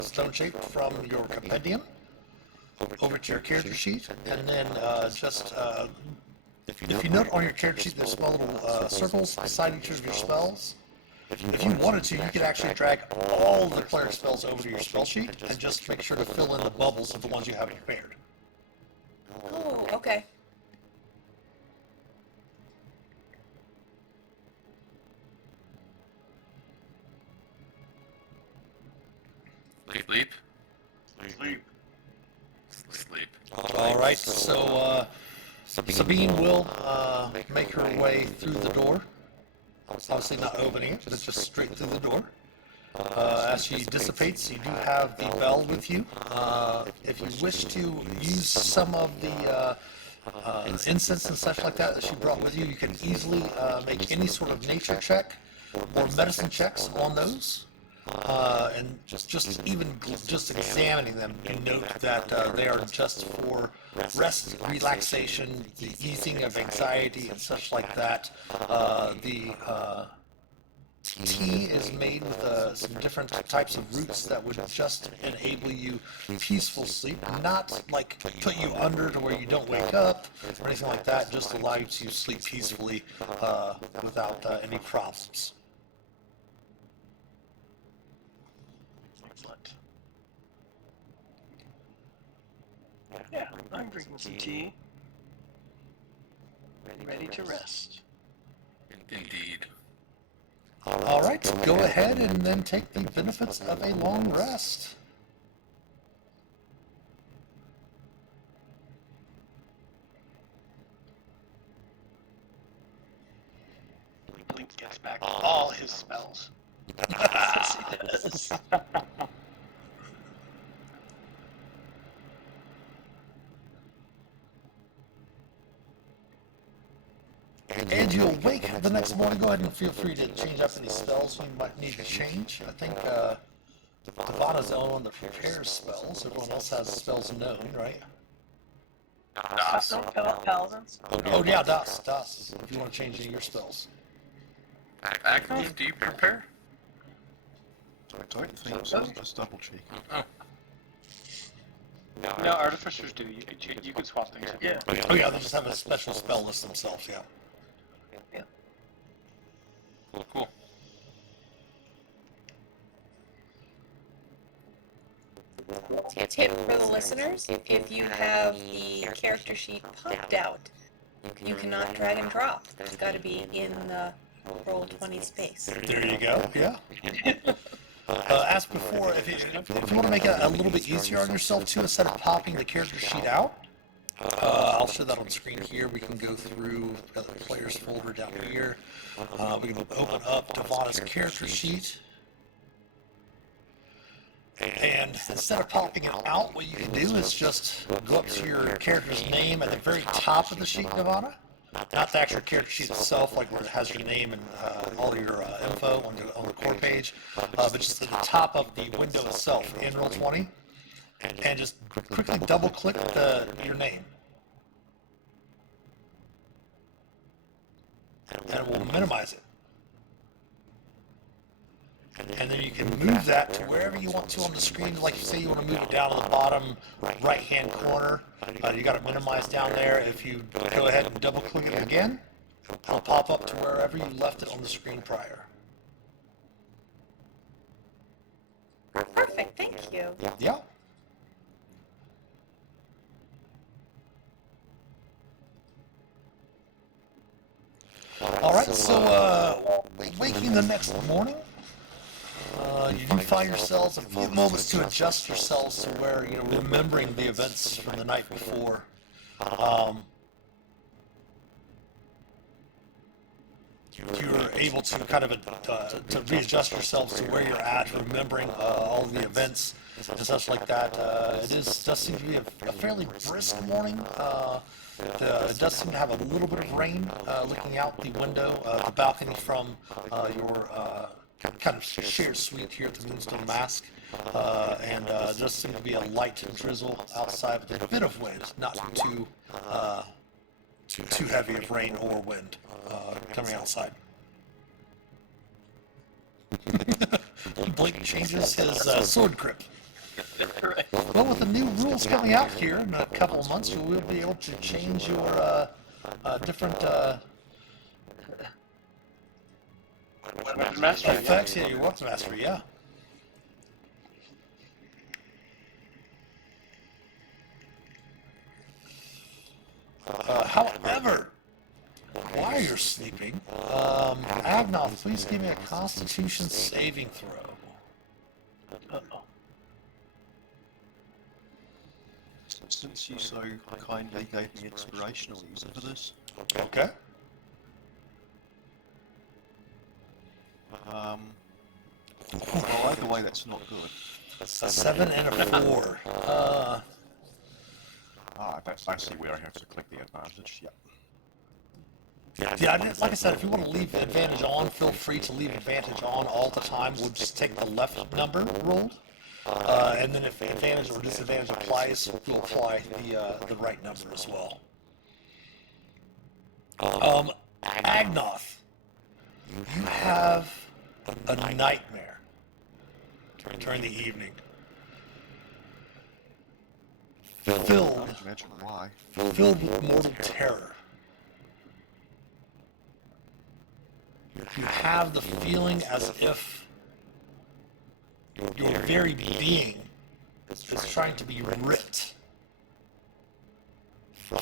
Stone Shape from your compendium over to your character sheet, and then if you note on your character sheet, there's small little circles beside each of your spells. If you wanted to, you could actually drag all the cleric spells over to your spell sheet and just make sure to fill in the bubbles of the ones you haven't prepared. Oh, okay. Sleep? Sleep. All right, so Sabine will make her way through the door. Obviously not opening it, but it's just straight through the door. As she dissipates, you do have the bell with you. If you wish to use some of the incense and such like that she brought with you, you can easily make any sort of nature check or medicine checks on those. And just examining them, you note that they are just for rest, relaxation, the easing of anxiety and such like that. The tea is made with some different types of roots that would just enable you peaceful sleep, not like put you under to where you don't wake up or anything like that, just allow you to sleep peacefully without any problems. Excellent. Yeah, I'm drinking some tea. Ready to rest. Indeed. All right, go ahead and then take the benefits of a long rest. Blink gets back all his spells. Yes, he does. And you awake the next morning. Go ahead and feel free to change up any spells you might need to change. I think Devana's the only one that prepares spells. Everyone else has spells known, right? Don't fill out paladins. Oh yeah, Das. If you want to change any of your spells. Agnos, do you prepare? I don't think so. Just double check. Oh, No, artificers do. You can swap things. Yeah. Oh yeah, they just have a special spell list themselves. Yeah. cool. Tip for the listeners, if you have the character sheet popped out, you cannot drag and drop. It's got to be in the Roll20 space. There you go. Yeah. As before, if you want to make it a little bit easier on yourself too, instead of popping the character sheet out, I'll show that on screen here. We can go through the players folder down here. We can open up Devana's character sheet. And instead of popping it out, what you can do is just go up to your character's name at the very top of the sheet, Devana. Not the actual character sheet itself, like where it has your name and all your info on the core page, but just at the top of the window itself in Roll20, and just quickly double-click your name. And it will minimize it. And then you can move that to wherever you want to on the screen. Like you say you want to move it down to the bottom right-hand corner. You got it minimized down there. If you go ahead and double-click it again, it'll pop up to wherever you left it on the screen prior. Perfect, thank you. Yeah. All right, so waking the next morning, you do find yourselves a few moments to adjust yourselves to where, remembering the events from the night before. You're able to kind of to readjust yourselves to where you're at, remembering all of the events and such like that. Does seem to be a fairly brisk morning. It does seem to have a little bit of rain looking out the window, the balcony from your kind of shared suite here at the Moonstone Mask, and there does seem to be a light drizzle outside with a bit of wind, not too heavy of rain or wind coming outside. Blake changes his sword grip. Well, with the new rules coming out here in a couple of months, you will be able to change your different Weapon mastery. effects. Yeah, your weapon mastery. Yeah. However, while you're sleeping, Agnoth, please give me a Constitution saving throw. Uh-oh. Since you so kindly gave me inspiration, I'll use it for this. Okay. Well, either way, that's not good. A 7 and a 4. I see where I have to click the advantage. Yep. Yeah, like I said, if you want to leave advantage on, feel free to leave advantage on all the time. We'll just take the left number rolled, and then if advantage or disadvantage applies, we'll apply the right number as well. Agnoth, you have a nightmare during the evening. Filled Imagine why. with mortal terror. You have the feeling as if your very being is trying to be ripped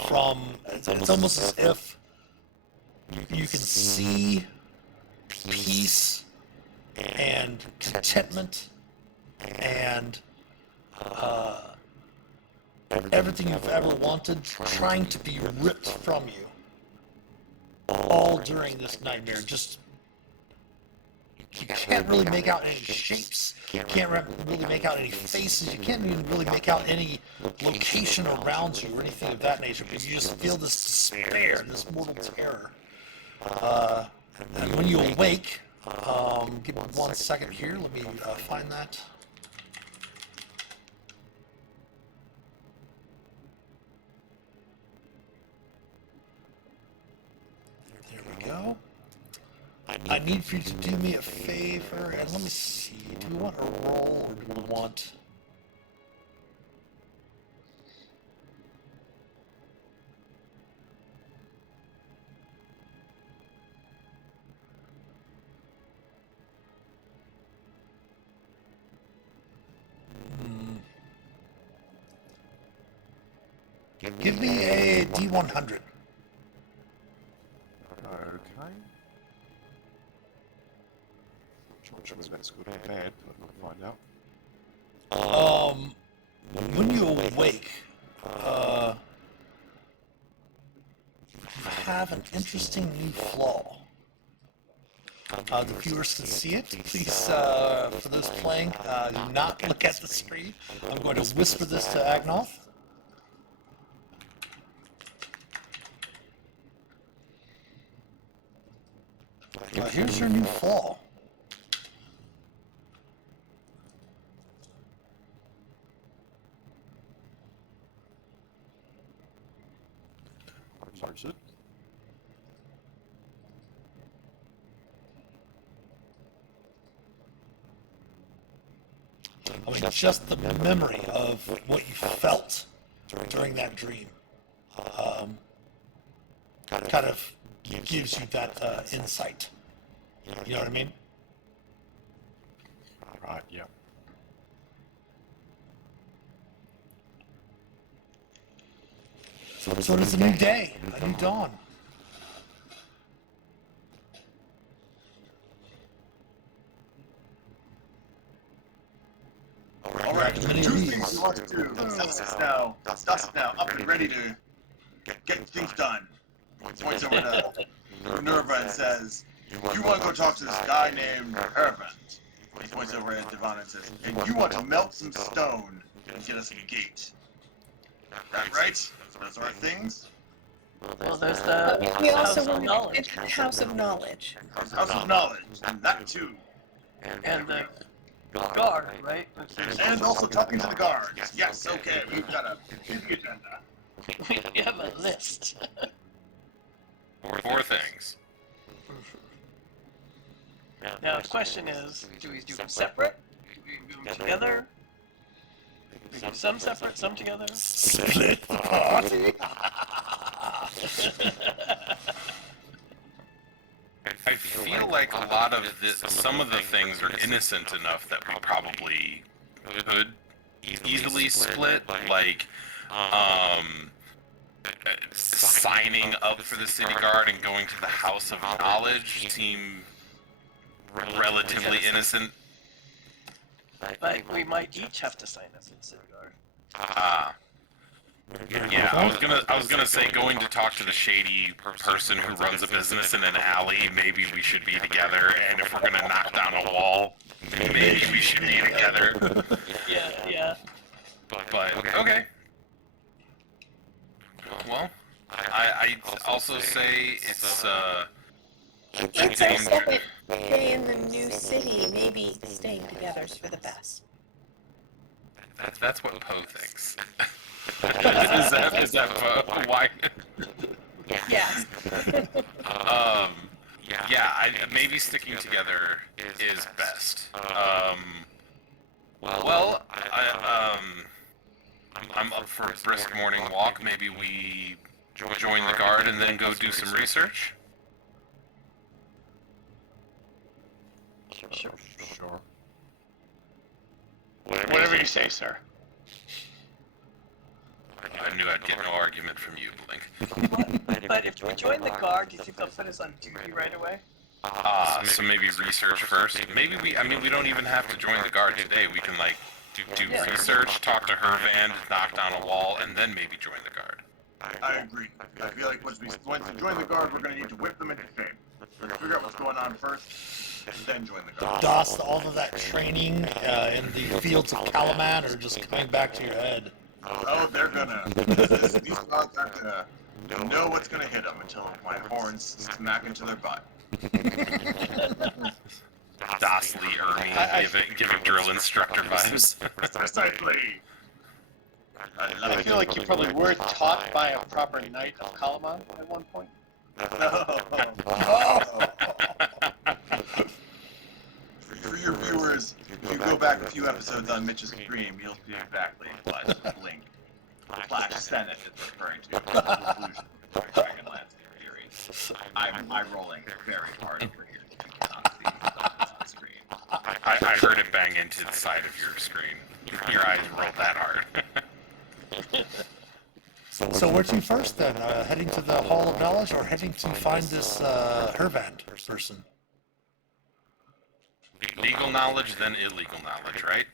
from, it's almost as if you can see peace and contentment and everything you've ever wanted trying to be ripped from you all during this nightmare. Just, you can't really make out any shapes, you can't really make out any faces, you can't even really make out any location around you or anything of that nature, but you just feel this despair, this mortal terror. And when you awake, give me 1 second here, let me find that. There we go. I need for you to do me a favor, and let me see, do we want a roll, or do we want... Give me a D100. Okay. Not sure whether that's good or bad, but we'll find out. When you awake, you have an interesting new flaw. The viewers can see it. Please, for those playing, do not look at the screen. I'm going to whisper this to Agnoth. Here's your new flaw. Parse it. I mean, just the memory of what you felt during that dream kind of gives you that insight. You know what I mean? Right, yeah. So it is a new day, a new dawn. All right, two things you want to do. Dust now, up and ready to get things done. Points over to Minerva and says, "You want to go talk to this guy named Hervant." He points over at Devon and says, "And you want to melt some stone and get us a gate. That right? Those are our things." Well, there's the We House also of want to Knowledge mention the House of Knowledge. House of Knowledge, and that too. and the guard, right? And also talking to the guards. Yes, okay, we've got a big agenda. We have a list. 4 things. Now the question is, do we do them separate? Do we do them together? Do we do some separate, some together? Split the party. I feel like a lot of some of the things are innocent enough that we probably could easily split, like signing up for the city guard and going to the House of Knowledge seem relatively innocent. But we might each have to sign up in city guard. Yeah, I was gonna say going to talk to the shady person who runs a business in an alley. Maybe we should be together, and if we're gonna knock down a wall, maybe we should be together. Yeah. But okay. Well, I also say it's It's our second day in the new city. Maybe staying together is for the best. that's what Poe thinks. is that Poe? Why? Yes. Yeah, maybe sticking together is best. Well, I'm up for a brisk morning walk. Maybe we join the guard and then go do some research. Sure. Sure. Whatever you say, sir. I I knew I'd get no argument from you, Blink. But if we join the guard, do you think they'll put us on duty right away? So maybe research first. Maybe we don't even have to join the guard today. We can, like, do research, talk to Hervand, knock down a wall, and then maybe join the guard. I agree. I feel like once we join the guard, we're going to need to whip them into shape. We're going to figure out what's going on first, and then join the guard. DOS, all of that training in the fields of Kalaman are just coming back to your head. Oh, they're gonna. These dogs aren't gonna know what's gonna hit them until my horns smack into their butt. DOS Lee Ermey giving drill instructor vibes. Precisely. I feel like you probably were taught by a proper knight of Kalaman at one point. For your viewers, if you go back a few episodes on Mitch's stream, you'll see exactly what Blink Flash Senate is referring to. Conclusion of Dragonlance theory. I'm rolling very hard over here. You cannot see what's on screen. I heard it bang into the side of your screen. Your eyes rolled that hard. So where to first then? Heading to the Hall of Knowledge or heading to find this Hervand person? Legal knowledge, then illegal knowledge, right?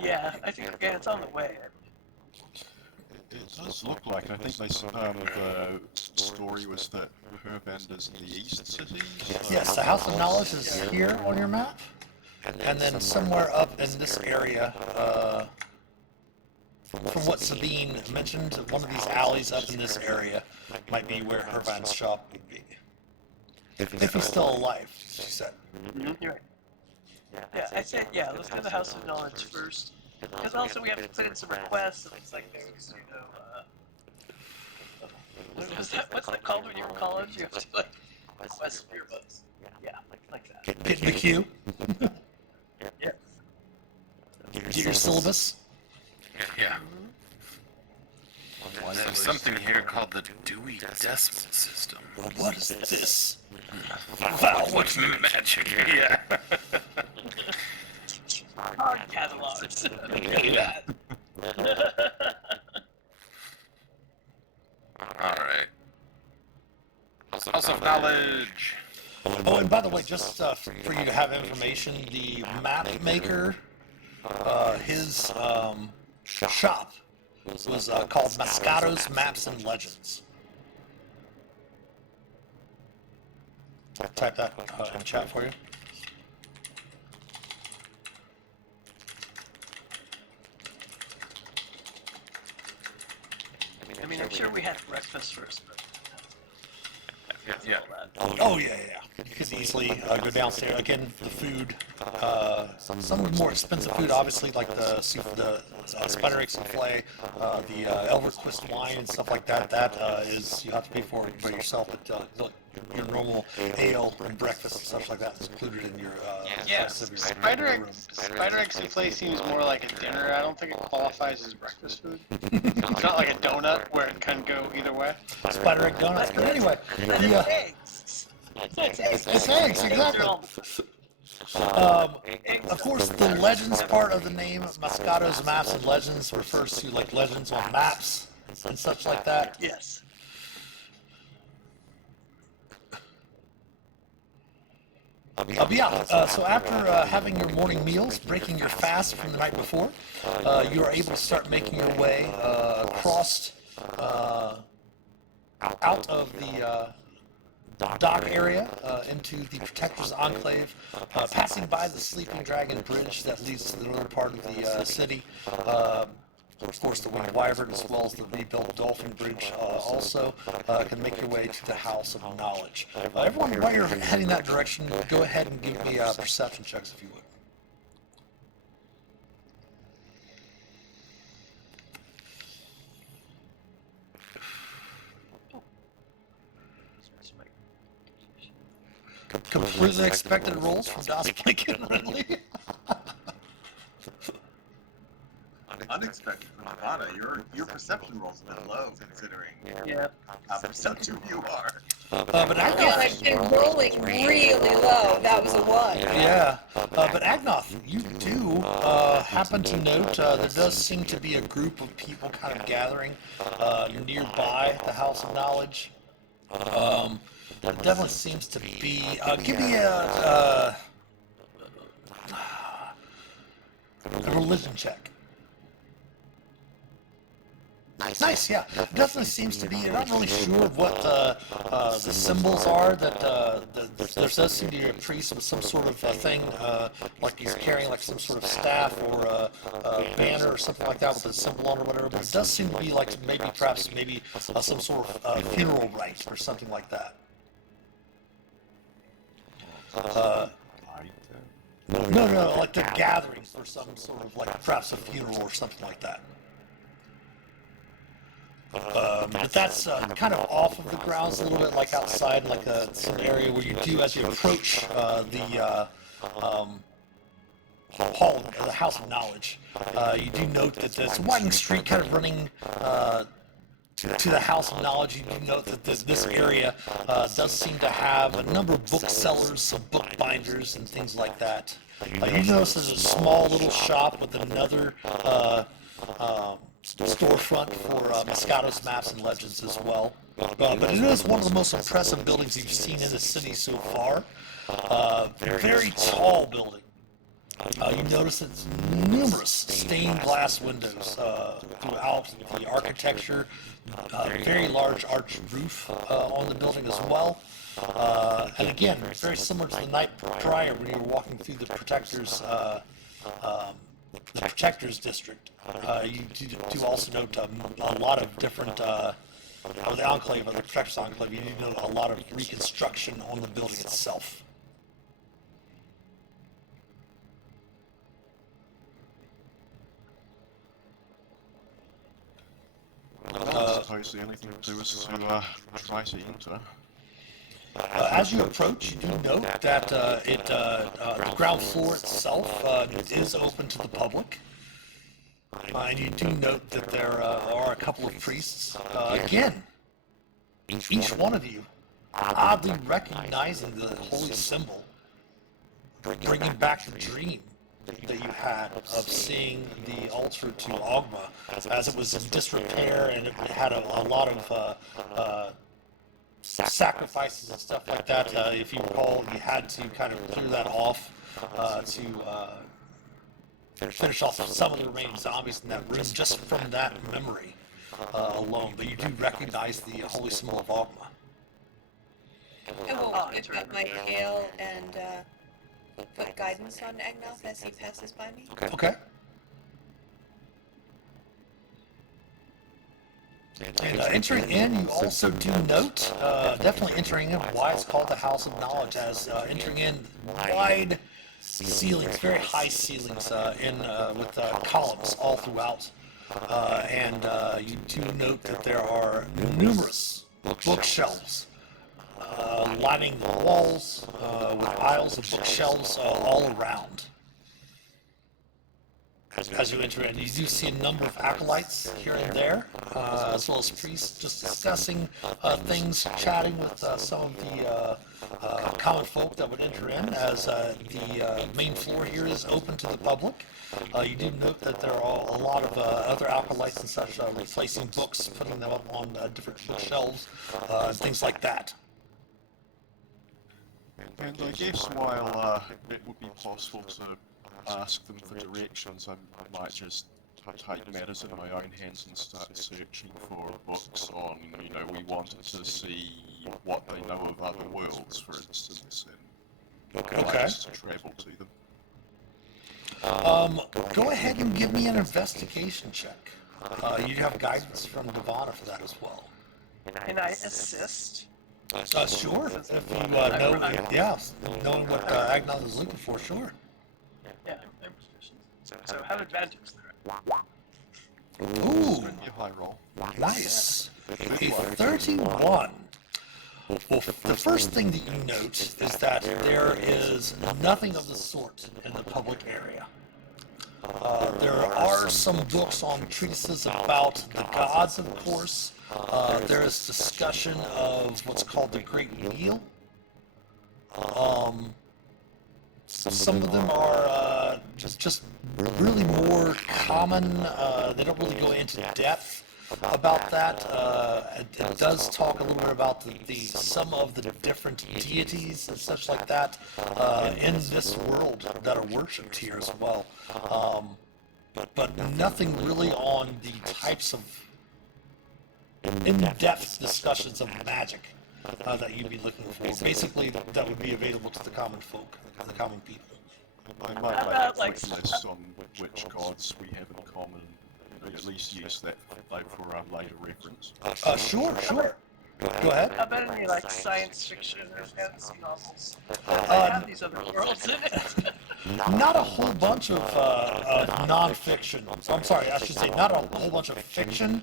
Yeah, I think it's on the way. It does look like. I think the story was that Hervand is in the East City. Yes, the House of Knowledge is here on your map. And then somewhere up in this area, from what Sabine mentioned, one of these alleys up in this area might be where Hervand's shop would be. If he's still alive, she said. You're right. Yeah, I said, let's go to the House of Knowledge first. Because also we have to put in some requests and things like those, what's that called when you're in college? You have to, like, request for your books. Yeah, like that. Get in the queue. Yeah. Get your syllabus. Yeah. There's something here called the Dewey Decimal System. What is this? Wow, what's new magic? Yeah. Card catalogs. Yeah. Alright. House of Knowledge. Oh, and by the way, just for you to have information, the map maker, his shop was called Moscato's Maps and Legends. Type that in the chat for you. I mean, I'm sure we had breakfast first, but... Yeah. Oh yeah. You could easily go downstairs. Again, the food, some of the more expensive food, obviously, like the spider egg souffle, the Elverquist wine and stuff like that. That is, you have to pay for it by yourself. But your normal ale and breakfast and stuff like that is included in your price of your Spider egg room. souffle seems more like a dinner. I don't think it qualifies as breakfast food. It's not like a donut where it can go either way. Spider egg donuts. But anyway, Eggs. it's eggs, exactly. Of course, the legends part of the name, Moscato's Maps and Legends, refers to like legends on maps and such like that. Yes. So after having your morning meals, breaking your fast from the night before, you are able to start making your way across out of the dock area into the Protector's Enclave, passing by the Sleeping Dragon Bridge that leads to the northern part of the city. Of course, the Winged Wyvern, as well as the rebuilt Dolphin Bridge, also can make your way to the House of Knowledge. Everyone, while you're heading that direction, go ahead and give me perception checks if you would. Completely expected rolls from DOS Blink and Ridley. Unexpected from Ivana, your perception roll's a bit low considering Yeah. how perceptive you are. But Yeah, Agnoth, I've been rolling really low. That was a 1. yeah. But Agnoth, you do happen to note there does seem to be a group of people kind of gathering nearby the House of Knowledge. There definitely seems to be. Give me a religion check. Nice, yeah. Definitely seems to be. You're not really sure what the symbols are. That there does seem to be a priest with some sort of thing, like he's carrying like some sort of staff or a banner or something like that with a symbol on or whatever. But it does seem to be like perhaps some sort of funeral rite or something like that. No, like they're gathering for some sort of like perhaps a funeral or something like that. But that's kind of off of the grounds a little bit, like outside, like some area where you do, as you approach the hall, the House of Knowledge, you do note that there's a winding street kind of running to the House of Knowledge. You do note that this area does seem to have a number of booksellers, some bookbinders, and things like that. You notice there's a small little shop with another storefront for Moscato's Maps and Legends as well. But it is one of the most impressive buildings you've seen in the city so far. Very tall building. You notice it's numerous stained glass windows throughout the architecture. Very large arched roof on the building as well. And again, very similar to the night prior when you were walking through the Protectors District. You do also note a lot of different, or the Enclave, or the Protectors Enclave, you do note a lot of reconstruction on the building itself. I suppose the only thing to do is to try to enter. As you approach, you do note that the ground floor itself is open to the public. And you do note that there are a couple of priests. Again, each one of you oddly recognizing the holy symbol, bringing back the dream that you had of seeing the altar to Ogma, as it was in disrepair and it had a lot of sacrifices and stuff like that. If you recall, you had to kind of clear that off to finish off some of the remaining zombies in that room just from that memory alone. But you do recognize the holy symbol of Ogma. I will pick up my tail and put guidance on Agnoth as he passes by me. Okay. And entering in, you also do note, definitely entering in, why it's called the House of Knowledge, as entering in wide ceilings, very high ceilings, with columns all throughout. And you do note that there are numerous bookshelves lining the walls with aisles of bookshelves all around. As you enter in, you do see a number of acolytes here and there, as well as priests just discussing things, chatting with some of the common folk that would enter in, as the main floor here is open to the public. You do note that there are a lot of other acolytes and such replacing books, putting them up on different bookshelves, and things like that. And I guess while it would be possible to ask them for directions, I might just take matters into my own hands and start searching for books on, we wanted to see what they know of other worlds, for instance, and ways to travel to them. Go ahead and give me an investigation check. You have guidance from Devana for that as well. Can I assist? Sure. If you know, knowing what Agnoth is looking for, sure. Yeah, I'm proficient. So have advantage there. Ooh, A high roll. nice. A 31. Well, the first thing that you note is that there is nothing of the sort in the public area. There are some books on treatises about the gods, of course. There is discussion of what's called the Great Wheel. Some of them are just really more common. They don't really go into depth about that. It does talk a little bit about some of the different deities and such like that in this world that are worshipped here as well. But nothing really on the types of in-depth discussions of magic that you'd be looking for. Basically, that would be available to the common folk, the common people. I might How about, make a like, quick list on which gods we have in common, and at least use that for later reference. Sure. Go ahead. How about any like science fiction or fantasy novels that Um, have these other worlds in it? Not a whole bunch of non-fiction. I'm sorry, I should say not a whole bunch of fiction.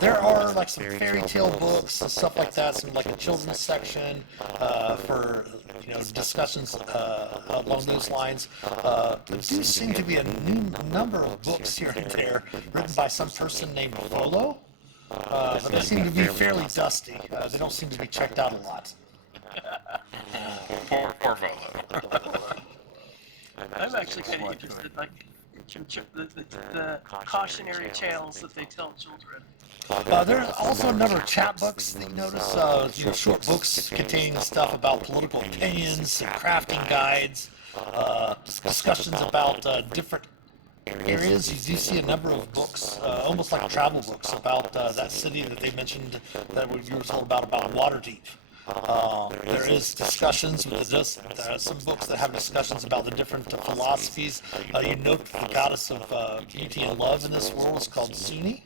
There are like some fairy tale books and stuff like that, some like a children's section for discussions along those lines. There do seem to be a new number of books here and there written by some person named Volo. But they seem to be fairly dusty. They don't seem to be checked out a lot. Poor Volo. I'm actually kind of interested, like the cautionary tales that they tell children. There's also a number of chat books that you notice, short books containing stuff about political opinions, and crafting guides, discussions about different areas. You do see a number of books, almost like travel books, about that city that they mentioned that you were told about Waterdeep. There is discussions with some books that have discussions about the different philosophies. You note the goddess of beauty and love in this world is called Suni.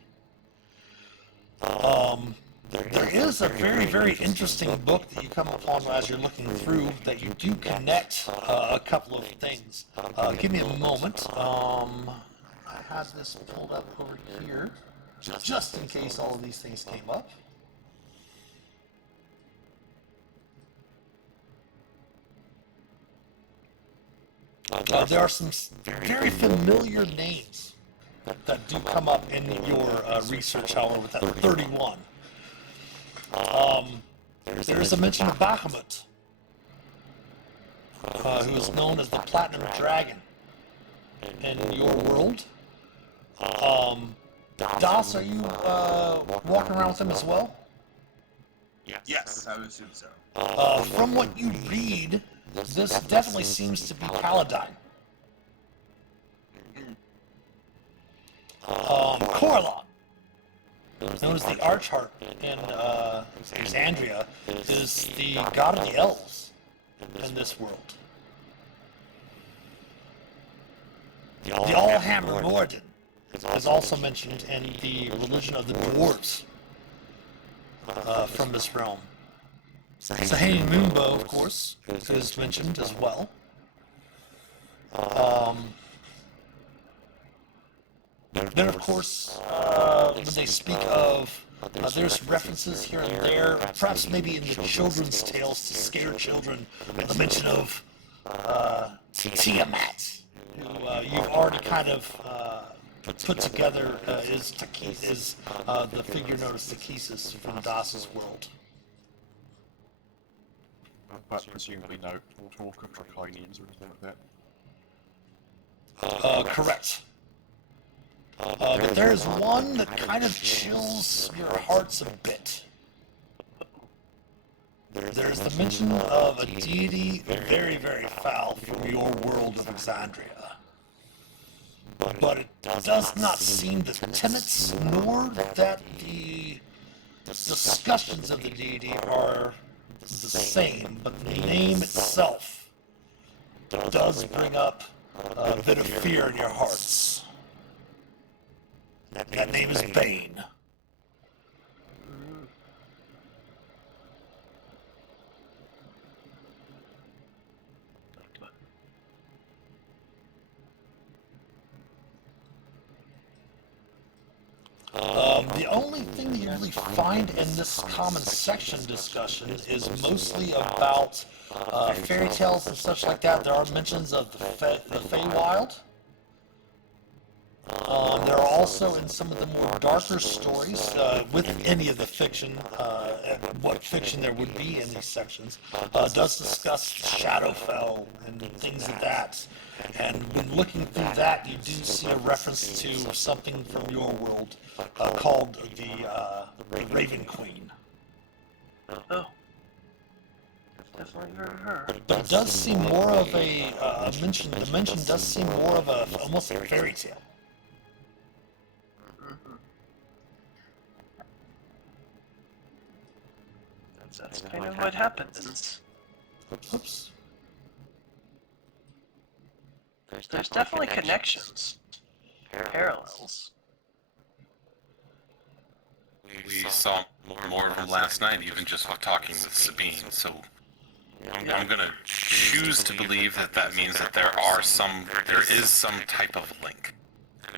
There is a very, very interesting book that you come upon as you're looking through that you do connect a couple of things. Give me a moment. I have this pulled up over here just in case all of these things came up. There are some very familiar names that do come up in your research, however, with that 31. There is a mention of Bahamut, who is known as the Platinum Dragon in your world. Das, are you walking around with him as well? Yes, I would assume so. From what you read, this definitely seems to be Paladine. Corlon, known as the Archheart in Exandria, is the god of the elves in this world. The Allhammer Morden is also mentioned in the religion of the dwarves from this realm. Sahane Moonbow, of course, is mentioned as well. Then, of course, when they speak of, there's references here and there, perhaps maybe in the children's tales to scare children, the mention of Tiamat, who you've already kind of put together is the figure known as Takesis from Das's world. But presumably no talk of draconians or anything like that. Correct. But there's one that kind of chills your hearts a bit. There's the mention of a deity very, very foul from your world of Exandria. But it does not seem the tenets nor that the discussions of the deity are the same, but the name itself does bring up a bit of fear in your hearts. That name is Bane. The only thing that you really find in this common section discussion is mostly about fairy tales and such like that. There are mentions of the Feywild. There are also in some of the more darker stories, with any of the fiction, and what fiction there would be in these sections, does discuss Shadowfell and things of that. And when looking through that, you do see a reference to something from your world called the Raven Queen. Oh. Definitely heard of her. But it does seem more of a mention. The mention does seem more of a almost a fairy tale. That's kind of what happens. Oops. There's definitely connections, parallels. We saw more of him last night, even just talking with Sabine, so I'm gonna choose to believe that that means that there is some type of link.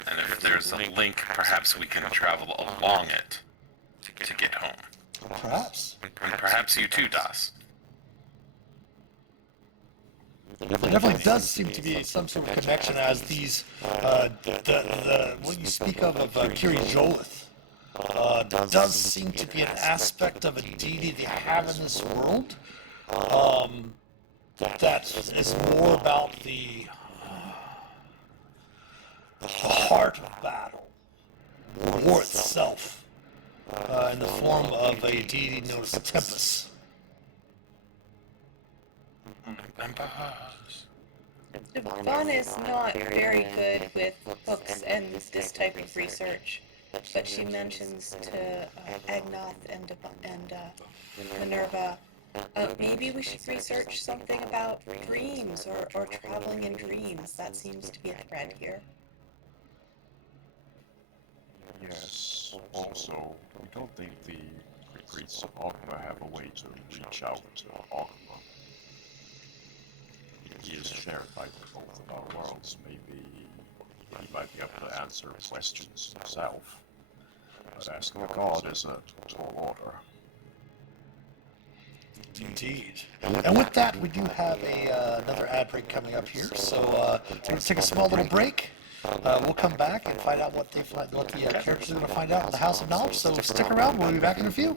And if there's a link, perhaps we can travel along it to get home. Perhaps. And perhaps you too, Das. There definitely does seem to be some sort of connection, as these what you speak of Kiri Jolith does seem to be an aspect of a deity they have in this world that is more about the heart of battle, war itself, in the form of a deity known as Tempest. Vecna is not very good with books and this type of research, but she mentions to Agnoth and Minerva, maybe we should research something about dreams or traveling in dreams. That seems to be a thread here. Yes. Also, we don't think the priests of Ogma have a way to reach out to Ogma. He is shared by both of our worlds. Maybe he might be able to answer questions himself. But asking a god is a tall order. Indeed. And with that, we do have another ad break coming up here. So let's take a small little break. We'll come back and find out what the characters are going to find out in the House of Knowledge. So stick around. We'll be back in a few.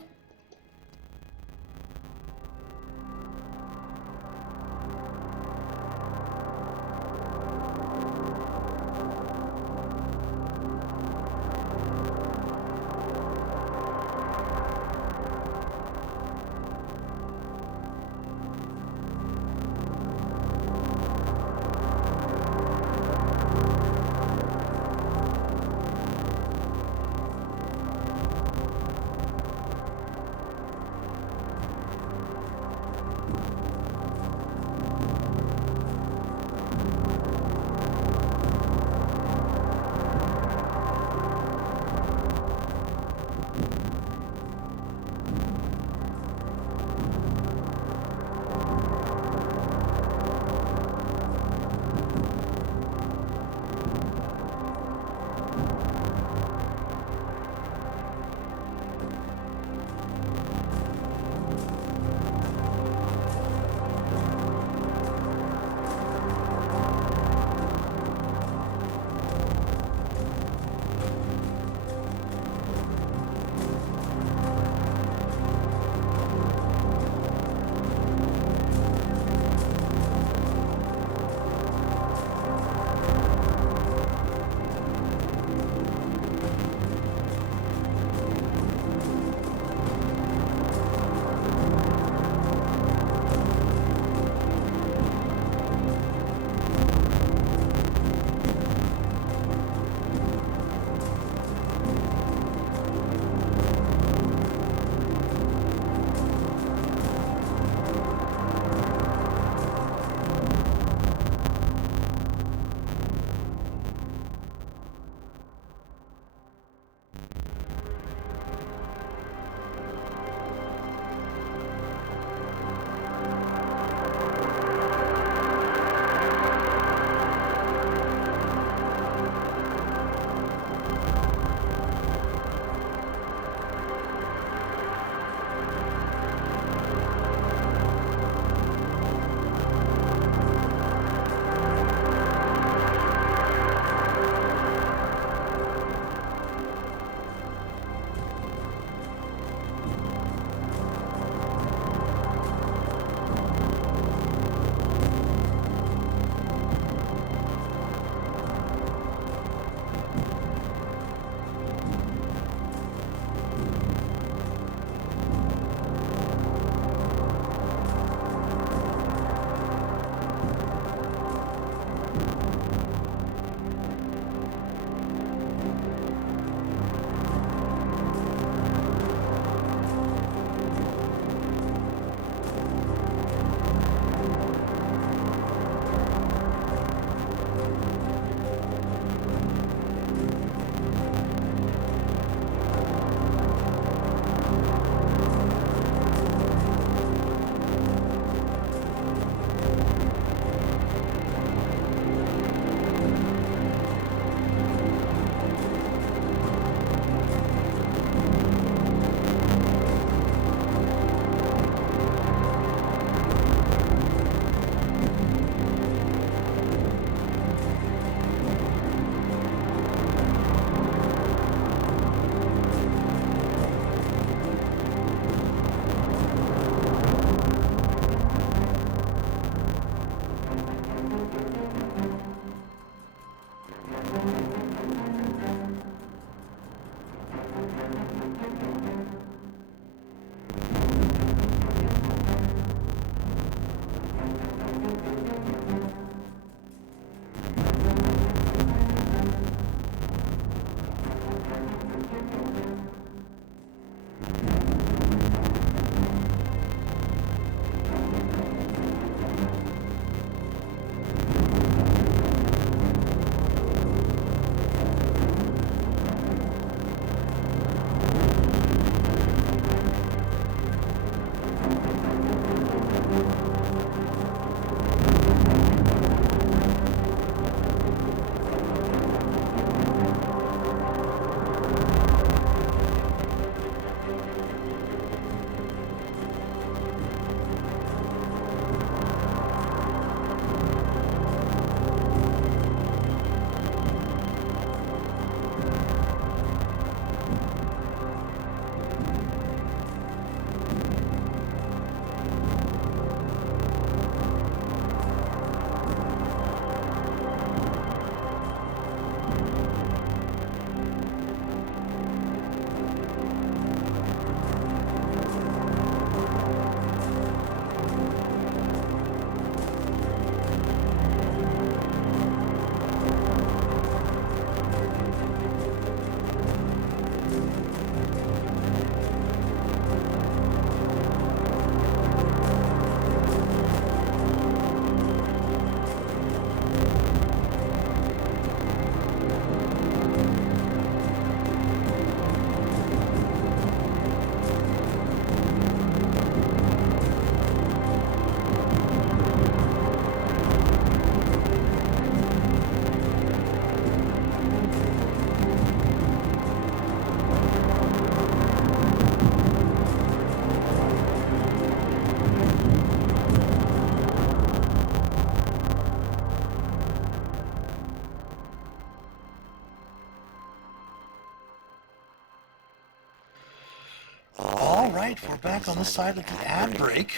All right, we're back on the side of the ad break.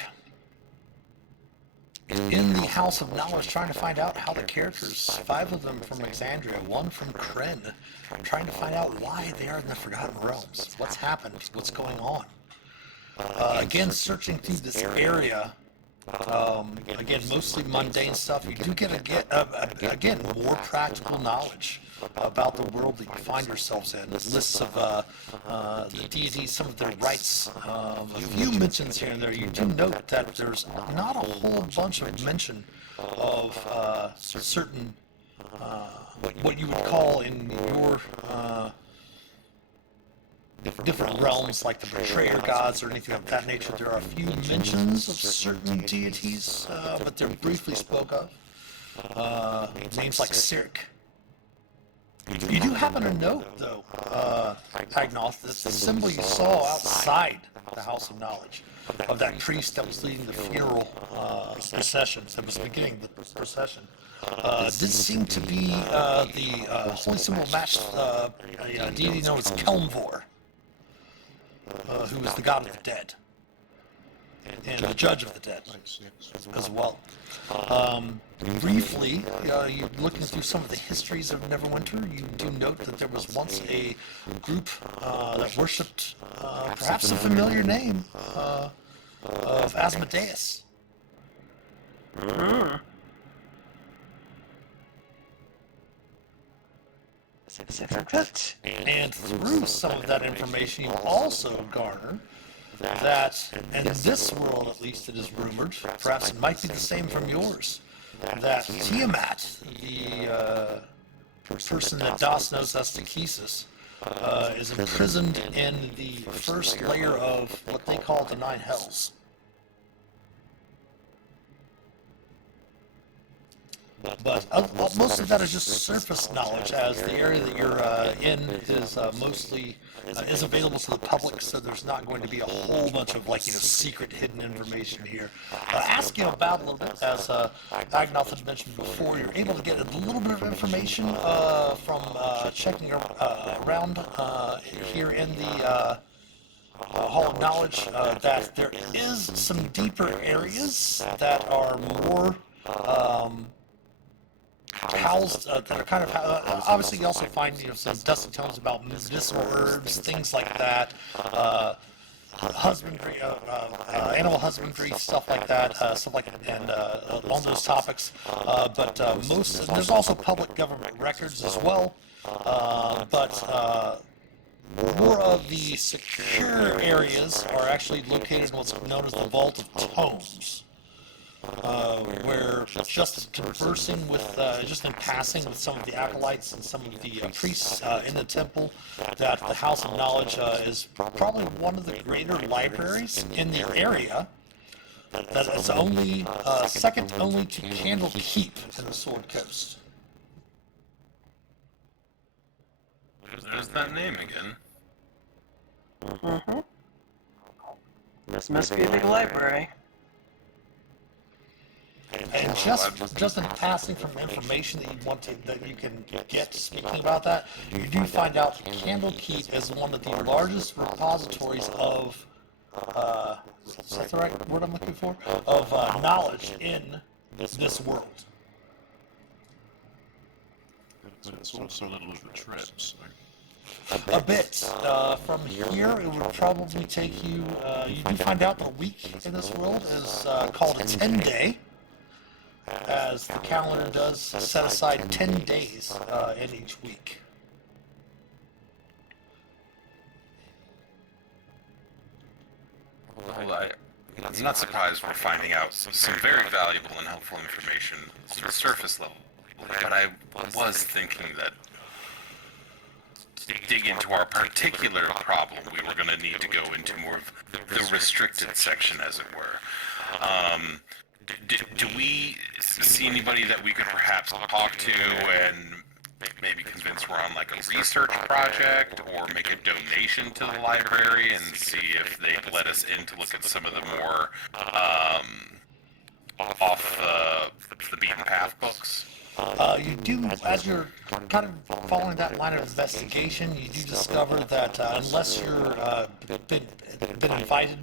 In the House of Knowledge, trying to find out how the characters, 5 of them from Exandria, 1 from Kren, trying to find out why they are in the Forgotten Realms. What's happened? What's going on? Again, searching through this area. Again, mostly mundane stuff. You do get again more practical knowledge about the world that you find yourselves in. Lists of the deities, some of their rites, a few mentions here and there. You do note that there's not a whole bunch of mention of certain what you would call in your different realms, like the betrayer gods or anything of that nature. There are a few mentions of certain deities, but they're briefly spoke of. Names like Sirik. You do happen to note, though, Agnoth, that the symbol you saw outside the House of Knowledge of that priest that was leading the funeral procession, that was beginning the procession, did seem to be the holy symbol matched a deity known as Kelmvor, who is the god of the dead and the judge of the dead as well. Briefly, you're looking through some of the histories of Neverwinter. You do note that there was once a group that worshipped perhaps a familiar name of Asmodeus. And through some of that information, you also garner that, in this world at least it is rumored, perhaps it might be the same from yours, that Tiamat, the person that Das knows as Takesis, is imprisoned in the first layer of what they call the 9 Hells. But most of that is just surface knowledge, as the area that you're in is mostly is available to the public, so there's not going to be a whole bunch of secret hidden information here. Asking about a little bit, as Agnoth had mentioned before, you're able to get a little bit of information from checking around here in the Hall of Knowledge, that there is some deeper areas that are more housed, that are kind of obviously you also find some dusty tomes about medicinal herbs, things like that, husbandry, animal husbandry, stuff like that, and along those topics. But there's also public government records as well. But more of the secure areas are actually located in what's known as the Vault of Tomes. Where just conversing with, just in passing with some of the acolytes and some of the priests in the temple, that the House of Knowledge is probably one of the greater libraries in the area, that is only second only to Candlekeep in the Sword Coast. There's that name again. Mm-hmm. This must be a big library. And just in passing from information that you can get speaking about that, you do find out that Candlekeep is one of the largest repositories of is that the right word I'm looking for? Of knowledge in this world. But it's also a little of a trip, so... A bit. From here, it would probably take you, you do find out the week in this world is called a 10-day. As the calendar does set aside 10 days in each week. Well, I'm not surprised we're finding out some very valuable and helpful information on the surface level, but I was thinking that to dig into our particular problem, we were going to need to go into more of the restricted section, as it were. Do we see anybody that we could perhaps talk to and maybe convince we're on like a research project, or make a donation to the library and see if they'd let us in to look at some of the more off the beaten path books? You do, as you're kind of following that line of investigation, you do discover that unless you're been invited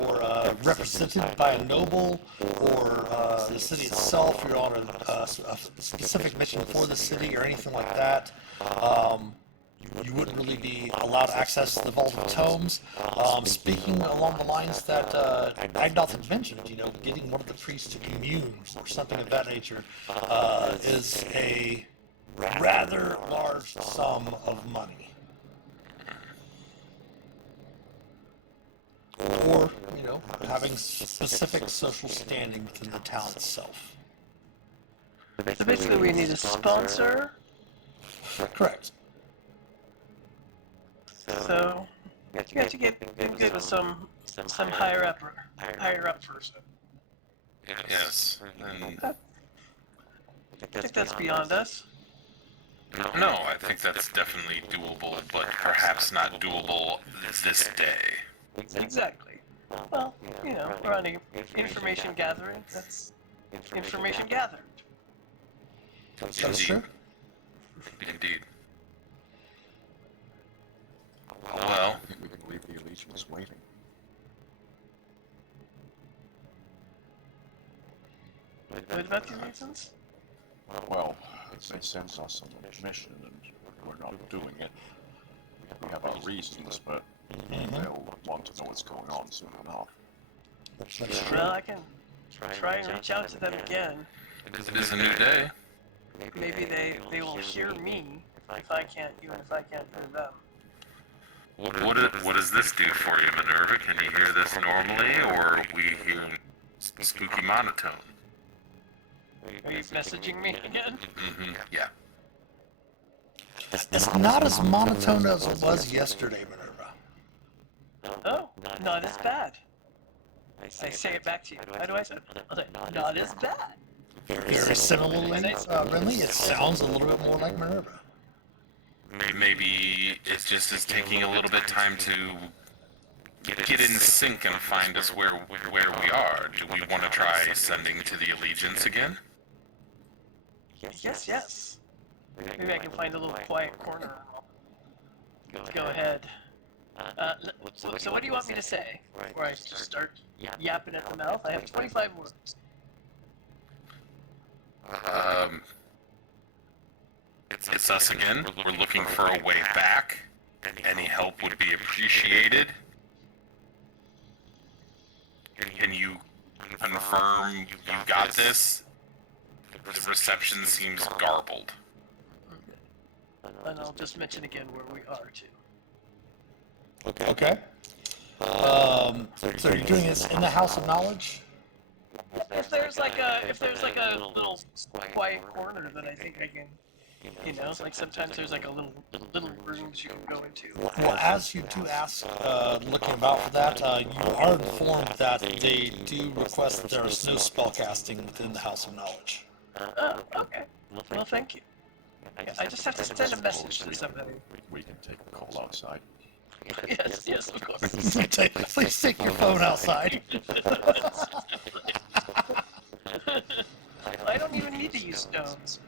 or represented by a noble or the city itself, you're on a specific mission for the city or anything like that, you wouldn't really be allowed to access the Vault of Tomes. Speaking along the lines that Agnoth had mentioned, getting one of the priests to commune or something of that nature is a rather large sum of money. Or, having specific social standing within the town itself. So basically, we need a sponsor. Correct. So you have to get good with some higher up person. Yes. And I think that's beyond us. no, I think that's definitely doable, but perhaps not doable this day. Exactly. Well, we're on information gathering. That's information gathered. That's true. Indeed. Well, I think we can leave the allegiance waiting. What about the reasons? Well, they send us on a mission and we're not doing it. We have our reasons, but they'll want to know what's going on soon enough. Well, I can try and reach out to them again. it is a new day. Maybe they will hear me if I can't, even if I can't hear them. What does this do for you, Minerva? Can you hear this normally, or we hear spooky monotone? Are you messaging me again? Yeah. It's not as monotone as it was yesterday, Minerva. Oh, not as bad. I say it back to you. How do I say it? I'll say, not as bad. Very similarly, Renly, it sounds a little bit more like Minerva. Maybe it just is taking a little bit time to get in sync and find us where we are. Do we want to try sending to the Allegiance again? Yes. Maybe I can find a little quiet corner. Go ahead. So what do you want me to say? Before I just start yapping at the mouth? I have 25 words. It's us again. We're looking for a way back. Any help would be appreciated. Can you confirm you got this? The reception seems garbled. And I'll just mention again where we are too. Okay. So you're doing this in the House of Knowledge? If there's like a little quiet corner that I think I can, like sometimes there's like a little rooms you can go into. Well, as you do ask, looking about for that, you are informed that they do request that there is no spellcasting within the House of Knowledge. Oh, okay. Well, thank you. Yeah, I just have to send a message to somebody. We can take a call outside. Yes, of course. Please take your phone outside. I don't even need to use stones.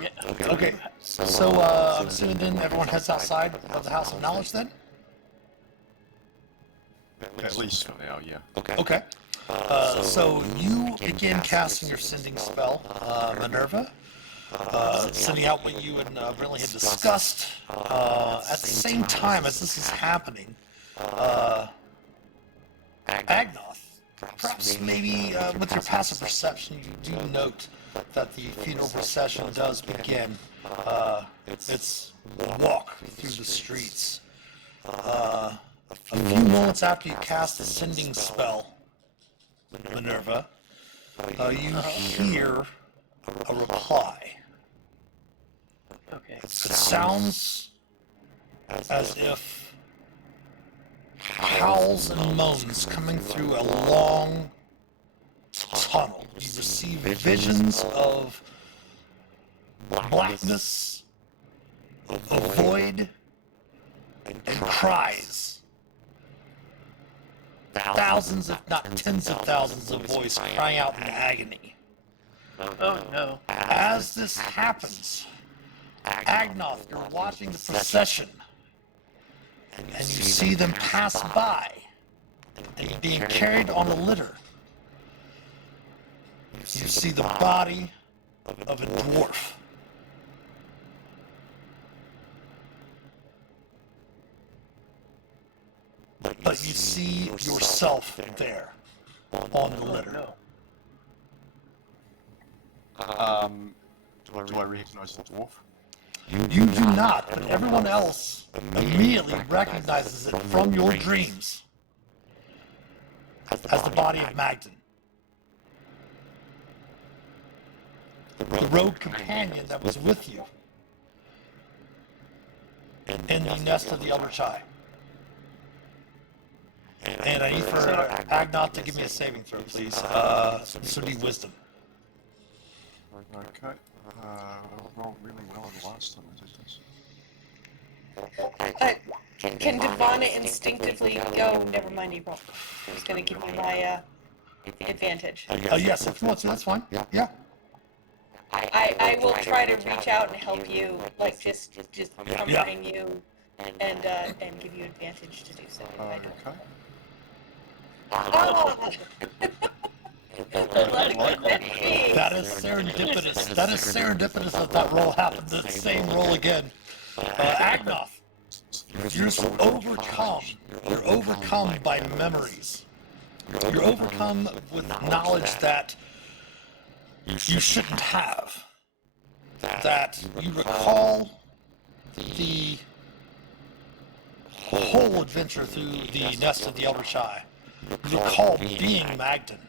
Yeah. Okay, so I'm assuming then everyone heads outside of the House of Knowledge then? At least for now, yeah. Okay. So you begin casting your sending spell, Minerva, sending out what you and Brentley had discussed. At the same time as this is happening, Agnoth, perhaps maybe with your passive perception, you do note that the funeral procession does begin its walk through the streets. A few moments after you cast the sending spell, Minerva, you hear a reply. Okay. It sounds as if howls and moans coming through a long tunnel. You receive visions of blackness, a void, and cries. Thousands, if not tens of thousands of voices crying out in agony. Oh no. As this happens, Agnoth, you're watching the procession, and you see them pass by, and being carried on a litter. You see the body of a dwarf. But you see yourself there on the litter. No. Do I recognize the dwarf? You do not, but everyone else immediately recognizes it from your dreams as the body of Magden. The rogue companion that was with you in the nest of the Elder Chai. And I need for Agnoth to give me a saving throw, please. This would be wisdom. Okay. I rolled really well the last time I did this. Can Devana instinctively go? Never mind, April. I was gonna give you my advantage. Yes, if you want to, that's fine. Yeah. I will try to reach out and help you, like just comforting you, and give you advantage to do so. If I don't. Okay. Oh! That is serendipitous. That is serendipitous that roll happened. The same roll again. Agnoth, you're overcome. You're overcome by memories. You're overcome with knowledge that you shouldn't have. That you recall the whole adventure through the nest of the Elder Chai. You recall being Magden,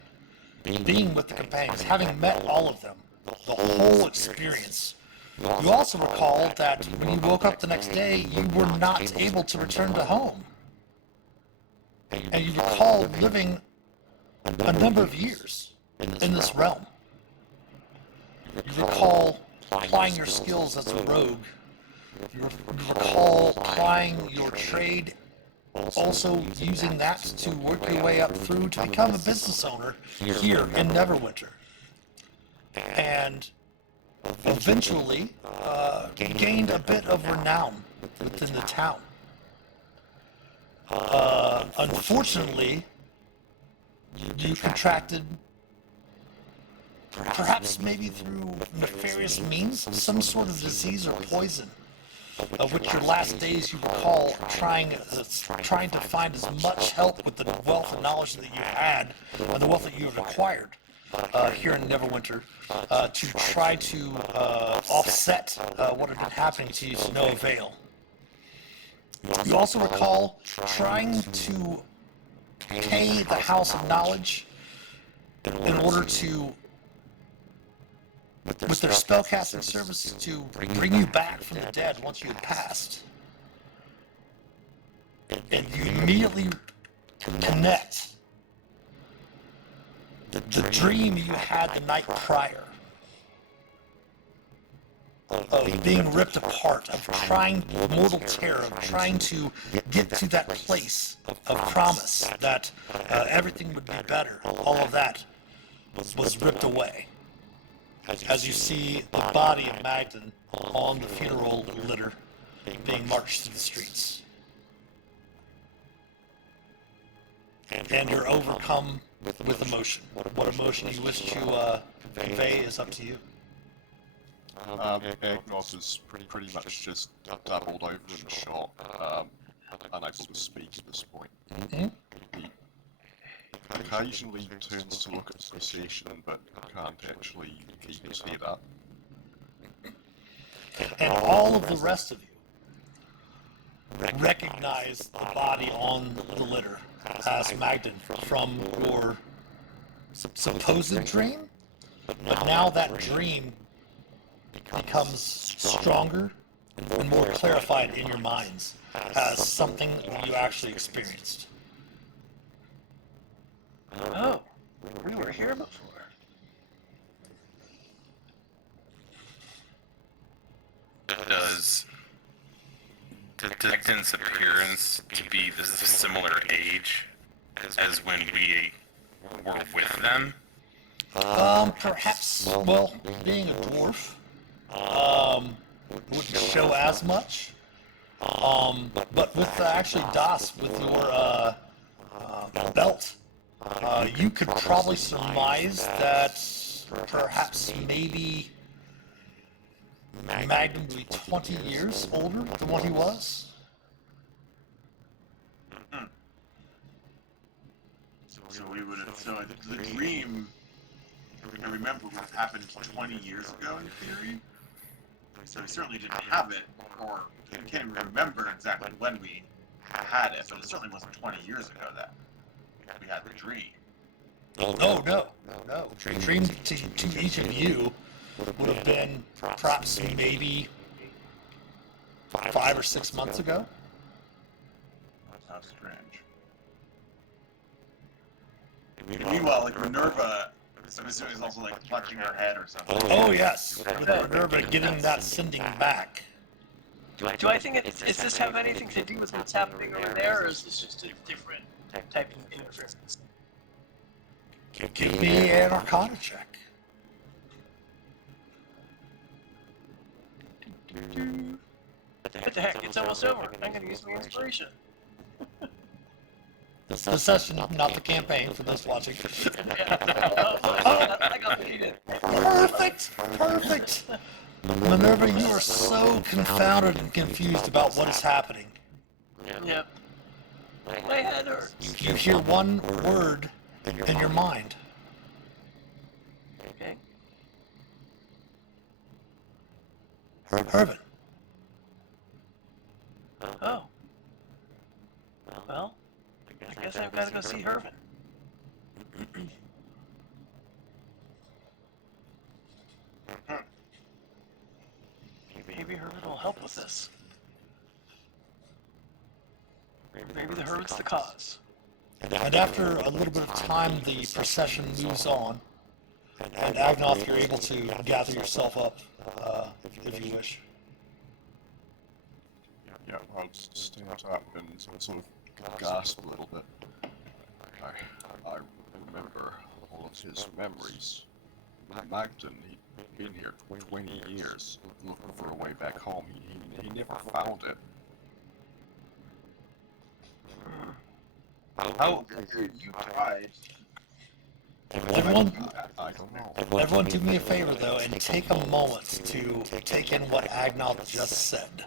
being with the companions, having met all of them, the whole experience. You also recall that when you woke up the next day, you were not able to return to home. And you recall living a number of years in this realm. You recall applying your skills as a rogue. You recall applying your trade, also using that to work your way up through to become a business owner here in Neverwinter. And eventually gained a bit of renown within the town. Unfortunately, you contracted, perhaps maybe through nefarious means, some sort of disease or poison, of which your last days you recall trying to find as much help with the wealth of knowledge that you had and the wealth that you had acquired here in Neverwinter to try to offset what had been happening to you to no avail. You also recall trying to pay the House of Knowledge in order to, with their spellcasting services, to bring you back from the dead once you had passed. And you immediately connect the dream you had the night prior of being ripped apart, of trying, mortal terror, of trying to get to that place of promise that everything would be better. All of that was ripped away. As you see the body of Magden on the funeral litter being marched through the streets. And you're overcome with emotion. What emotion you wish to convey is up to you. Agnoth is pretty much just doubled over in shock, unable to speak at this point. Mm-hmm. He occasionally turns to look at the procession, but can't actually keep his head up. And all of the rest of you recognize the body on the litter as Magden from your supposed dream, but now that dream becomes stronger and more clarified in your minds as something you actually experienced. Oh, we were here before. Does Magden's appearance to be the similar age as when we were with them? Perhaps, well, being a dwarf, wouldn't show as much. But with actually Das, with your belt, you could probably surmise that perhaps maybe Magnum would be 20 years older than what he was. So we would have. So the dream, I remember, would have happened 20 years ago in theory. So we certainly didn't have it, or we can't even remember exactly when we had it, but it certainly wasn't 20 years ago that we had the dream. Oh, no. The dream to each of you would have been perhaps maybe 5 or 6 months ago. How strange. And meanwhile, like Minerva, I'm assuming is also like clutching her head or something. Oh, yes. With Minerva getting that sending back. Do I think does this have anything to do with what's happening over there, or is this just a different type of interference? Give me an Arcana check. What the heck? It's almost over. I'm gonna use my inspiration. The session, not the campaign, for those watching. I got defeated. Perfect! Minerva, you are so confounded and confused about what is happening. Yep. My head hurts. You hear one word in your mind. Okay. Hervin. Oh. Well, I guess I've got to go see Hervin. Maybe Hervin will help with this. Maybe the Hermit's the cause. And after a little bit of time, the procession moves on. And Agnoth, you're able to gather yourself up, if you wish. Yeah, I'll stand up and sort of gasp a little bit. I remember all of his memories. Magden, he'd been here 20 years looking for a way back home. He never found it. How you tried? Everyone, I don't know. everyone do me a favor, though, and take a moment to take in what Agnoth just said.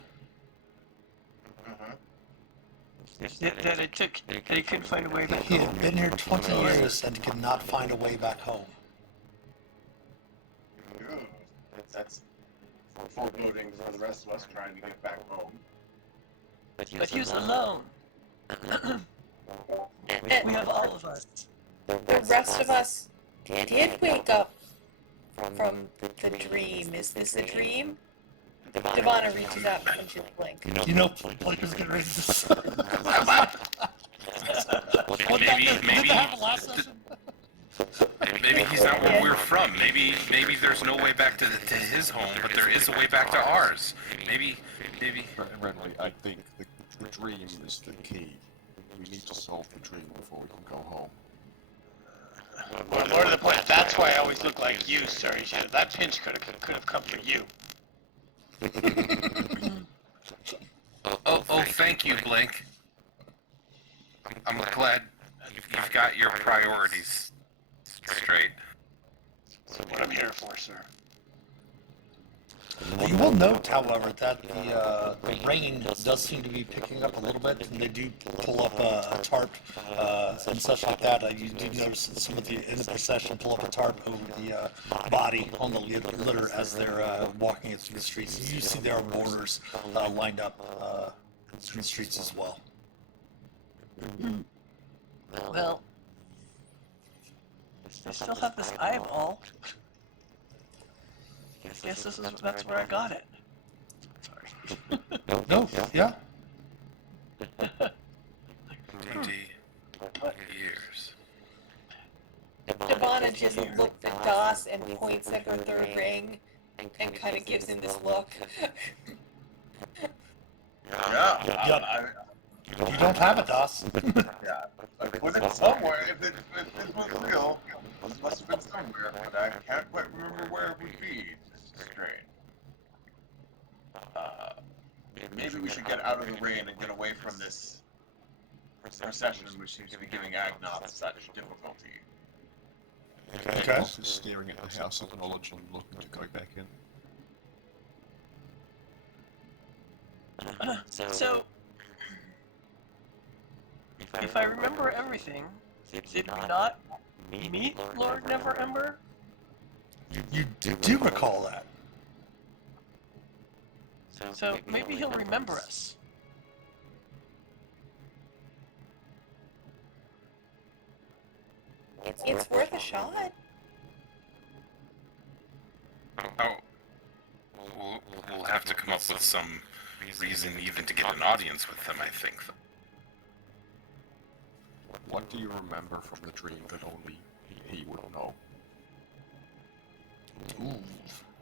That he couldn't find a way back He home. had been here 20 years and could not find a way back home. That's foreboding for the rest of us trying to get back home. But he was alone. We have all of us. The rest of us did wake up from the dream. Is this a dream? Devana reaches out and punches Blink. You know, players get ready to... What Maybe did that happen last session? maybe he's not where we're from. Maybe there's no way back to his home, but there is a way back to ours. Maybe. Renly, I think the dream is the key. We need to solve the dream before we can go home. More to the point, that's why I always look like you, sir. That pinch could have come from you. Oh, thank you, Blink. I'm glad you've got your priorities straight. That's what I'm here for, sir. You will note, however, that the rain does seem to be picking up a little bit, and they do pull up a tarp and such like that. You do notice that some of the in the procession pull up a tarp over the body on the litter as they're walking it through the streets. And you see there are mourners lined up through the streets as well. Well, I still have this eyeball. Guess that's where I got it. Sorry. No, yeah. 20 years. Devana just looks at Das and points at her third ring and kind of gives him this look. Yeah. You don't have it, Das. Yeah. I put it somewhere. If it was real, this must have been somewhere, but I can't quite remember where it would be. It's strange. Maybe we should get out of the rain and get away from this procession, which seems to be giving Agnoth such difficulty. Okay. Agnoth is staring at the House of Knowledge and looking to go back in. So, if I remember everything, did we not meet Lord Neverember? You do recall that. So maybe he'll remember us. It's worth a shot. Oh, we'll have to come up with some reason even to get an audience with them, I think. What do you remember from the dream that only he would know? Ooh,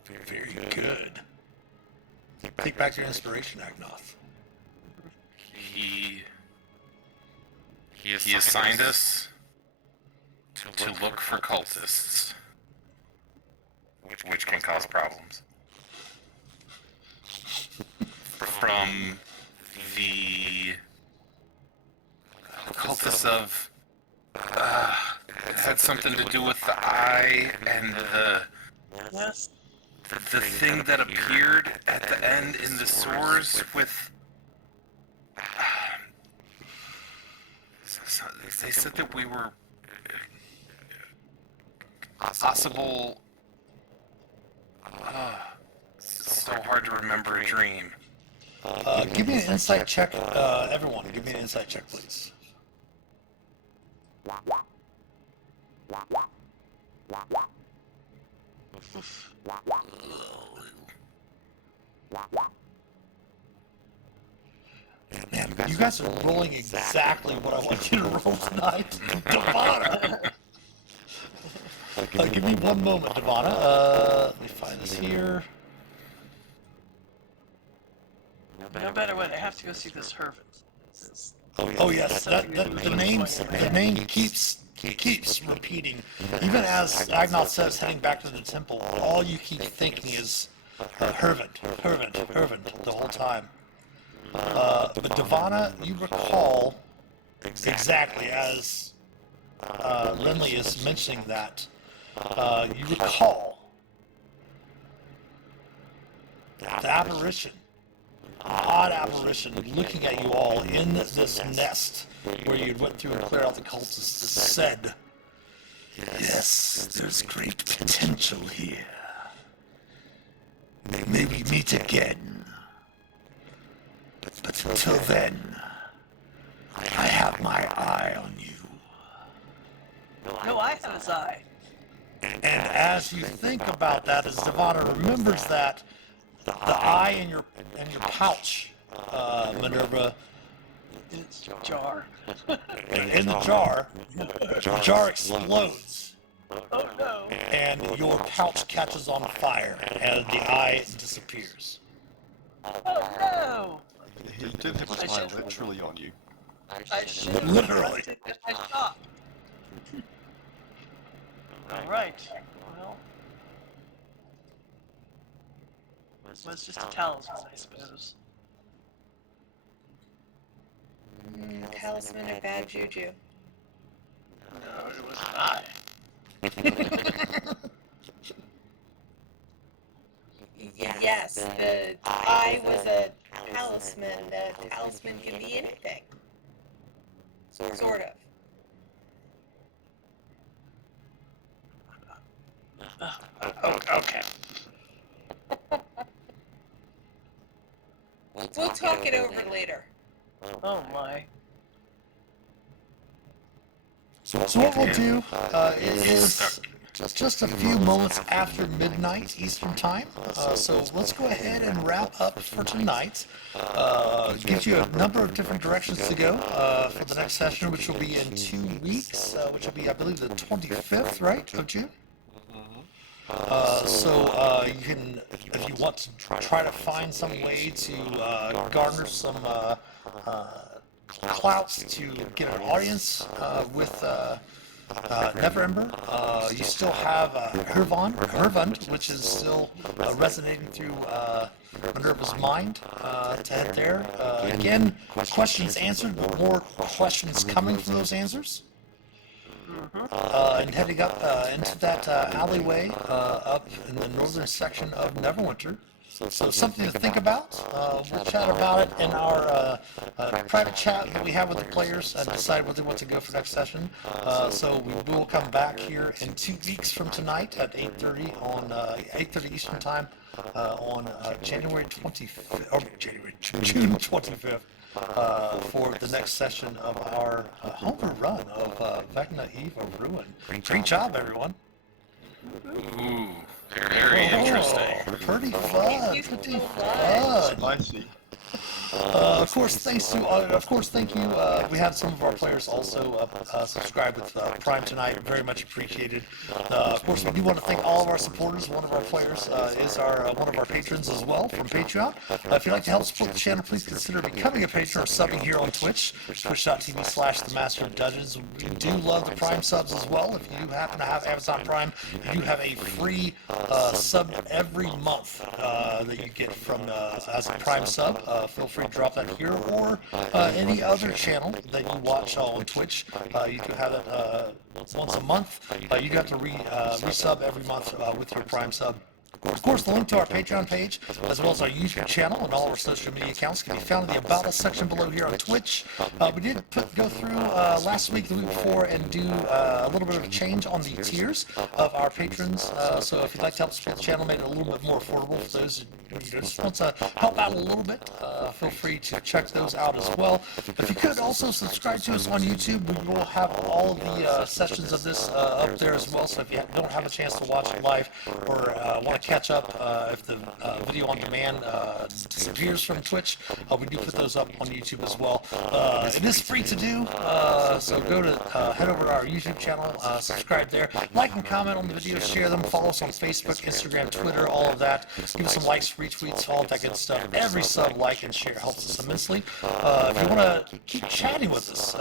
very good. Take back your inspiration, Agnoth. He assigned us to look for cultists, which can cause problems. From the cultists of it had something to do with the eye and Yes. the thing that appeared at the end in the sores with. They said that we were possible. So hard to remember a dream. Give me an insight check, everyone. Give me an insight check, please. Man, you guys are rolling exactly what I want you to roll tonight. Devana! Give me one moment, Devana. Let me find this here. No better way. I have to go see this Hervin. Oh yes, the name keeps repeating. Even as Agnoth says, heading back to the temple, all you keep thinking is Hervin the whole time. But Devana, you recall exactly as Lindley is mentioning that. You recall the apparition. Odd apparition looking at you all in this nest where you went through and cleared out the cultists said, "Yes, there's great potential here. May we meet again. But until then, I have my eye on you." No, I have his eye. And as you think about that, as Devana remembers that, the eye in your pouch, Minerva, It's jar. in the jar explodes, Oh no. and your pouch catches on fire, and the eye disappears. Oh no. He did have his eye literally on you. I should Literally. I stopped. All right. Well, it's just a talisman, I suppose. Talisman of bad juju. No, it was an eye. Yes, the eye was a talisman. The talisman can be anything. Sort of. Okay. We'll talk it over later. Oh my. So what we'll do is just a few moments after midnight Eastern Time. So let's go ahead and wrap up for tonight. Gives you a number of different directions to go for the next session, which will be in 2 weeks, which will be, I believe, the 25th, right, of June? So you can, if you want to try to find some way to garner some clouts to get an audience with Neverember. You still have Hervund, which is still resonating through Minerva's mind to head there. Again, questions answered, but more questions coming from those answers. And heading up into that alleyway up in the northern section of Neverwinter. So something to think about. We'll chat about it in our private chat that we have with the players and decide whether we want to go for next session. So we will come back here in 2 weeks from tonight at 8:30 on 8:30 Eastern Time on January 25th, or June 25th. For the next session of our homebrew run of Vecna Eve of Ruin. Great job, everyone. Ooh, very interesting. Pretty fun. Pretty fun. Spicy. Of course, thank you. We had some of our players also subscribe with Prime tonight. Very much appreciated. Of course, we do want to thank all of our supporters. One of our players is one of our patrons as well from Patreon. If you'd like to help support the channel, please consider becoming a patron or subbing here on Twitch, twitch.tv/themasterofdungeons. We do love the Prime subs as well. If you do happen to have Amazon Prime, you do have a free sub every month that you get from as a Prime sub. Feel free to drop that here or any other channel that you watch on Twitch. You can have it once a month. You do have to resub every month with your Prime sub. Of course, the link to our Patreon page, as well as our YouTube channel and all our social media accounts, can be found in the About Us section below here on Twitch. We did go through last week, the week before, and do a little bit of a change on the tiers of our patrons. So if you'd like to help support the channel, make it a little bit more affordable for those who just want to help out a little bit, feel free to check those out as well. If you could also subscribe to us on YouTube, we will have all of the sessions of this up there as well. So if you don't have a chance to watch it live or want to catch up if the video on demand disappears from Twitch, we do put those up on YouTube as well. It is free to do, so go to head over to our YouTube channel, subscribe there, like and comment on the videos, share them, follow us on Facebook, Instagram, Twitter, all of that. Give us some likes, retweets, all of that good stuff. Every sub, like, and share helps us immensely. If you want to keep chatting with us,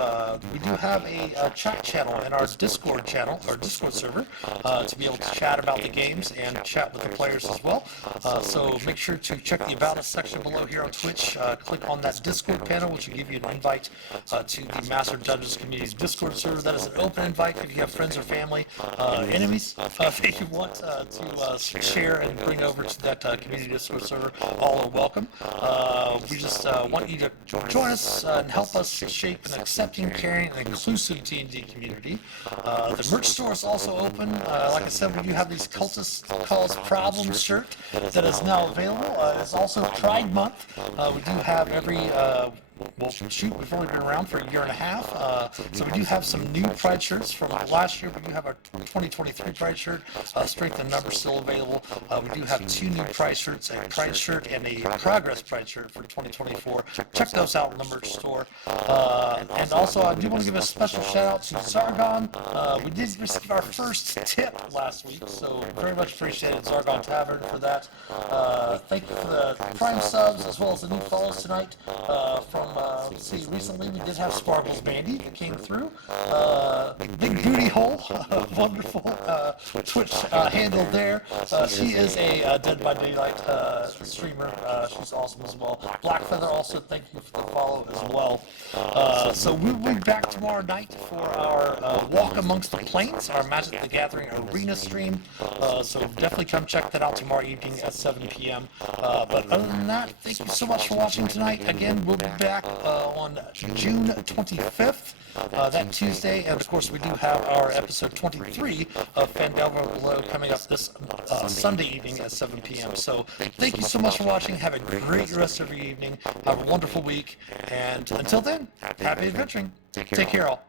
we do have a chat channel in our Discord channel, our Discord server, to be able to chat about the games and chat with the players as well. So make sure to check the About Us section below here on Twitch. Click on that Discord panel, which will give you an invite to the Master of Dungeons Community's Discord server. That is an open invite if you have friends or family, enemies that you want to share and bring over to that community Discord server. All are welcome. We just want you to join us and help us shape an accepting, caring, and inclusive D&D community. The merch store is also open. Like I said, we do have these Cultists Cause Problems shirt that is now available. It's also Pride Month. We do have every well, shoot, we've only been around for a year and a half, so we do have some new Pride shirts from last year. We do have our 2023 Pride shirt, Strength and Number still available. We do have 2 new Pride shirts, a Pride shirt and a Progress Pride shirt for 2024. Check those out in the merch store. And also, I do want to give a special shout out to Zargon. We did receive our first tip last week, so very much appreciated Zargon Tavern for that. Thank you for the Prime subs as well as the new follows tonight from let's see, recently we did have Sparkles Bandy that came through. Big Booty Hole, wonderful Twitch handle there. She is a Dead by Daylight streamer. She's awesome as well. Black Feather also, thank you for the follow as well. So we'll be back tomorrow night for our Walk Amongst the Plains, our Magic the Gathering arena stream. So definitely come check that out tomorrow evening at 7 p.m. But other than that, thank you so much for watching tonight. Again, we'll be back on June 25th, that Tuesday, and of course we do have our episode 23 of Fandelver Below coming up this Sunday evening at 7 p.m. So thank you so much for watching. Have a great rest of your evening. Have a wonderful week, and until then, happy adventuring. Take care all.